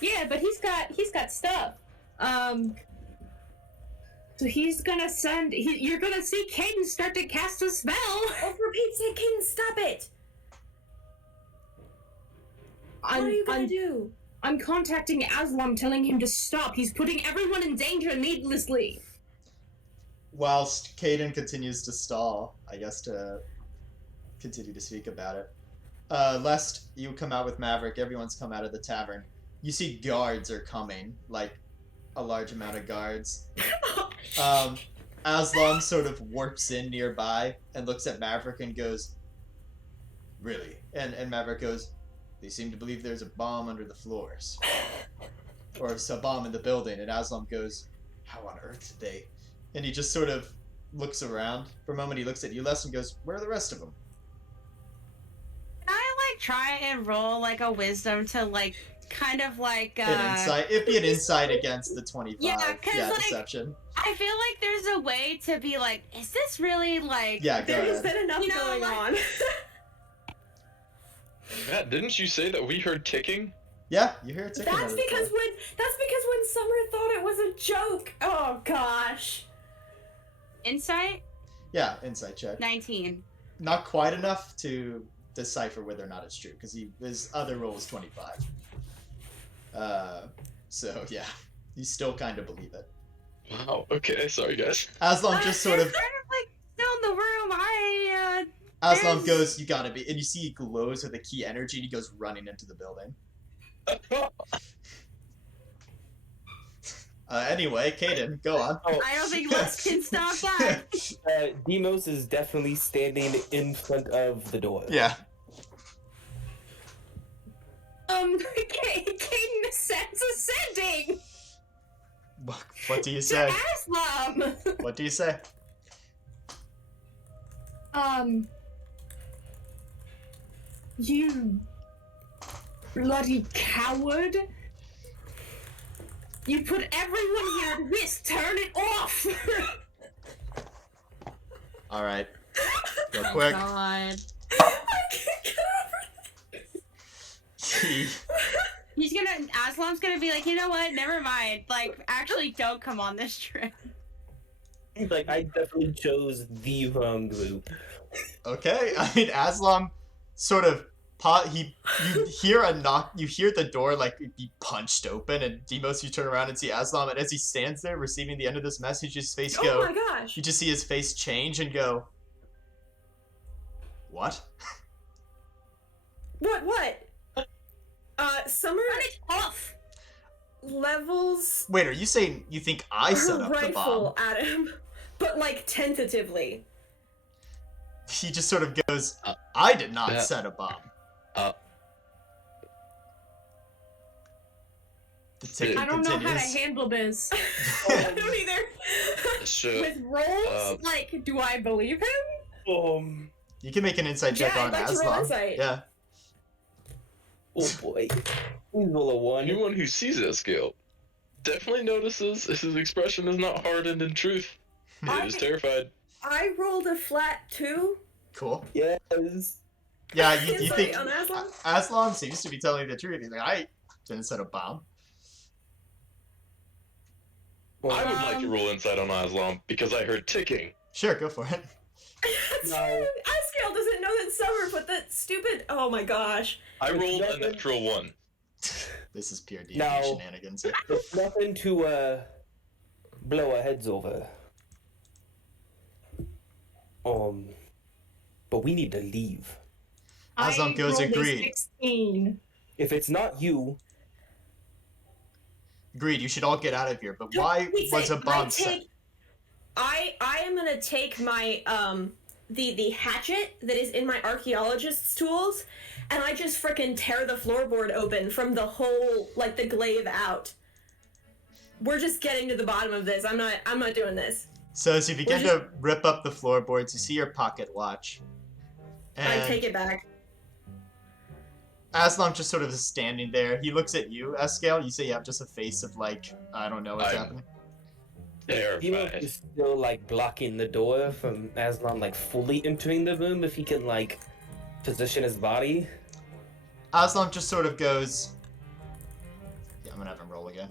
yeah, but he's got stuff. So he's gonna send. You're gonna see Caden start to cast a spell. oh, for Pete's sake, Caden, stop it! What are you gonna do? I'm contacting Aslam, telling him to stop. He's putting everyone in danger needlessly. Whilst Caden continues to stall, I guess to continue to speak about it. Lest you come out with Maverick, everyone's come out of the tavern. You see guards are coming, like a large amount of guards. Aslam sort of warps in nearby and looks at Maverick and goes, "Really?" And Maverick goes, "They seem to believe there's a bomb under the floors. Or it's a bomb in the building." And Aslam goes, "How on earth did they?" And he just sort of looks around. For a moment he looks at you, Les, and goes, "Where are the rest of them?" Can I like try and roll like a wisdom to like kind of like An insight. It'd be an insight against the 25. Yeah, 'cause, like, deception. I feel like there's a way to be like, is this really like Yeah, go There's ahead. been enough You know, going like- on. Matt, didn't you say that we heard ticking? Yeah, you hear it ticking. That's on the because floor. when Summer thought it was a joke. Oh gosh. insight? Yeah, insight check. 19. Not quite enough to decipher whether or not it's true, because his other roll was 25. So yeah, you still kind of believe it. Wow, okay, sorry guys. Aslam just sort of. kind of like still in the room. Aslam There's- goes, "You gotta be," and you see he glows with a key energy, and he goes running into the building. Anyway, Caden, go on. I don't think Les can stop that. Demos is definitely standing in front of the door. Yeah. Caden sends ascending What do you to say? Aslam. What do you say? You bloody coward. You put everyone here at risk. Turn it off. All right. Real Oh quick. God. I can't get over He's gonna, Aslam's gonna be like, you know what? Never mind. Like, actually, don't come on this trip. He's like, I definitely chose the wrong group. Okay. I mean, Aslam sort of you hear a knock. You hear the door like be punched open, and Demos, you turn around and see Aslam, and as he stands there receiving the end of this message, his face Oh go. my gosh. You just see his face change and go. What? What? Summer Turn it off. levels Wait, are you saying you think I set her up the bomb? rifle at him, but like tentatively. He just sort of goes, "I did not that- set a bomb." The ticket I don't know how to continues. handle this. I don't either. So, With rolls, like, do I believe him? You can make an insight check Yeah, on I'd like to roll Aslam. insight. Yeah. Oh boy. Please roll a 1. anyone who sees Eskeil definitely notices his expression is not hardened in truth. He is terrified. I rolled a flat 2. Cool. Yes. Yeah, you Insight think on Aslam? Aslam seems to be telling the truth. He's like, "I didn't set a bomb." I would like to roll insight on Aslam because I heard ticking. Sure, go for it. That's No. true. Eskeil doesn't know that Summer put that stupid. Oh my gosh. I It's rolled a nothing- natural 1. This is pure D&D No. shenanigans. It's nothing to blow our heads over. But we need to leave. Aslam I goes, rolled a "Agreed." 16. If it's not you, Agreed, you should all get out of here. But why Wait, was say, a bomb set? I am gonna take my the hatchet that is in my archaeologist's tools, and I just frickin' tear the floorboard open from the whole like the glaive out. We're just getting to the bottom of this. I'm not doing this. So as you begin We're to rip up the floorboards, you see your pocket watch. And I take it back. Aslam just sort of is standing there. He looks at you, Eskeil. You say you have just a face of like, I don't know what's I'm- happening. Demo Terrified. is still like blocking the door from Aslan like fully entering the room if he can like position his body. Aslam just sort of goes. Yeah, I'm gonna have him roll again.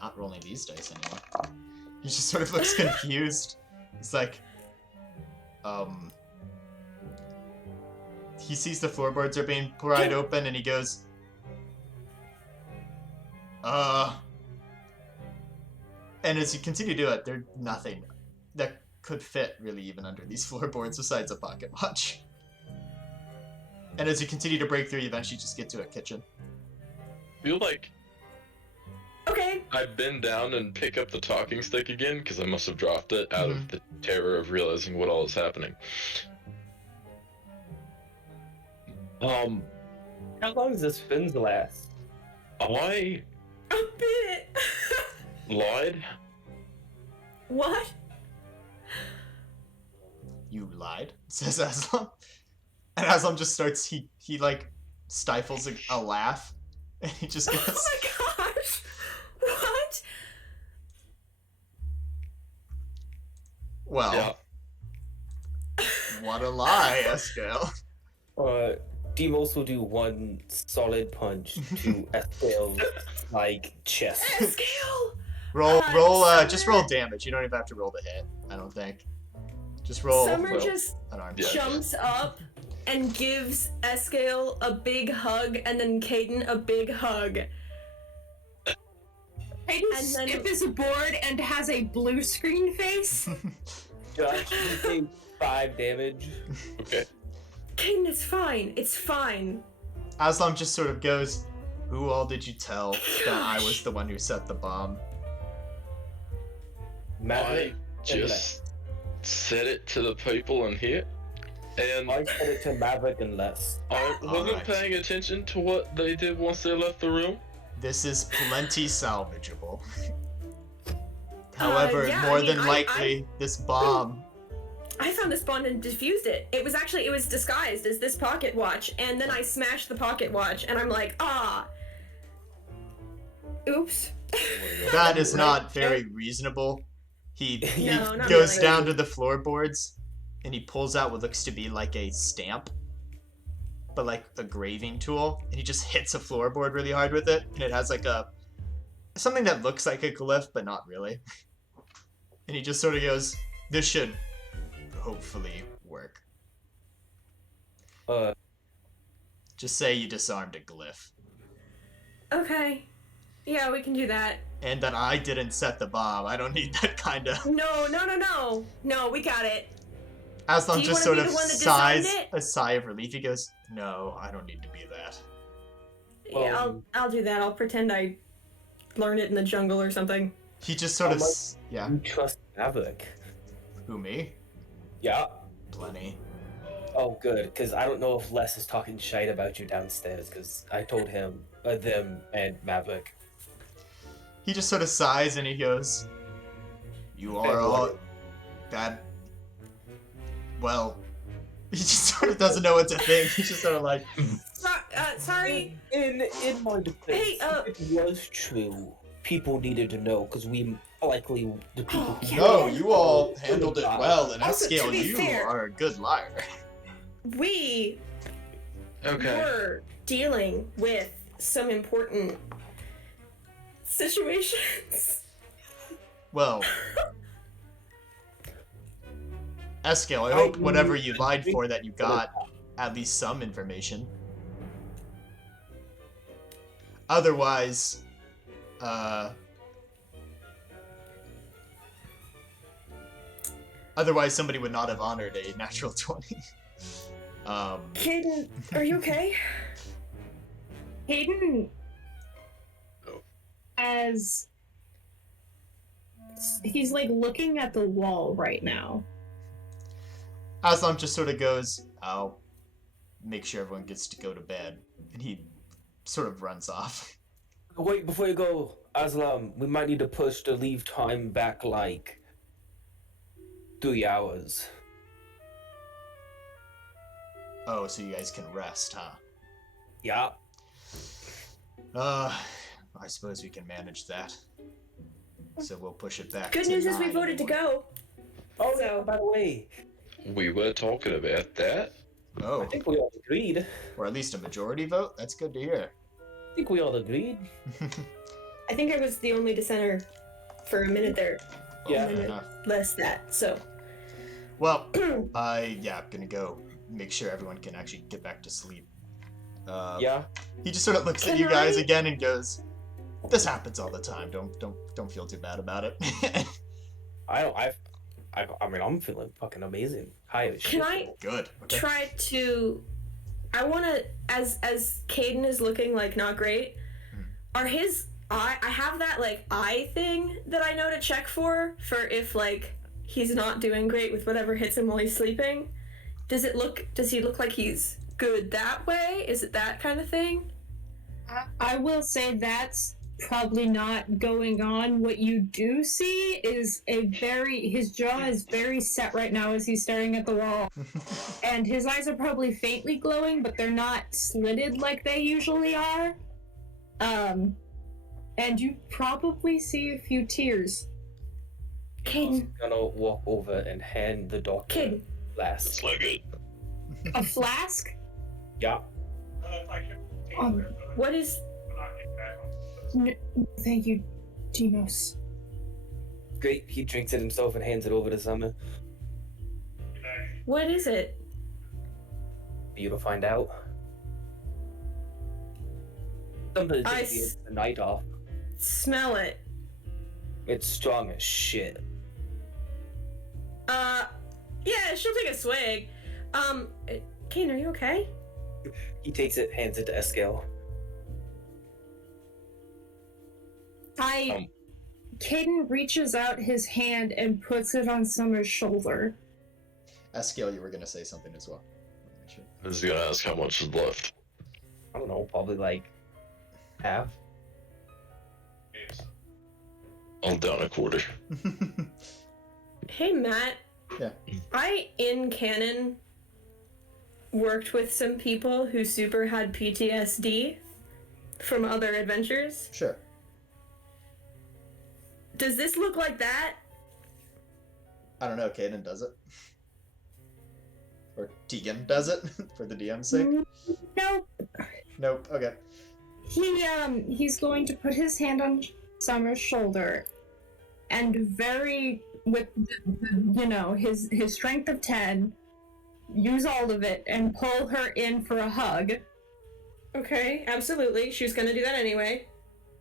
Not rolling these dice anymore. He just sort of looks confused. He's like, He sees the floorboards are being pried open, and he goes, And as you continue to do it, there's nothing that could fit really even under these floorboards besides a pocket watch. And as you continue to break through, you eventually just get to a kitchen. Feel like Okay. I bend down and pick up the talking stick again because I must have dropped it out of the terror of realizing what all is happening. How long does this fins last? I A bit. lied. What? You lied, says Aslam. And Aslam just starts, he like stifles a laugh, and he just goes, Oh my gosh. What? well, what a lie, Eskeil. Demos will do one solid punch to Eskeil's like chest. Eskeil! Just roll damage. You don't even have to roll the hit, I don't think. Just roll Summer just an arm. Yeah. jumps up and gives Eskeil a big hug, and then Caden a big hug. Hayden's And then- skip is aboard and has a blue screen face. Josh, you take 5 damage. Okay. Caden, it's fine. It's fine. Aslam just sort of goes, who all did you tell that I was the one who set the bomb? Maverick, I just said it to the people in here, and I said it to Maverick and Les. I wasn't Alright. paying attention to what they did once they left the room. This is plenty salvageable. However, yeah, more I mean, than likely, this bomb. I found this bomb and defused it. It was disguised as this pocket watch, and then I smashed the pocket watch, and I'm like, oops. That is not very reasonable. He No, not goes really. down to the floorboards, and he pulls out what looks to be like a stamp, but like a graving tool, and he just hits a floorboard really hard with it, and it has like something that looks like a glyph, but not really. And he just sort of goes, this should hopefully work. Just say you disarmed a glyph. Okay. Yeah, we can do that. And that I didn't set the bomb. I don't need that kind of... No. No, we got it. Aslan Do you just wanna sort be of the one that designed sighs it? a sigh of relief. He goes, no, I don't need to be that. Yeah, I'll do that. I'll pretend I learned it in the jungle or something. He just sort of... much- Yeah. You trust Maverick? Who, me? Yeah. Plenty. Oh, good, because I don't know if Les is talking shite about you downstairs, because I told him, them, and Maverick. He just sort of sighs and he goes, you are Fair all... warning. That... Well... He just sort of doesn't know what to think. He's just sort of like... Sorry. In my defense, Hey, it was true. People needed to know, because we likely the people. who- No, you all handled it well, and Also, to Eskeil, be you fair- are a good liar. We Okay. were dealing with some important situations. Well... Eskeil, I hope whatever you lied for that you got at least some information. Otherwise, somebody would not have honored a natural 20. Caden, are you okay? Hayden, Oh. as he's like looking at the wall right now. Aslam just sort of goes, I'll make sure everyone gets to go to bed. And he sort of runs off. Wait, before you go, Aslam, we might need to push the leave time back like 3 hours. Oh, so you guys can rest, huh? Yeah. I I suppose we can manage that. So we'll push it back. Good to news is we 9 voted to anymore. go. Oh, So- yeah, by the way, We were talking about that. Oh, I think we all agreed. or at least a majority vote? That's good to hear. I think we all agreed. I think I was the only dissenter for a minute there. Yeah. Fair enough. Less that. So Well, I'm gonna go make sure everyone can actually get back to sleep. Yeah. He just sort of looks at Can you guys I- again and goes, "This happens all the time. Don't feel too bad about it." I mean, I'm feeling fucking amazing. High as shit. can I Good. Okay. try to? I want to, as Caden is looking like not great. Are his eye? I have that like eye thing that I know to check for if like he's not doing great with whatever hits him while he's sleeping. Does he look like he's good that way? Is it that kind of thing? I will say that's probably not going on. What you do see is his jaw is very set right now as he's staring at the wall. And his eyes are probably faintly glowing, but they're not slitted like they usually are. And you probably see a few tears. Caden, I'm gonna walk over and hand the doctor Caden, flask. It's not good. A flask? Yeah. what is? Thank you, Demos. Great. He drinks it himself and hands it over to Summer. What is it? You'll find out. Something to I take the night off. Smell it. It's strong as shit. Yeah, she'll take a swig. Caden, are you okay? He takes it, hands it to Eskeil. Caden reaches out his hand and puts it on Summer's shoulder. Eskeil, you were gonna say something as well. I was gonna ask how much is left. I don't know, probably like half. I'm down a quarter. Hey, Matt. Yeah. I, in canon, worked with some people who super had PTSD from other adventures. Sure. Does this look like that? I don't know. Caden does it, or Tegan does it for the DM's sake. Nope. Nope. Okay. He's going to put his hand on Summer's shoulder and with his strength of 10, use all of it and pull her in for a hug Okay, absolutely. She was gonna do that anyway.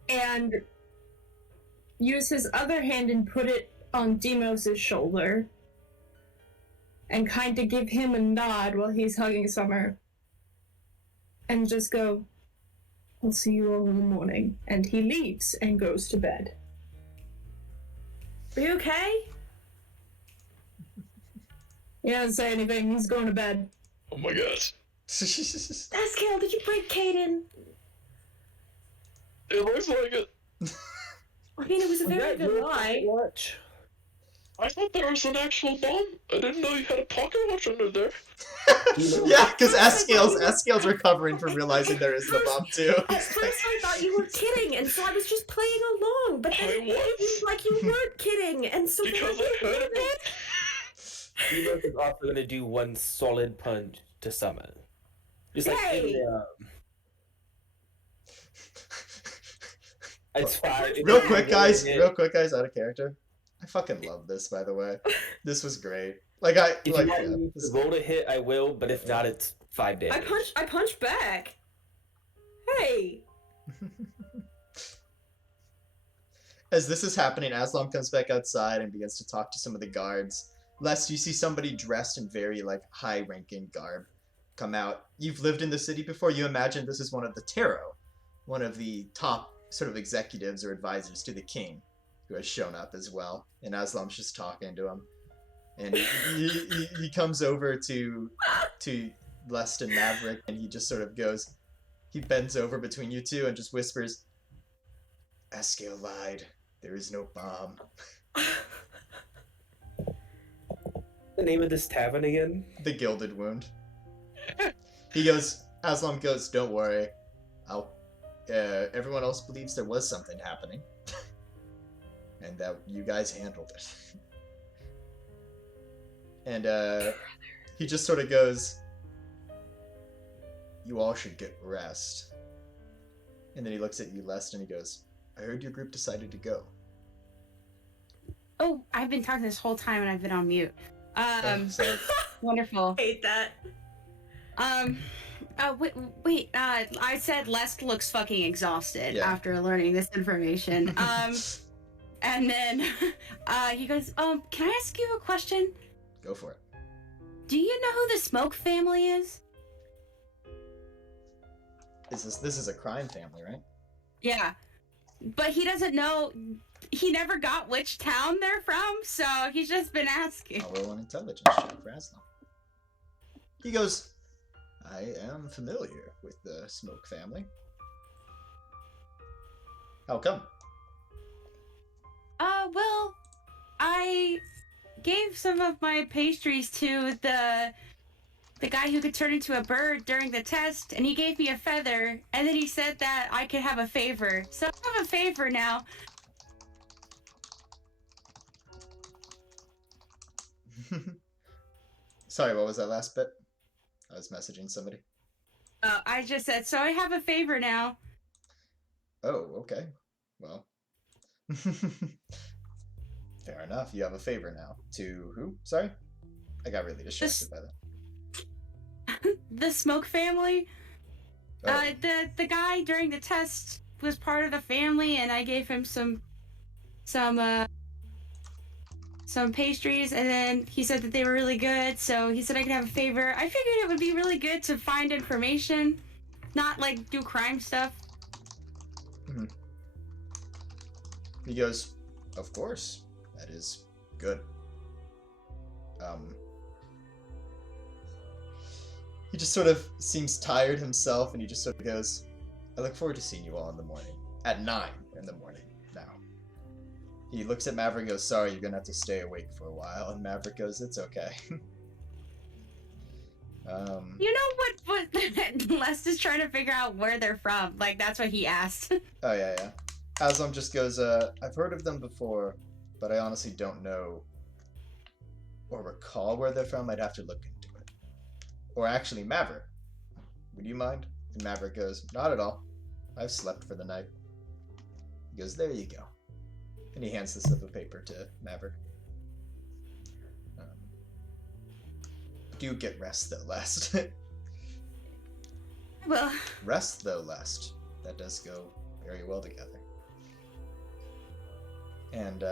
and use his other hand and put it on Demos's shoulder and kind of give him a nod while he's hugging Summer and just go, "I'll see you all in the morning." And he leaves and goes to bed. Are you okay? He doesn't say anything. He's going to bed. Oh my gosh. Eskeil, did you break Caden? It looks like it. I mean, it was a very good lie. Watch. I thought there was an actual bomb. I didn't know you had a pocket watch under there. Yeah, because Eskeil's recovering from realizing there is the bomb too. At first I thought you were kidding, and so I was just playing along, but then I it was. seemed like you weren't kidding, and so then Because I heard it. Demos is also gonna do one solid punch to Summer. Just like Hey! It's fine. Real quick, guys, out of character. I fucking love this, by the way. This was great. Like If you want me this- to roll to hit, I will, but if not, it's 5 damage. I punched back. Hey! As this is happening, Aslam comes back outside and begins to talk to some of the guards. Lest you see somebody dressed in very high-ranking garb come out. You've lived in the city before. You imagine this is one of the Tarot, one of the top sort of executives or advisors to the king, who has shown up as well. And Aslam's just talking to him, and he comes over to Lest and Maverick, and he just sort of goes. He bends over between you two and just whispers, "Eskeil lied. There is no bomb." The name of this tavern again? The Gilded Wound. He goes, Aslam goes, "Don't worry. I'll everyone else believes there was something happening, and that you guys handled it. And he just sort of goes, "You all should get rest." And then he looks at you, Lest, and he goes, "I heard your group decided to go." Oh, I've been talking this whole time and I've been on mute. Sorry. Wonderful. Hate that. Wait, I said Lest looks fucking exhausted Yeah. after learning this information. And then, he goes, can I ask you a question? Go for it. Do you know who the Smoke family is? This is a crime family, right? Yeah. But he doesn't know, he never got which town they're from, so he's just been asking. I'll roll an intelligence check for Aslan. He goes, "I am familiar with the Smoke family." How come? Well, I gave some of my pastries to the guy who could turn into a bird during the test, and he gave me a feather, and then he said that I could have a favor. So I have a favor now. Sorry, what was that last bit? I was messaging somebody. I just said, so I have a favor now. Oh, okay. Well. Fair enough. You have a favor now. To who? Sorry? I got really distracted by that. The Smoke family. Oh. The guy during the test was part of the family, and I gave him some pastries, and then he said that they were really good, so he said I could have a favor. I figured it would be really good to find information, not like do crime stuff. Mhm. He goes, "Of course. That is good." He just sort of seems tired himself, and he just sort of goes, "I look forward to seeing you all in the morning. At 9 in the morning now." He looks at Maverick and goes, "Sorry, you're gonna have to stay awake for a while." And Maverick goes, "It's okay." You know what Les is trying to figure out where they're from. Like, that's what he asked. Oh, yeah. Aslam just goes, "I've heard of them before, but I honestly don't know or recall where they're from. I'd have to look into it." Or actually, Maverick, would you mind? And Maverick goes, "Not at all. I've slept for the night." He goes, "There you go." And he hands the slip of paper to Maverick. Do get rest, though, Lest. Well, Rest, though, Lest. That does go very well together. And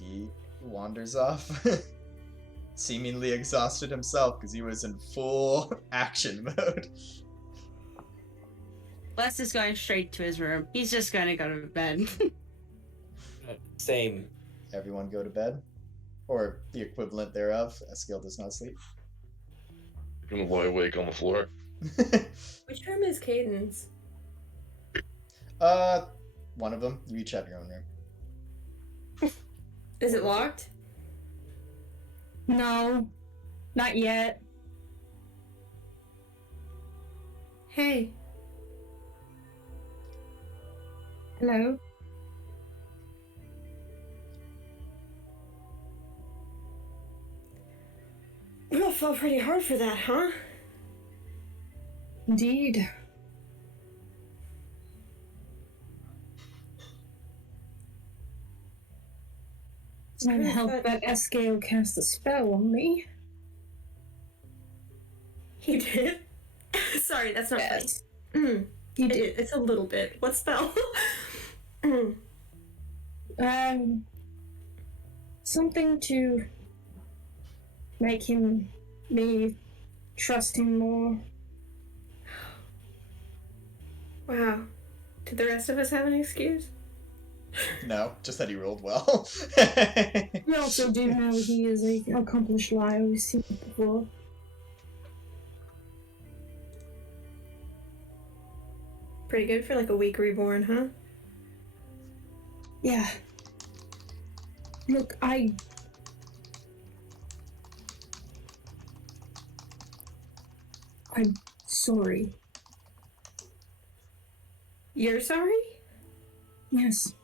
he wanders off, seemingly exhausted himself because he was in full action mode. Les is going straight to his room. He's just gonna go to bed. Same. Everyone go to bed? Or the equivalent thereof. Eskeil does not sleep. I'm gonna lie awake on the floor. Which room is Caden's? One of them. You each have your own room. Is it locked? No, not yet. Hey. Hello? You all fell pretty hard for that, huh? Indeed. Can't help that Eskeil cast a spell on me. He did? Sorry, that's not Yes. funny. He did. It's a little bit. What spell? Something to make me trust him more. Wow. Did the rest of us have an excuse? No, just that he rolled well. We also do know he is an accomplished liar. We've seen it before. Pretty good for like a week reborn, huh? Yeah. Look, I'm sorry. You're sorry? Yes.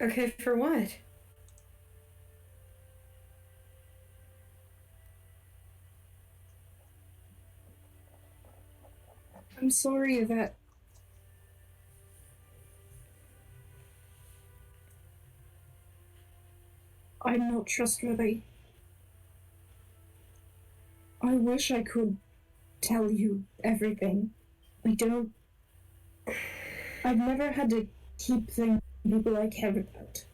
Okay, for what? I'm sorry that I'm not trustworthy. I wish I could tell you everything. I don't. I've never had to keep things from people I care about.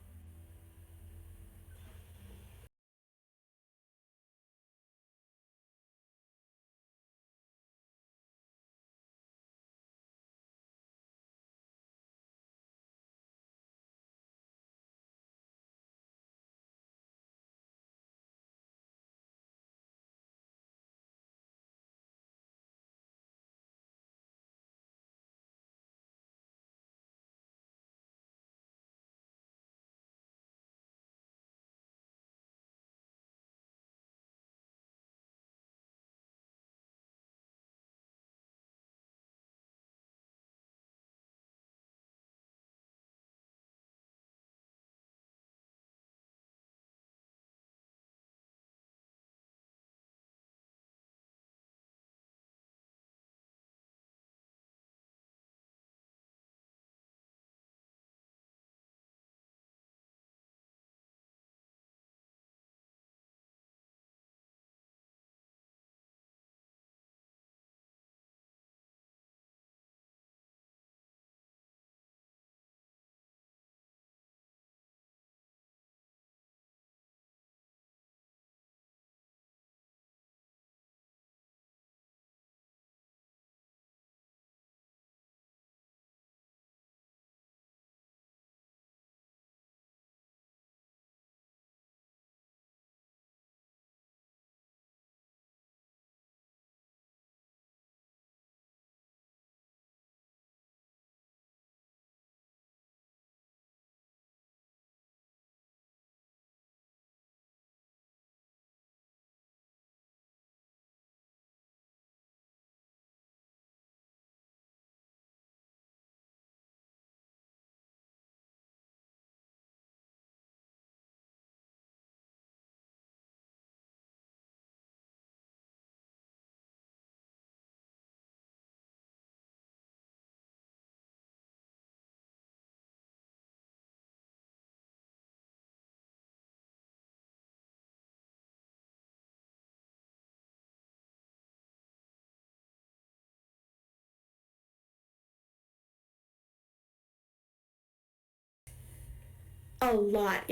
A lot.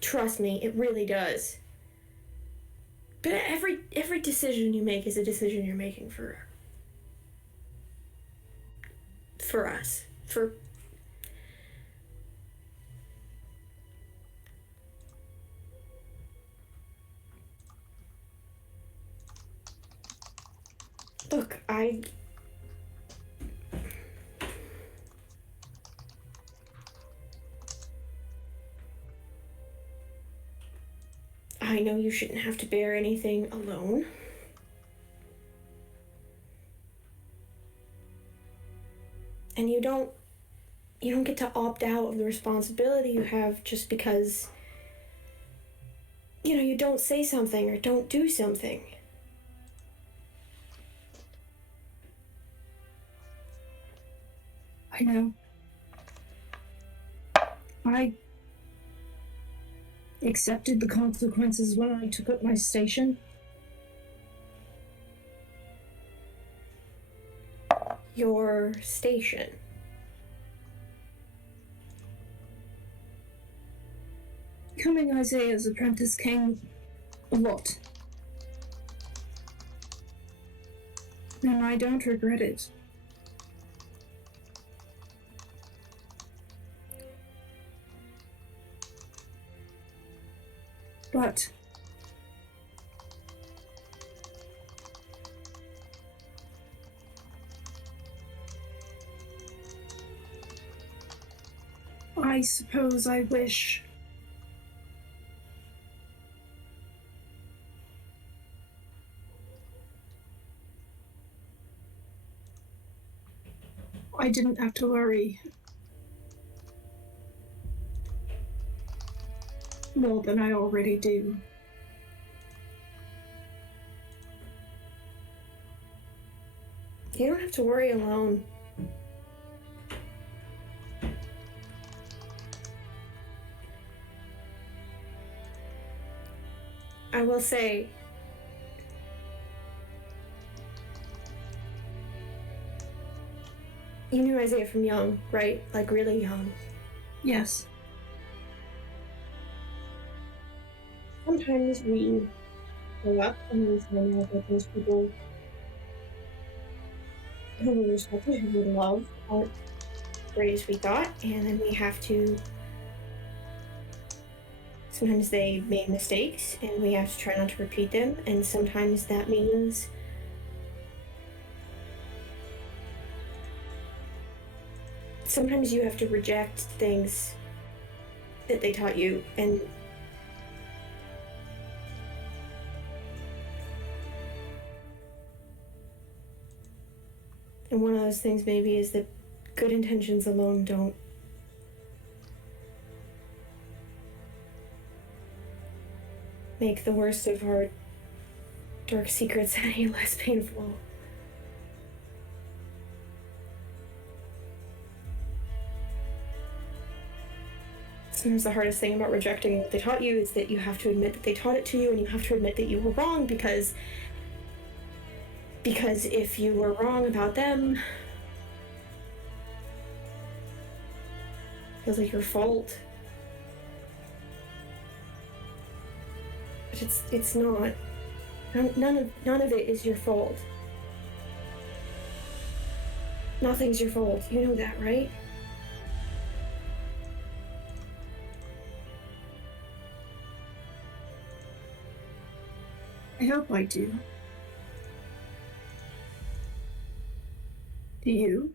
Trust me, it really does. But every decision you make is a decision you're making for us. For Look, I know you shouldn't have to bear anything alone. And you don't get to opt out of the responsibility you have just because you don't say something or don't do something. I know. I accepted the consequences when I took up my station. Your station. Becoming Isaiah's apprentice came a lot. And I don't regret it. But I suppose I wish I didn't have to worry more than I already do. You don't have to worry alone. I will say, you knew Isaiah from young, right? Like really young. Yes. Sometimes we grow up and we find out that those people who we respected, who we loved, aren't great as we thought, and then we have to. Sometimes they made mistakes, and we have to try not to repeat them, and sometimes that means sometimes you have to reject things that they taught you, and one of those things maybe is that good intentions alone don't make the worst of our dark secrets any less painful. Sometimes the hardest thing about rejecting what they taught you is that you have to admit that they taught it to you, and you have to admit that you were wrong, because if you were wrong about them, it feels like your fault. But it's not. None of it is your fault. Nothing's your fault. You know that, right? I hope I do. Do you?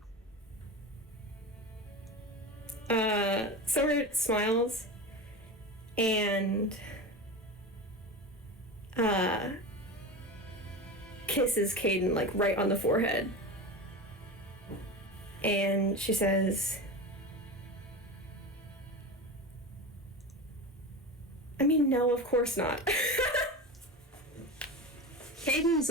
Summer smiles and kisses Caden like right on the forehead. And she says, I mean, no, of course not. Caden's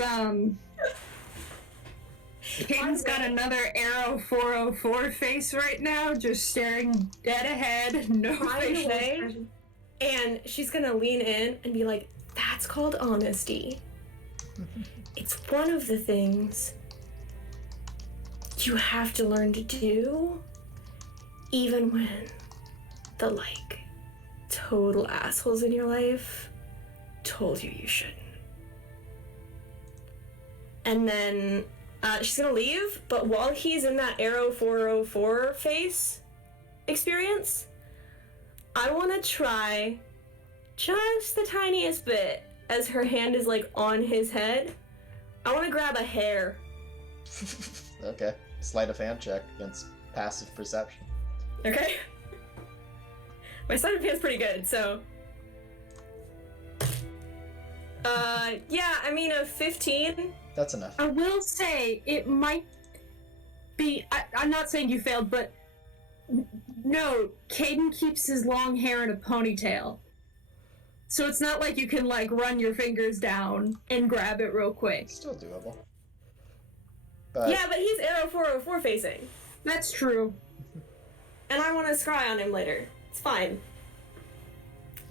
got another Arrow 404 face right now, just staring dead ahead, no facial expression. And she's gonna lean in and be like, that's called honesty. It's one of the things you have to learn to do, even when the, like, total assholes in your life told you you shouldn't. And then she's gonna leave, but while he's in that Arrow 404 face experience, I wanna try just the tiniest bit as her hand is like on his head. I wanna grab a hair. Okay. Sleight of hand check against passive perception. Okay. My sleight of hand's pretty good, so. Yeah, I mean a 15. That's enough. I will say, it might be... I'm not saying you failed, but... No, Caden keeps his long hair in a ponytail. So it's not like you can, like, run your fingers down and grab it real quick. Still doable. But Yeah, but he's Arrow 404 facing. That's true. And I want to scry on him later. It's fine.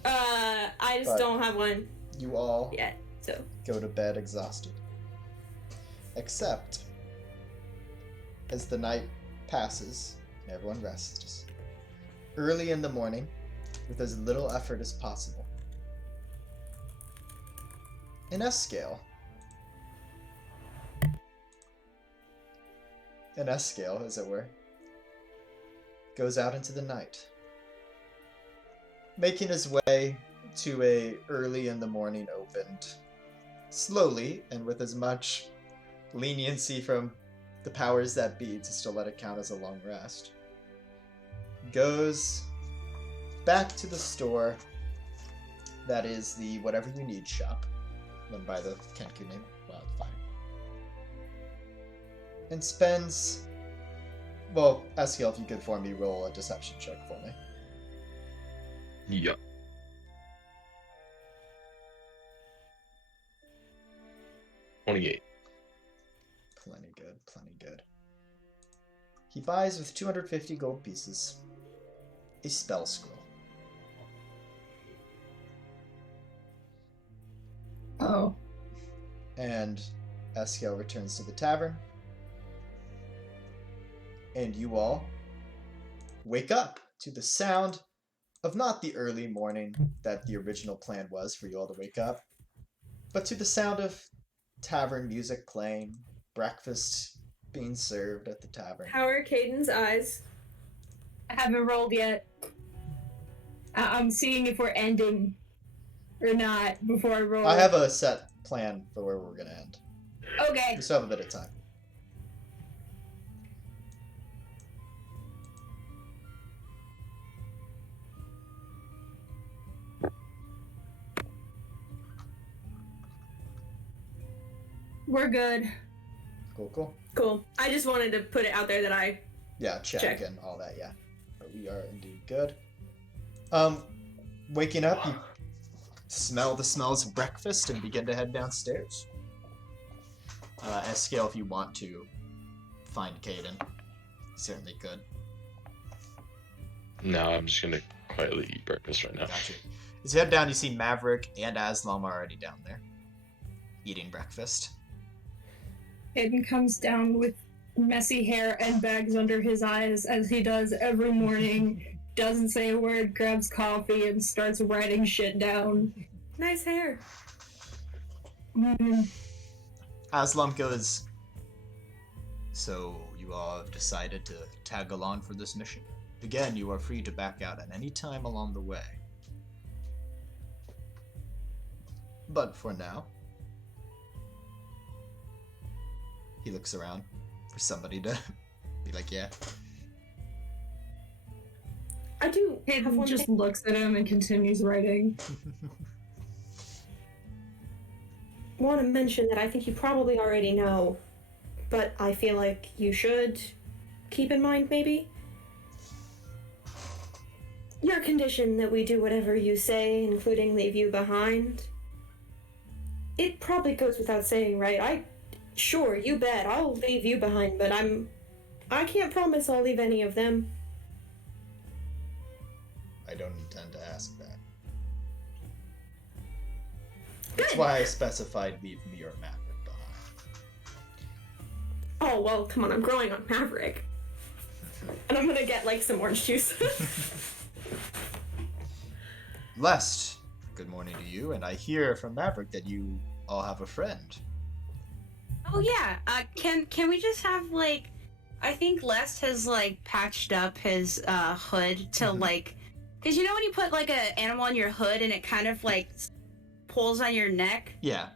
I just But- don't have one you all yet, so. go to bed exhausted. Except, as the night passes, and everyone rests, early in the morning, with as little effort as possible, an Eskeil, as it were, goes out into the night, making his way to a early in the morning opened, slowly and with as much leniency from the powers that be to still let it count as a long rest, goes back to the store that is the whatever you need shop, run by the Kenku named Wildfire, and spends Well, Eskeil, if you could for me, roll a deception check for me. Yup. 28. Plenty good, plenty good. He buys with 250 gold pieces a spell scroll. Oh. And Eskeil returns to the tavern. And you all wake up to the sound of not the early morning that the original plan was for you all to wake up, but to the sound of tavern music playing, breakfast being served at the tavern. How are Caden's eyes? I haven't rolled yet. I'm seeing if we're ending or not before I roll. I have a set plan for where we're going to end. Okay. We still have a bit of time. We're good. Cool. Cool. I just wanted to put it out there that I... Yeah, check Check. and all that, yeah. But we are indeed good. Waking up, you smell the smells of breakfast and begin to head downstairs. Eskeil, if you want to find Caden, certainly could. No, I'm just gonna quietly eat breakfast right now. Gotcha. As you head down, you see Maverick and Aslam are already down there, eating breakfast. Aiden comes down with messy hair and bags under his eyes, as he does every morning, doesn't say a word, grabs coffee, and starts writing shit down. Nice hair. Aslam goes, "So you all have decided to tag along for this mission? Again, you are free to back out at any time along the way. But for now..." He looks around for somebody to be like, yeah. I do have Aiden one just thing. looks at him and continues writing. Want to mention that I think you probably already know, but I feel like you should keep in mind, maybe. Your condition that we do whatever you say, including leave you behind. It probably goes without saying, right? Sure, you bet, I'll leave you behind, but I can't promise I'll leave any of them. I don't intend to ask that. That's why I specified leave me or Maverick behind. Oh, well, come on, I'm growing on Maverick. And I'm gonna get, like, some orange juice. Lest, good morning to you, and I hear from Maverick that you all have a friend. Oh yeah. Can we just have like, I think Les has like patched up his hood to like, because you know when you put like an animal on your hood and it kind of like pulls on your neck. Yeah,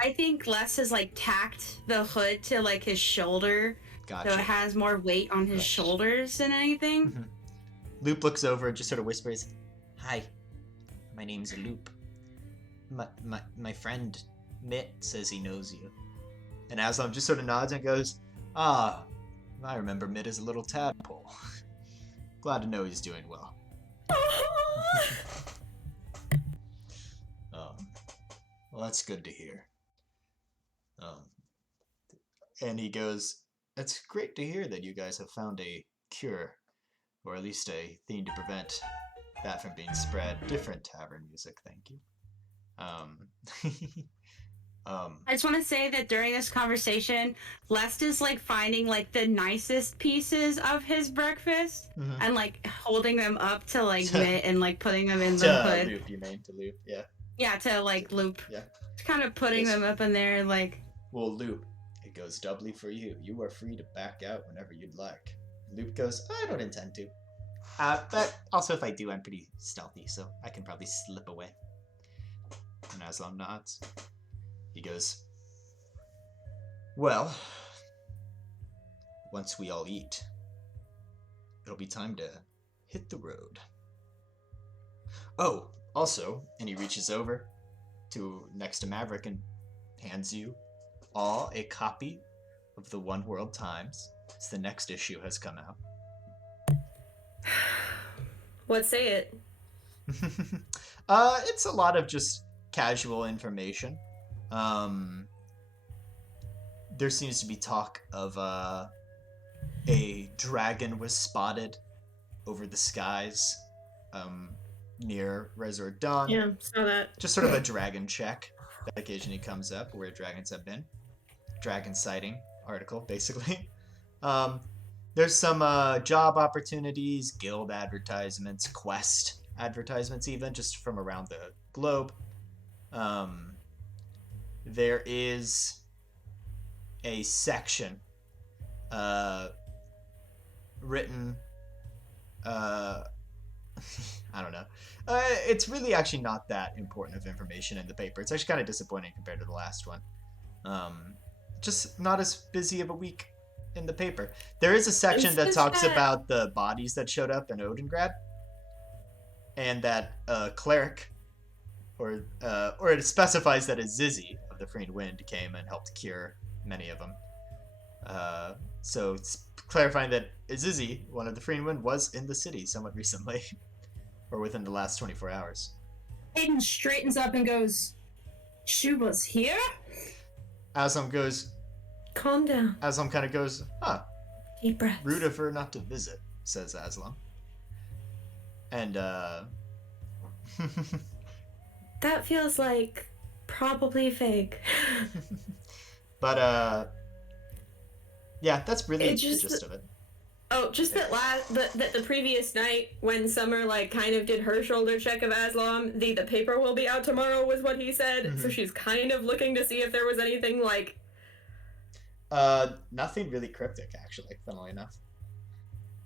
I think Les has like tacked the hood to like his shoulder, gotcha. so it has more weight on his Right. shoulders than anything. Loop looks over and just sort of whispers, "Hi, my name's Loop. My friend Mitt says he knows you." And Aslam just sort of nods and goes, "Ah, I remember Mitt as a little tadpole. Glad to know he's doing well." Well, that's good to hear. And he goes, "It's great to hear that you guys have found a cure, or at least a thing to prevent that from being spread. Different tavern music, thank you." I just want to say that during this conversation, Les is like finding like the nicest pieces of his breakfast Mhm. and like holding them up to like Mitt and like putting them in the To hood. Loop, you mean, to Loop, yeah. Yeah, to like Loop. Yeah. Kind of putting Yes. them up in there, like. Well, Loop, it goes doubly for you. You are free to back out whenever you'd like. Loop goes, "I don't intend to. But also if I do, I'm pretty stealthy, so I can probably slip away." And Aslam nods. He goes, "Well, once we all eat, it'll be time to hit the road. Oh, also," and he reaches over to next to Maverick and hands you all a copy of the One World Times. as the next issue has come out. What say it? It's a lot of just casual information. There seems to be talk of a dragon was spotted over the skies near Resort Dawn. Yeah, saw that. Just sort of a dragon check that occasionally comes up where dragons have been. Dragon sighting article, basically. There's some job opportunities, guild advertisements, quest advertisements, even just from around the globe. There is a section written. I don't know. It's really actually not that important of information in the paper. It's actually kind of disappointing compared to the last one. Just not as busy of a week in the paper. There is a section that talks about the bodies that showed up in Odengrad, and that cleric, or it specifies that a Zizzy of the Freen Wind came and helped cure many of them. So it's clarifying that Izzy, one of the Freen Wind, was in the city somewhat recently, or within the last 24 hours. Aiden straightens up and goes, "She was here?" Aslam goes, Calm down. Aslam kind of goes, huh, Deep breaths. rude of her not to visit, says Aslam. And, That feels like probably fake. But, yeah, that's really It just- the gist of it. Oh, just that the previous night when Summer like kind of did her shoulder check of Aslam, the paper will be out tomorrow was what he said. So she's kind of looking to see if there was anything like. Nothing really cryptic, actually, funnily enough.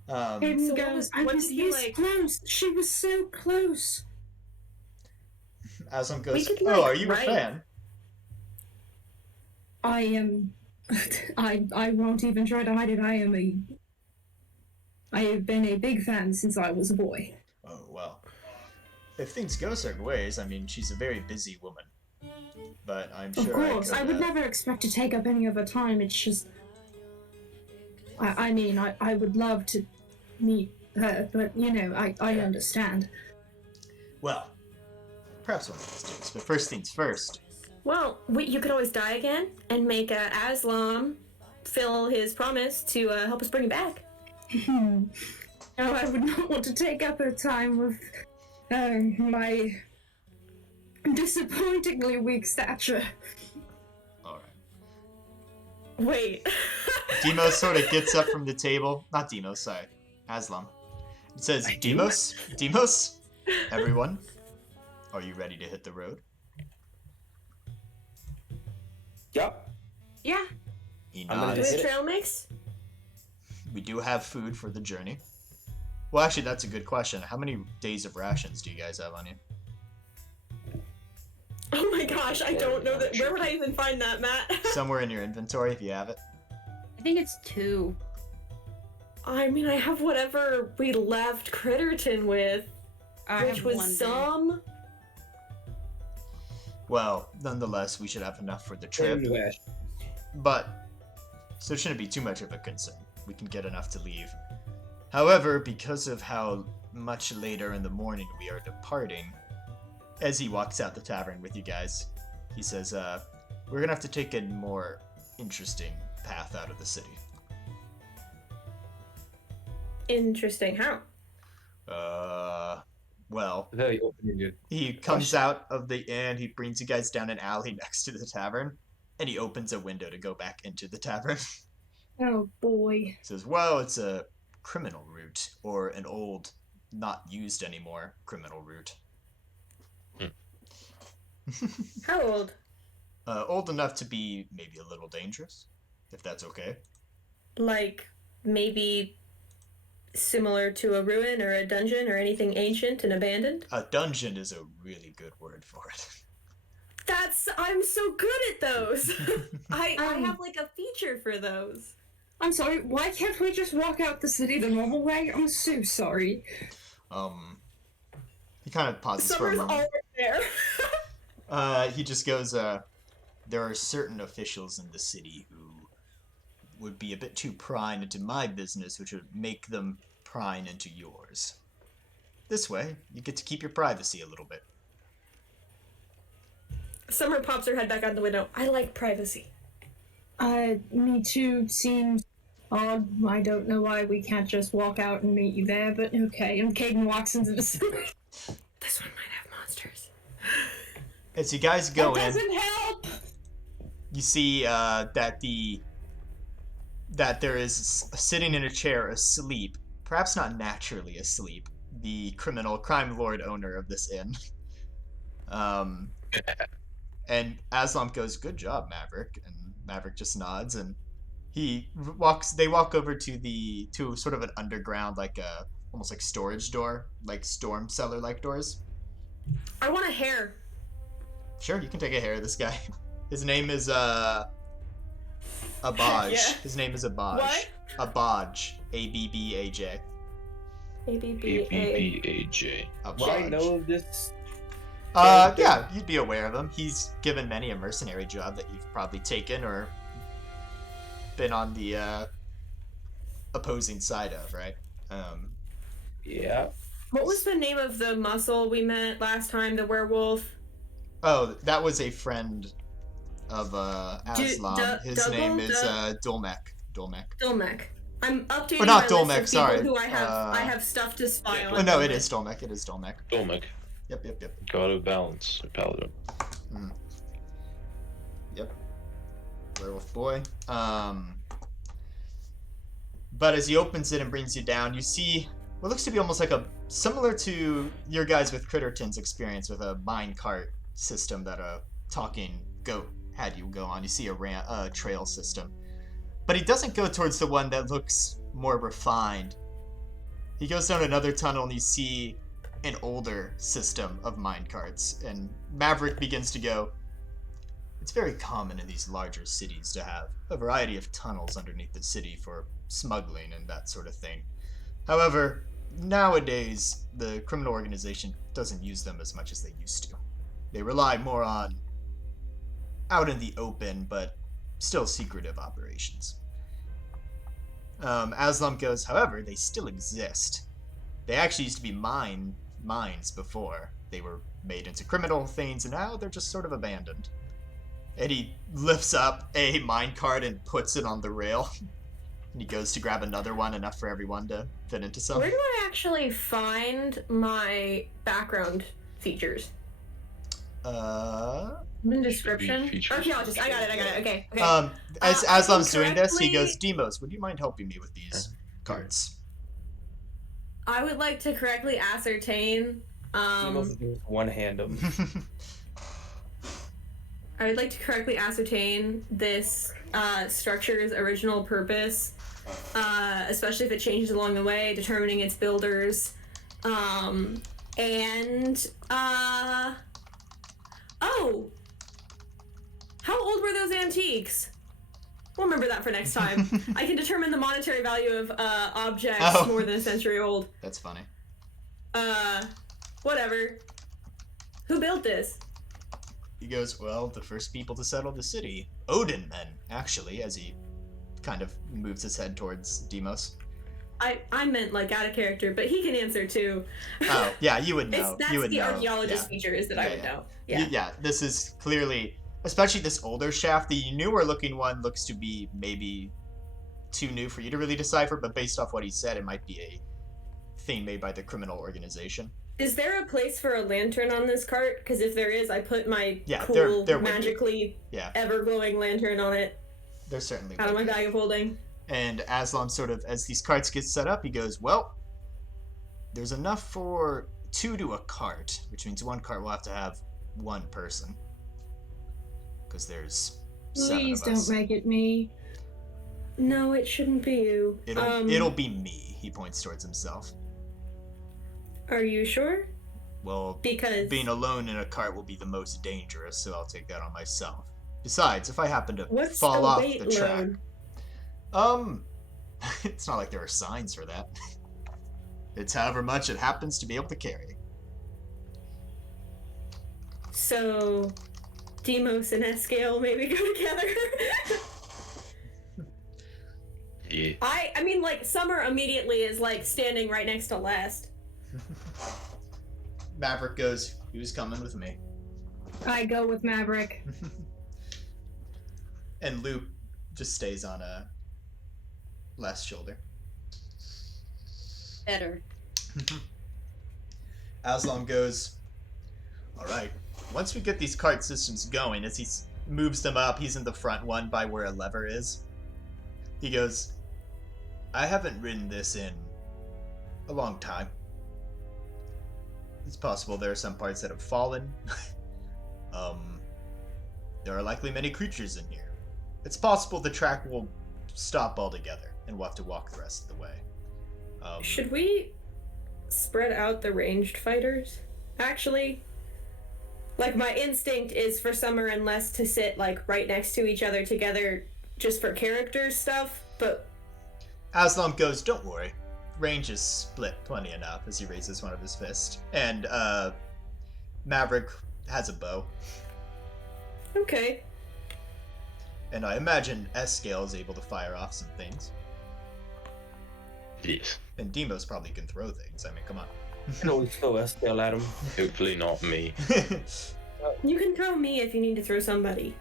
Aiden So goes, "I what was did he, this like- close. She was so close." Aslam goes, could, oh, like, are you write. a fan? I am. I won't even try to hide it. I have been a big fan since I was a boy. Oh, well. If things go certain ways, I mean, she's a very busy woman. But I'm sure Of course, I could, would never expect to take up any of her time. It's just. I mean, I would love to meet her, but you know, I understand. Well, perhaps one of these days. But first things first. Well, you could always die again and make Aslam fill his promise to help us bring him back. No, I would not want to take up her time with my disappointingly weak stature. Alright. Wait. Demos sort of gets up from the table. Not Demos, sorry. Aslam. It says, Demos? Demos? Everyone? Are you ready to hit the road? Yup. Yeah. He I'm gonna Do nods. we hit have it. trail mix? We do have food for the journey. Well, actually, that's a good question. How many days of rations do you guys have on you? Oh my gosh, I don't know that. Where would I even find that, Matt? Somewhere in your inventory, if you have it. I think it's 2. I mean, I have whatever we left Critterton with, I which have was 1 day. some. Well, nonetheless, we should have enough for the trip. But so it shouldn't be too much of a concern. We can get enough to leave. However, because of how much later in the morning we are departing, as he walks out the tavern with you guys, he says, we're gonna have to take a more interesting path out of the city. Interesting. How? Well, Very open-ended. he comes out of the inn, he brings you guys down an alley next to the tavern, and he opens a window to go back into the tavern. Oh boy. Says, well, it's a criminal route, or an old, not used anymore criminal route. How old? Old enough to be maybe a little dangerous, if that's okay. Like, maybe similar to a ruin or a dungeon or anything ancient and abandoned? A dungeon is a really good word for it. I'm so good at those. I Um, have like a feature for those. I'm sorry, why can't we just walk out the city the normal way? I'm so sorry. He kind of pauses for a Summer's moment. always there. He just goes, there are certain officials in the city who would be a bit too prying into my business, which would make them prying into yours. This way, you get to keep your privacy a little bit. Summer pops her head back out the window. I like privacy. Me too seems odd. I don't know why we can't just walk out and meet you there, but okay. And Caden walks into the sewers. This one might have monsters. As you guys go That in, doesn't help! you see that there is sitting in a chair asleep, perhaps not naturally asleep, the crime lord owner of this inn. And Aslam goes, "Good job, Maverick," and Maverick just nods, and they walk over to sort of an underground, like a almost like storage door, like storm cellar like doors. I want a hair. Sure, you can take a hair of this guy. His name is Abaj. Yeah. His name is Abaj. What? Abaj. Abbaj. ABBAJ. Would I know of this? Yeah, you'd be aware of him. He's given many a mercenary job that you've probably taken or been on the opposing side of, right? Yeah. What was the name of the muscle we met last time, the werewolf? Oh, that was a friend of Aslam. His name is Dolmek. Dolmek. I'm updating Or not my Dolmek, list of people sorry. who I have stuff to spy on. Oh no, it is Dolmek. It is Dolmek. Dolmek. Yep. God of balance. Or paladin. Yep. Werewolf boy. But as he opens it and brings you down, you see what looks to be almost like similar to your guys with Critterton's experience with a mine cart system that a talking goat had you go on. You see a trail system. But he doesn't go towards the one that looks more refined. He goes down another tunnel and you see an older system of mine carts. And Maverick begins to go, "It's very common in these larger cities to have a variety of tunnels underneath the city for smuggling and that sort of thing. However, nowadays, the criminal organization doesn't use them as much as they used to. They rely more on out in the open, but still secretive operations." Aslam goes, "However, they still exist. They actually used to be mines before. They were made into criminal things, and now they're just sort of abandoned." And he lifts up a minecart and puts it on the rail. And he goes to grab another one, enough for everyone to fit into some. Where do I actually find my background features? In description? Archaeologist. I got it. Okay. As Aslam's doing this, he correctly- goes, "Demos, would you mind helping me with these carts?" I would like to correctly ascertain. One hand him. I would like to correctly ascertain this structure's original purpose, especially if it changes along the way, determining its builders, oh! How old were those antiques? We'll remember that for next time. I can determine the monetary value of objects more than a century old. That's funny. Whatever. Who built this? He goes, "Well, the first people to settle the city. Odin men, actually," as he kind of moves his head towards Demos. I meant like out of character, but he can answer too. Oh, yeah, you would know. That's you would the know. archaeologist Yeah. features that I would know. Yeah. Yeah, this is clearly, especially this older shaft. The newer looking one looks to be maybe too new for you to really decipher, but based off what he said, it might be a thing made by the criminal organization. Is there a place for a lantern on this cart? Because if there is, I put my cool, there would be. magically ever-glowing lantern on it There certainly out of would my be. bag of holding. And Aslam sort of, as these carts get set up, he goes, "Well, there's enough for 2 to a cart, which means one cart will have to have 1 person. Because there's 7 Please of us. don't make it me. No, it shouldn't be you. It'll be me," he points towards himself. Are you sure? "Well, Because being alone in a cart will be the most dangerous, so I'll take that on myself. Besides, if I happen to what's fall a off weight the track..." load? It's not like there are signs for that. It's however much it happens to be able to carry. So, Demos and Eskeil maybe go together. I mean, like, Summer immediately is, like, standing right next to Last. Maverick goes, who's coming with me? I go with Maverick. And Luke just stays on Last's shoulder. Better. Aslam goes, all right, once we get these cart systems going, as he moves them up, he's in the front one by where a lever is. He goes, I haven't ridden this in a long time. It's possible there are some parts that have fallen. There are likely many creatures in here. It's possible the track will stop altogether, and we'll have to walk the rest of the way. Should we spread out the ranged fighters? Actually, like, my instinct is for Summer and Les to sit, like, right next to each other together just for character stuff, but... Aslam goes, don't worry. Range is split plenty enough, as he raises one of his fists. And, Maverick has a bow. Okay. And I imagine Eskeil is able to fire off some things. Yes. And Demos probably can throw things. I mean, come on. You can always throw Eskeil at him. Hopefully not me. You can throw me if you need to throw somebody.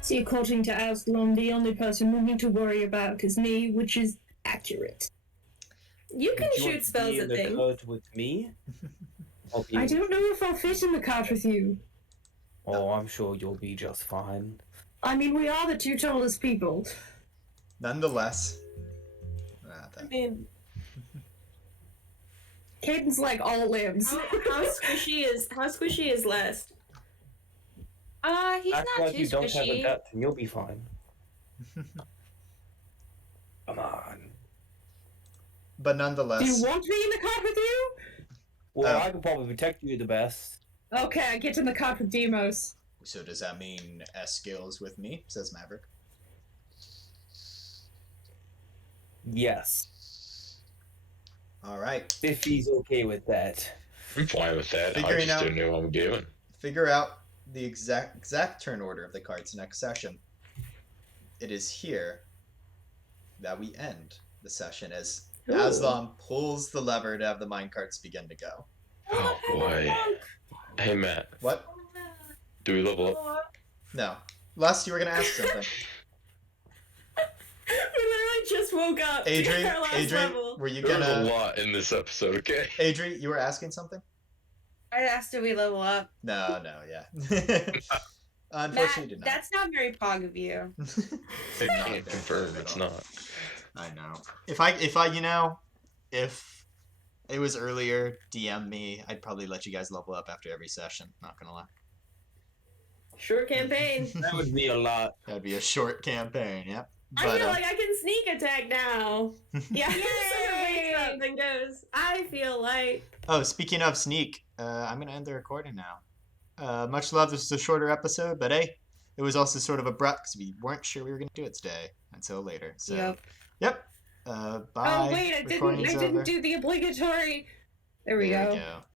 See, according to Aslan, the only person we need to worry about is me, which is accurate. You can Would you want shoot to spells be at in the things. cart with me? I don't know if I'll fit in the cart with you. Oh, I'm sure you'll be just fine. I mean, we are the two tallest people. Nonetheless. I mean, Caden's like all limbs. how squishy is Last? He's Act not like too you don't have a squishy. gut and you'll be fine. Come on. But Do nonetheless. you want me in the cart with you? Well, Oh. I can probably protect you the best. Okay, I get in the cart with Demos. So does that mean Eskeil is with me? Says Maverick. Yes. Alright. If he's okay with that. I'm fine with that. I Figuring just out- don't know what I'm doing. Figure out the exact turn order of the cards next session. It is here that we end the session as Ooh. Aslam pulls the lever to have the minecarts begin to go. Oh boy. Hey Matt, What? do we level up? No. Last, you were gonna ask something. We literally just woke up. Adri, Our last Adri, level. were you There's a gonna? lot in this episode, okay? Adri, you were asking something? I asked if we level up. No, yeah. Unfortunately, Matt, did not. that's not very pog of you. I Not can't very confirm good at it's all. not. I know. If it was earlier, DM me. I'd probably let you guys level up after every session. Not gonna lie. Short campaign. That would be a lot. That'd be a short campaign. Yep. I feel like I can sneak attack now. Yeah. Yay! Something goes. I feel like. Oh, speaking of sneak, I'm gonna end the recording now. Much love. This was a shorter episode, but hey, it was also sort of abrupt because we weren't sure we were gonna do it today until later. So, Yep. Bye. Oh wait, I Recording's over. didn't do the obligatory. There we There go. we go.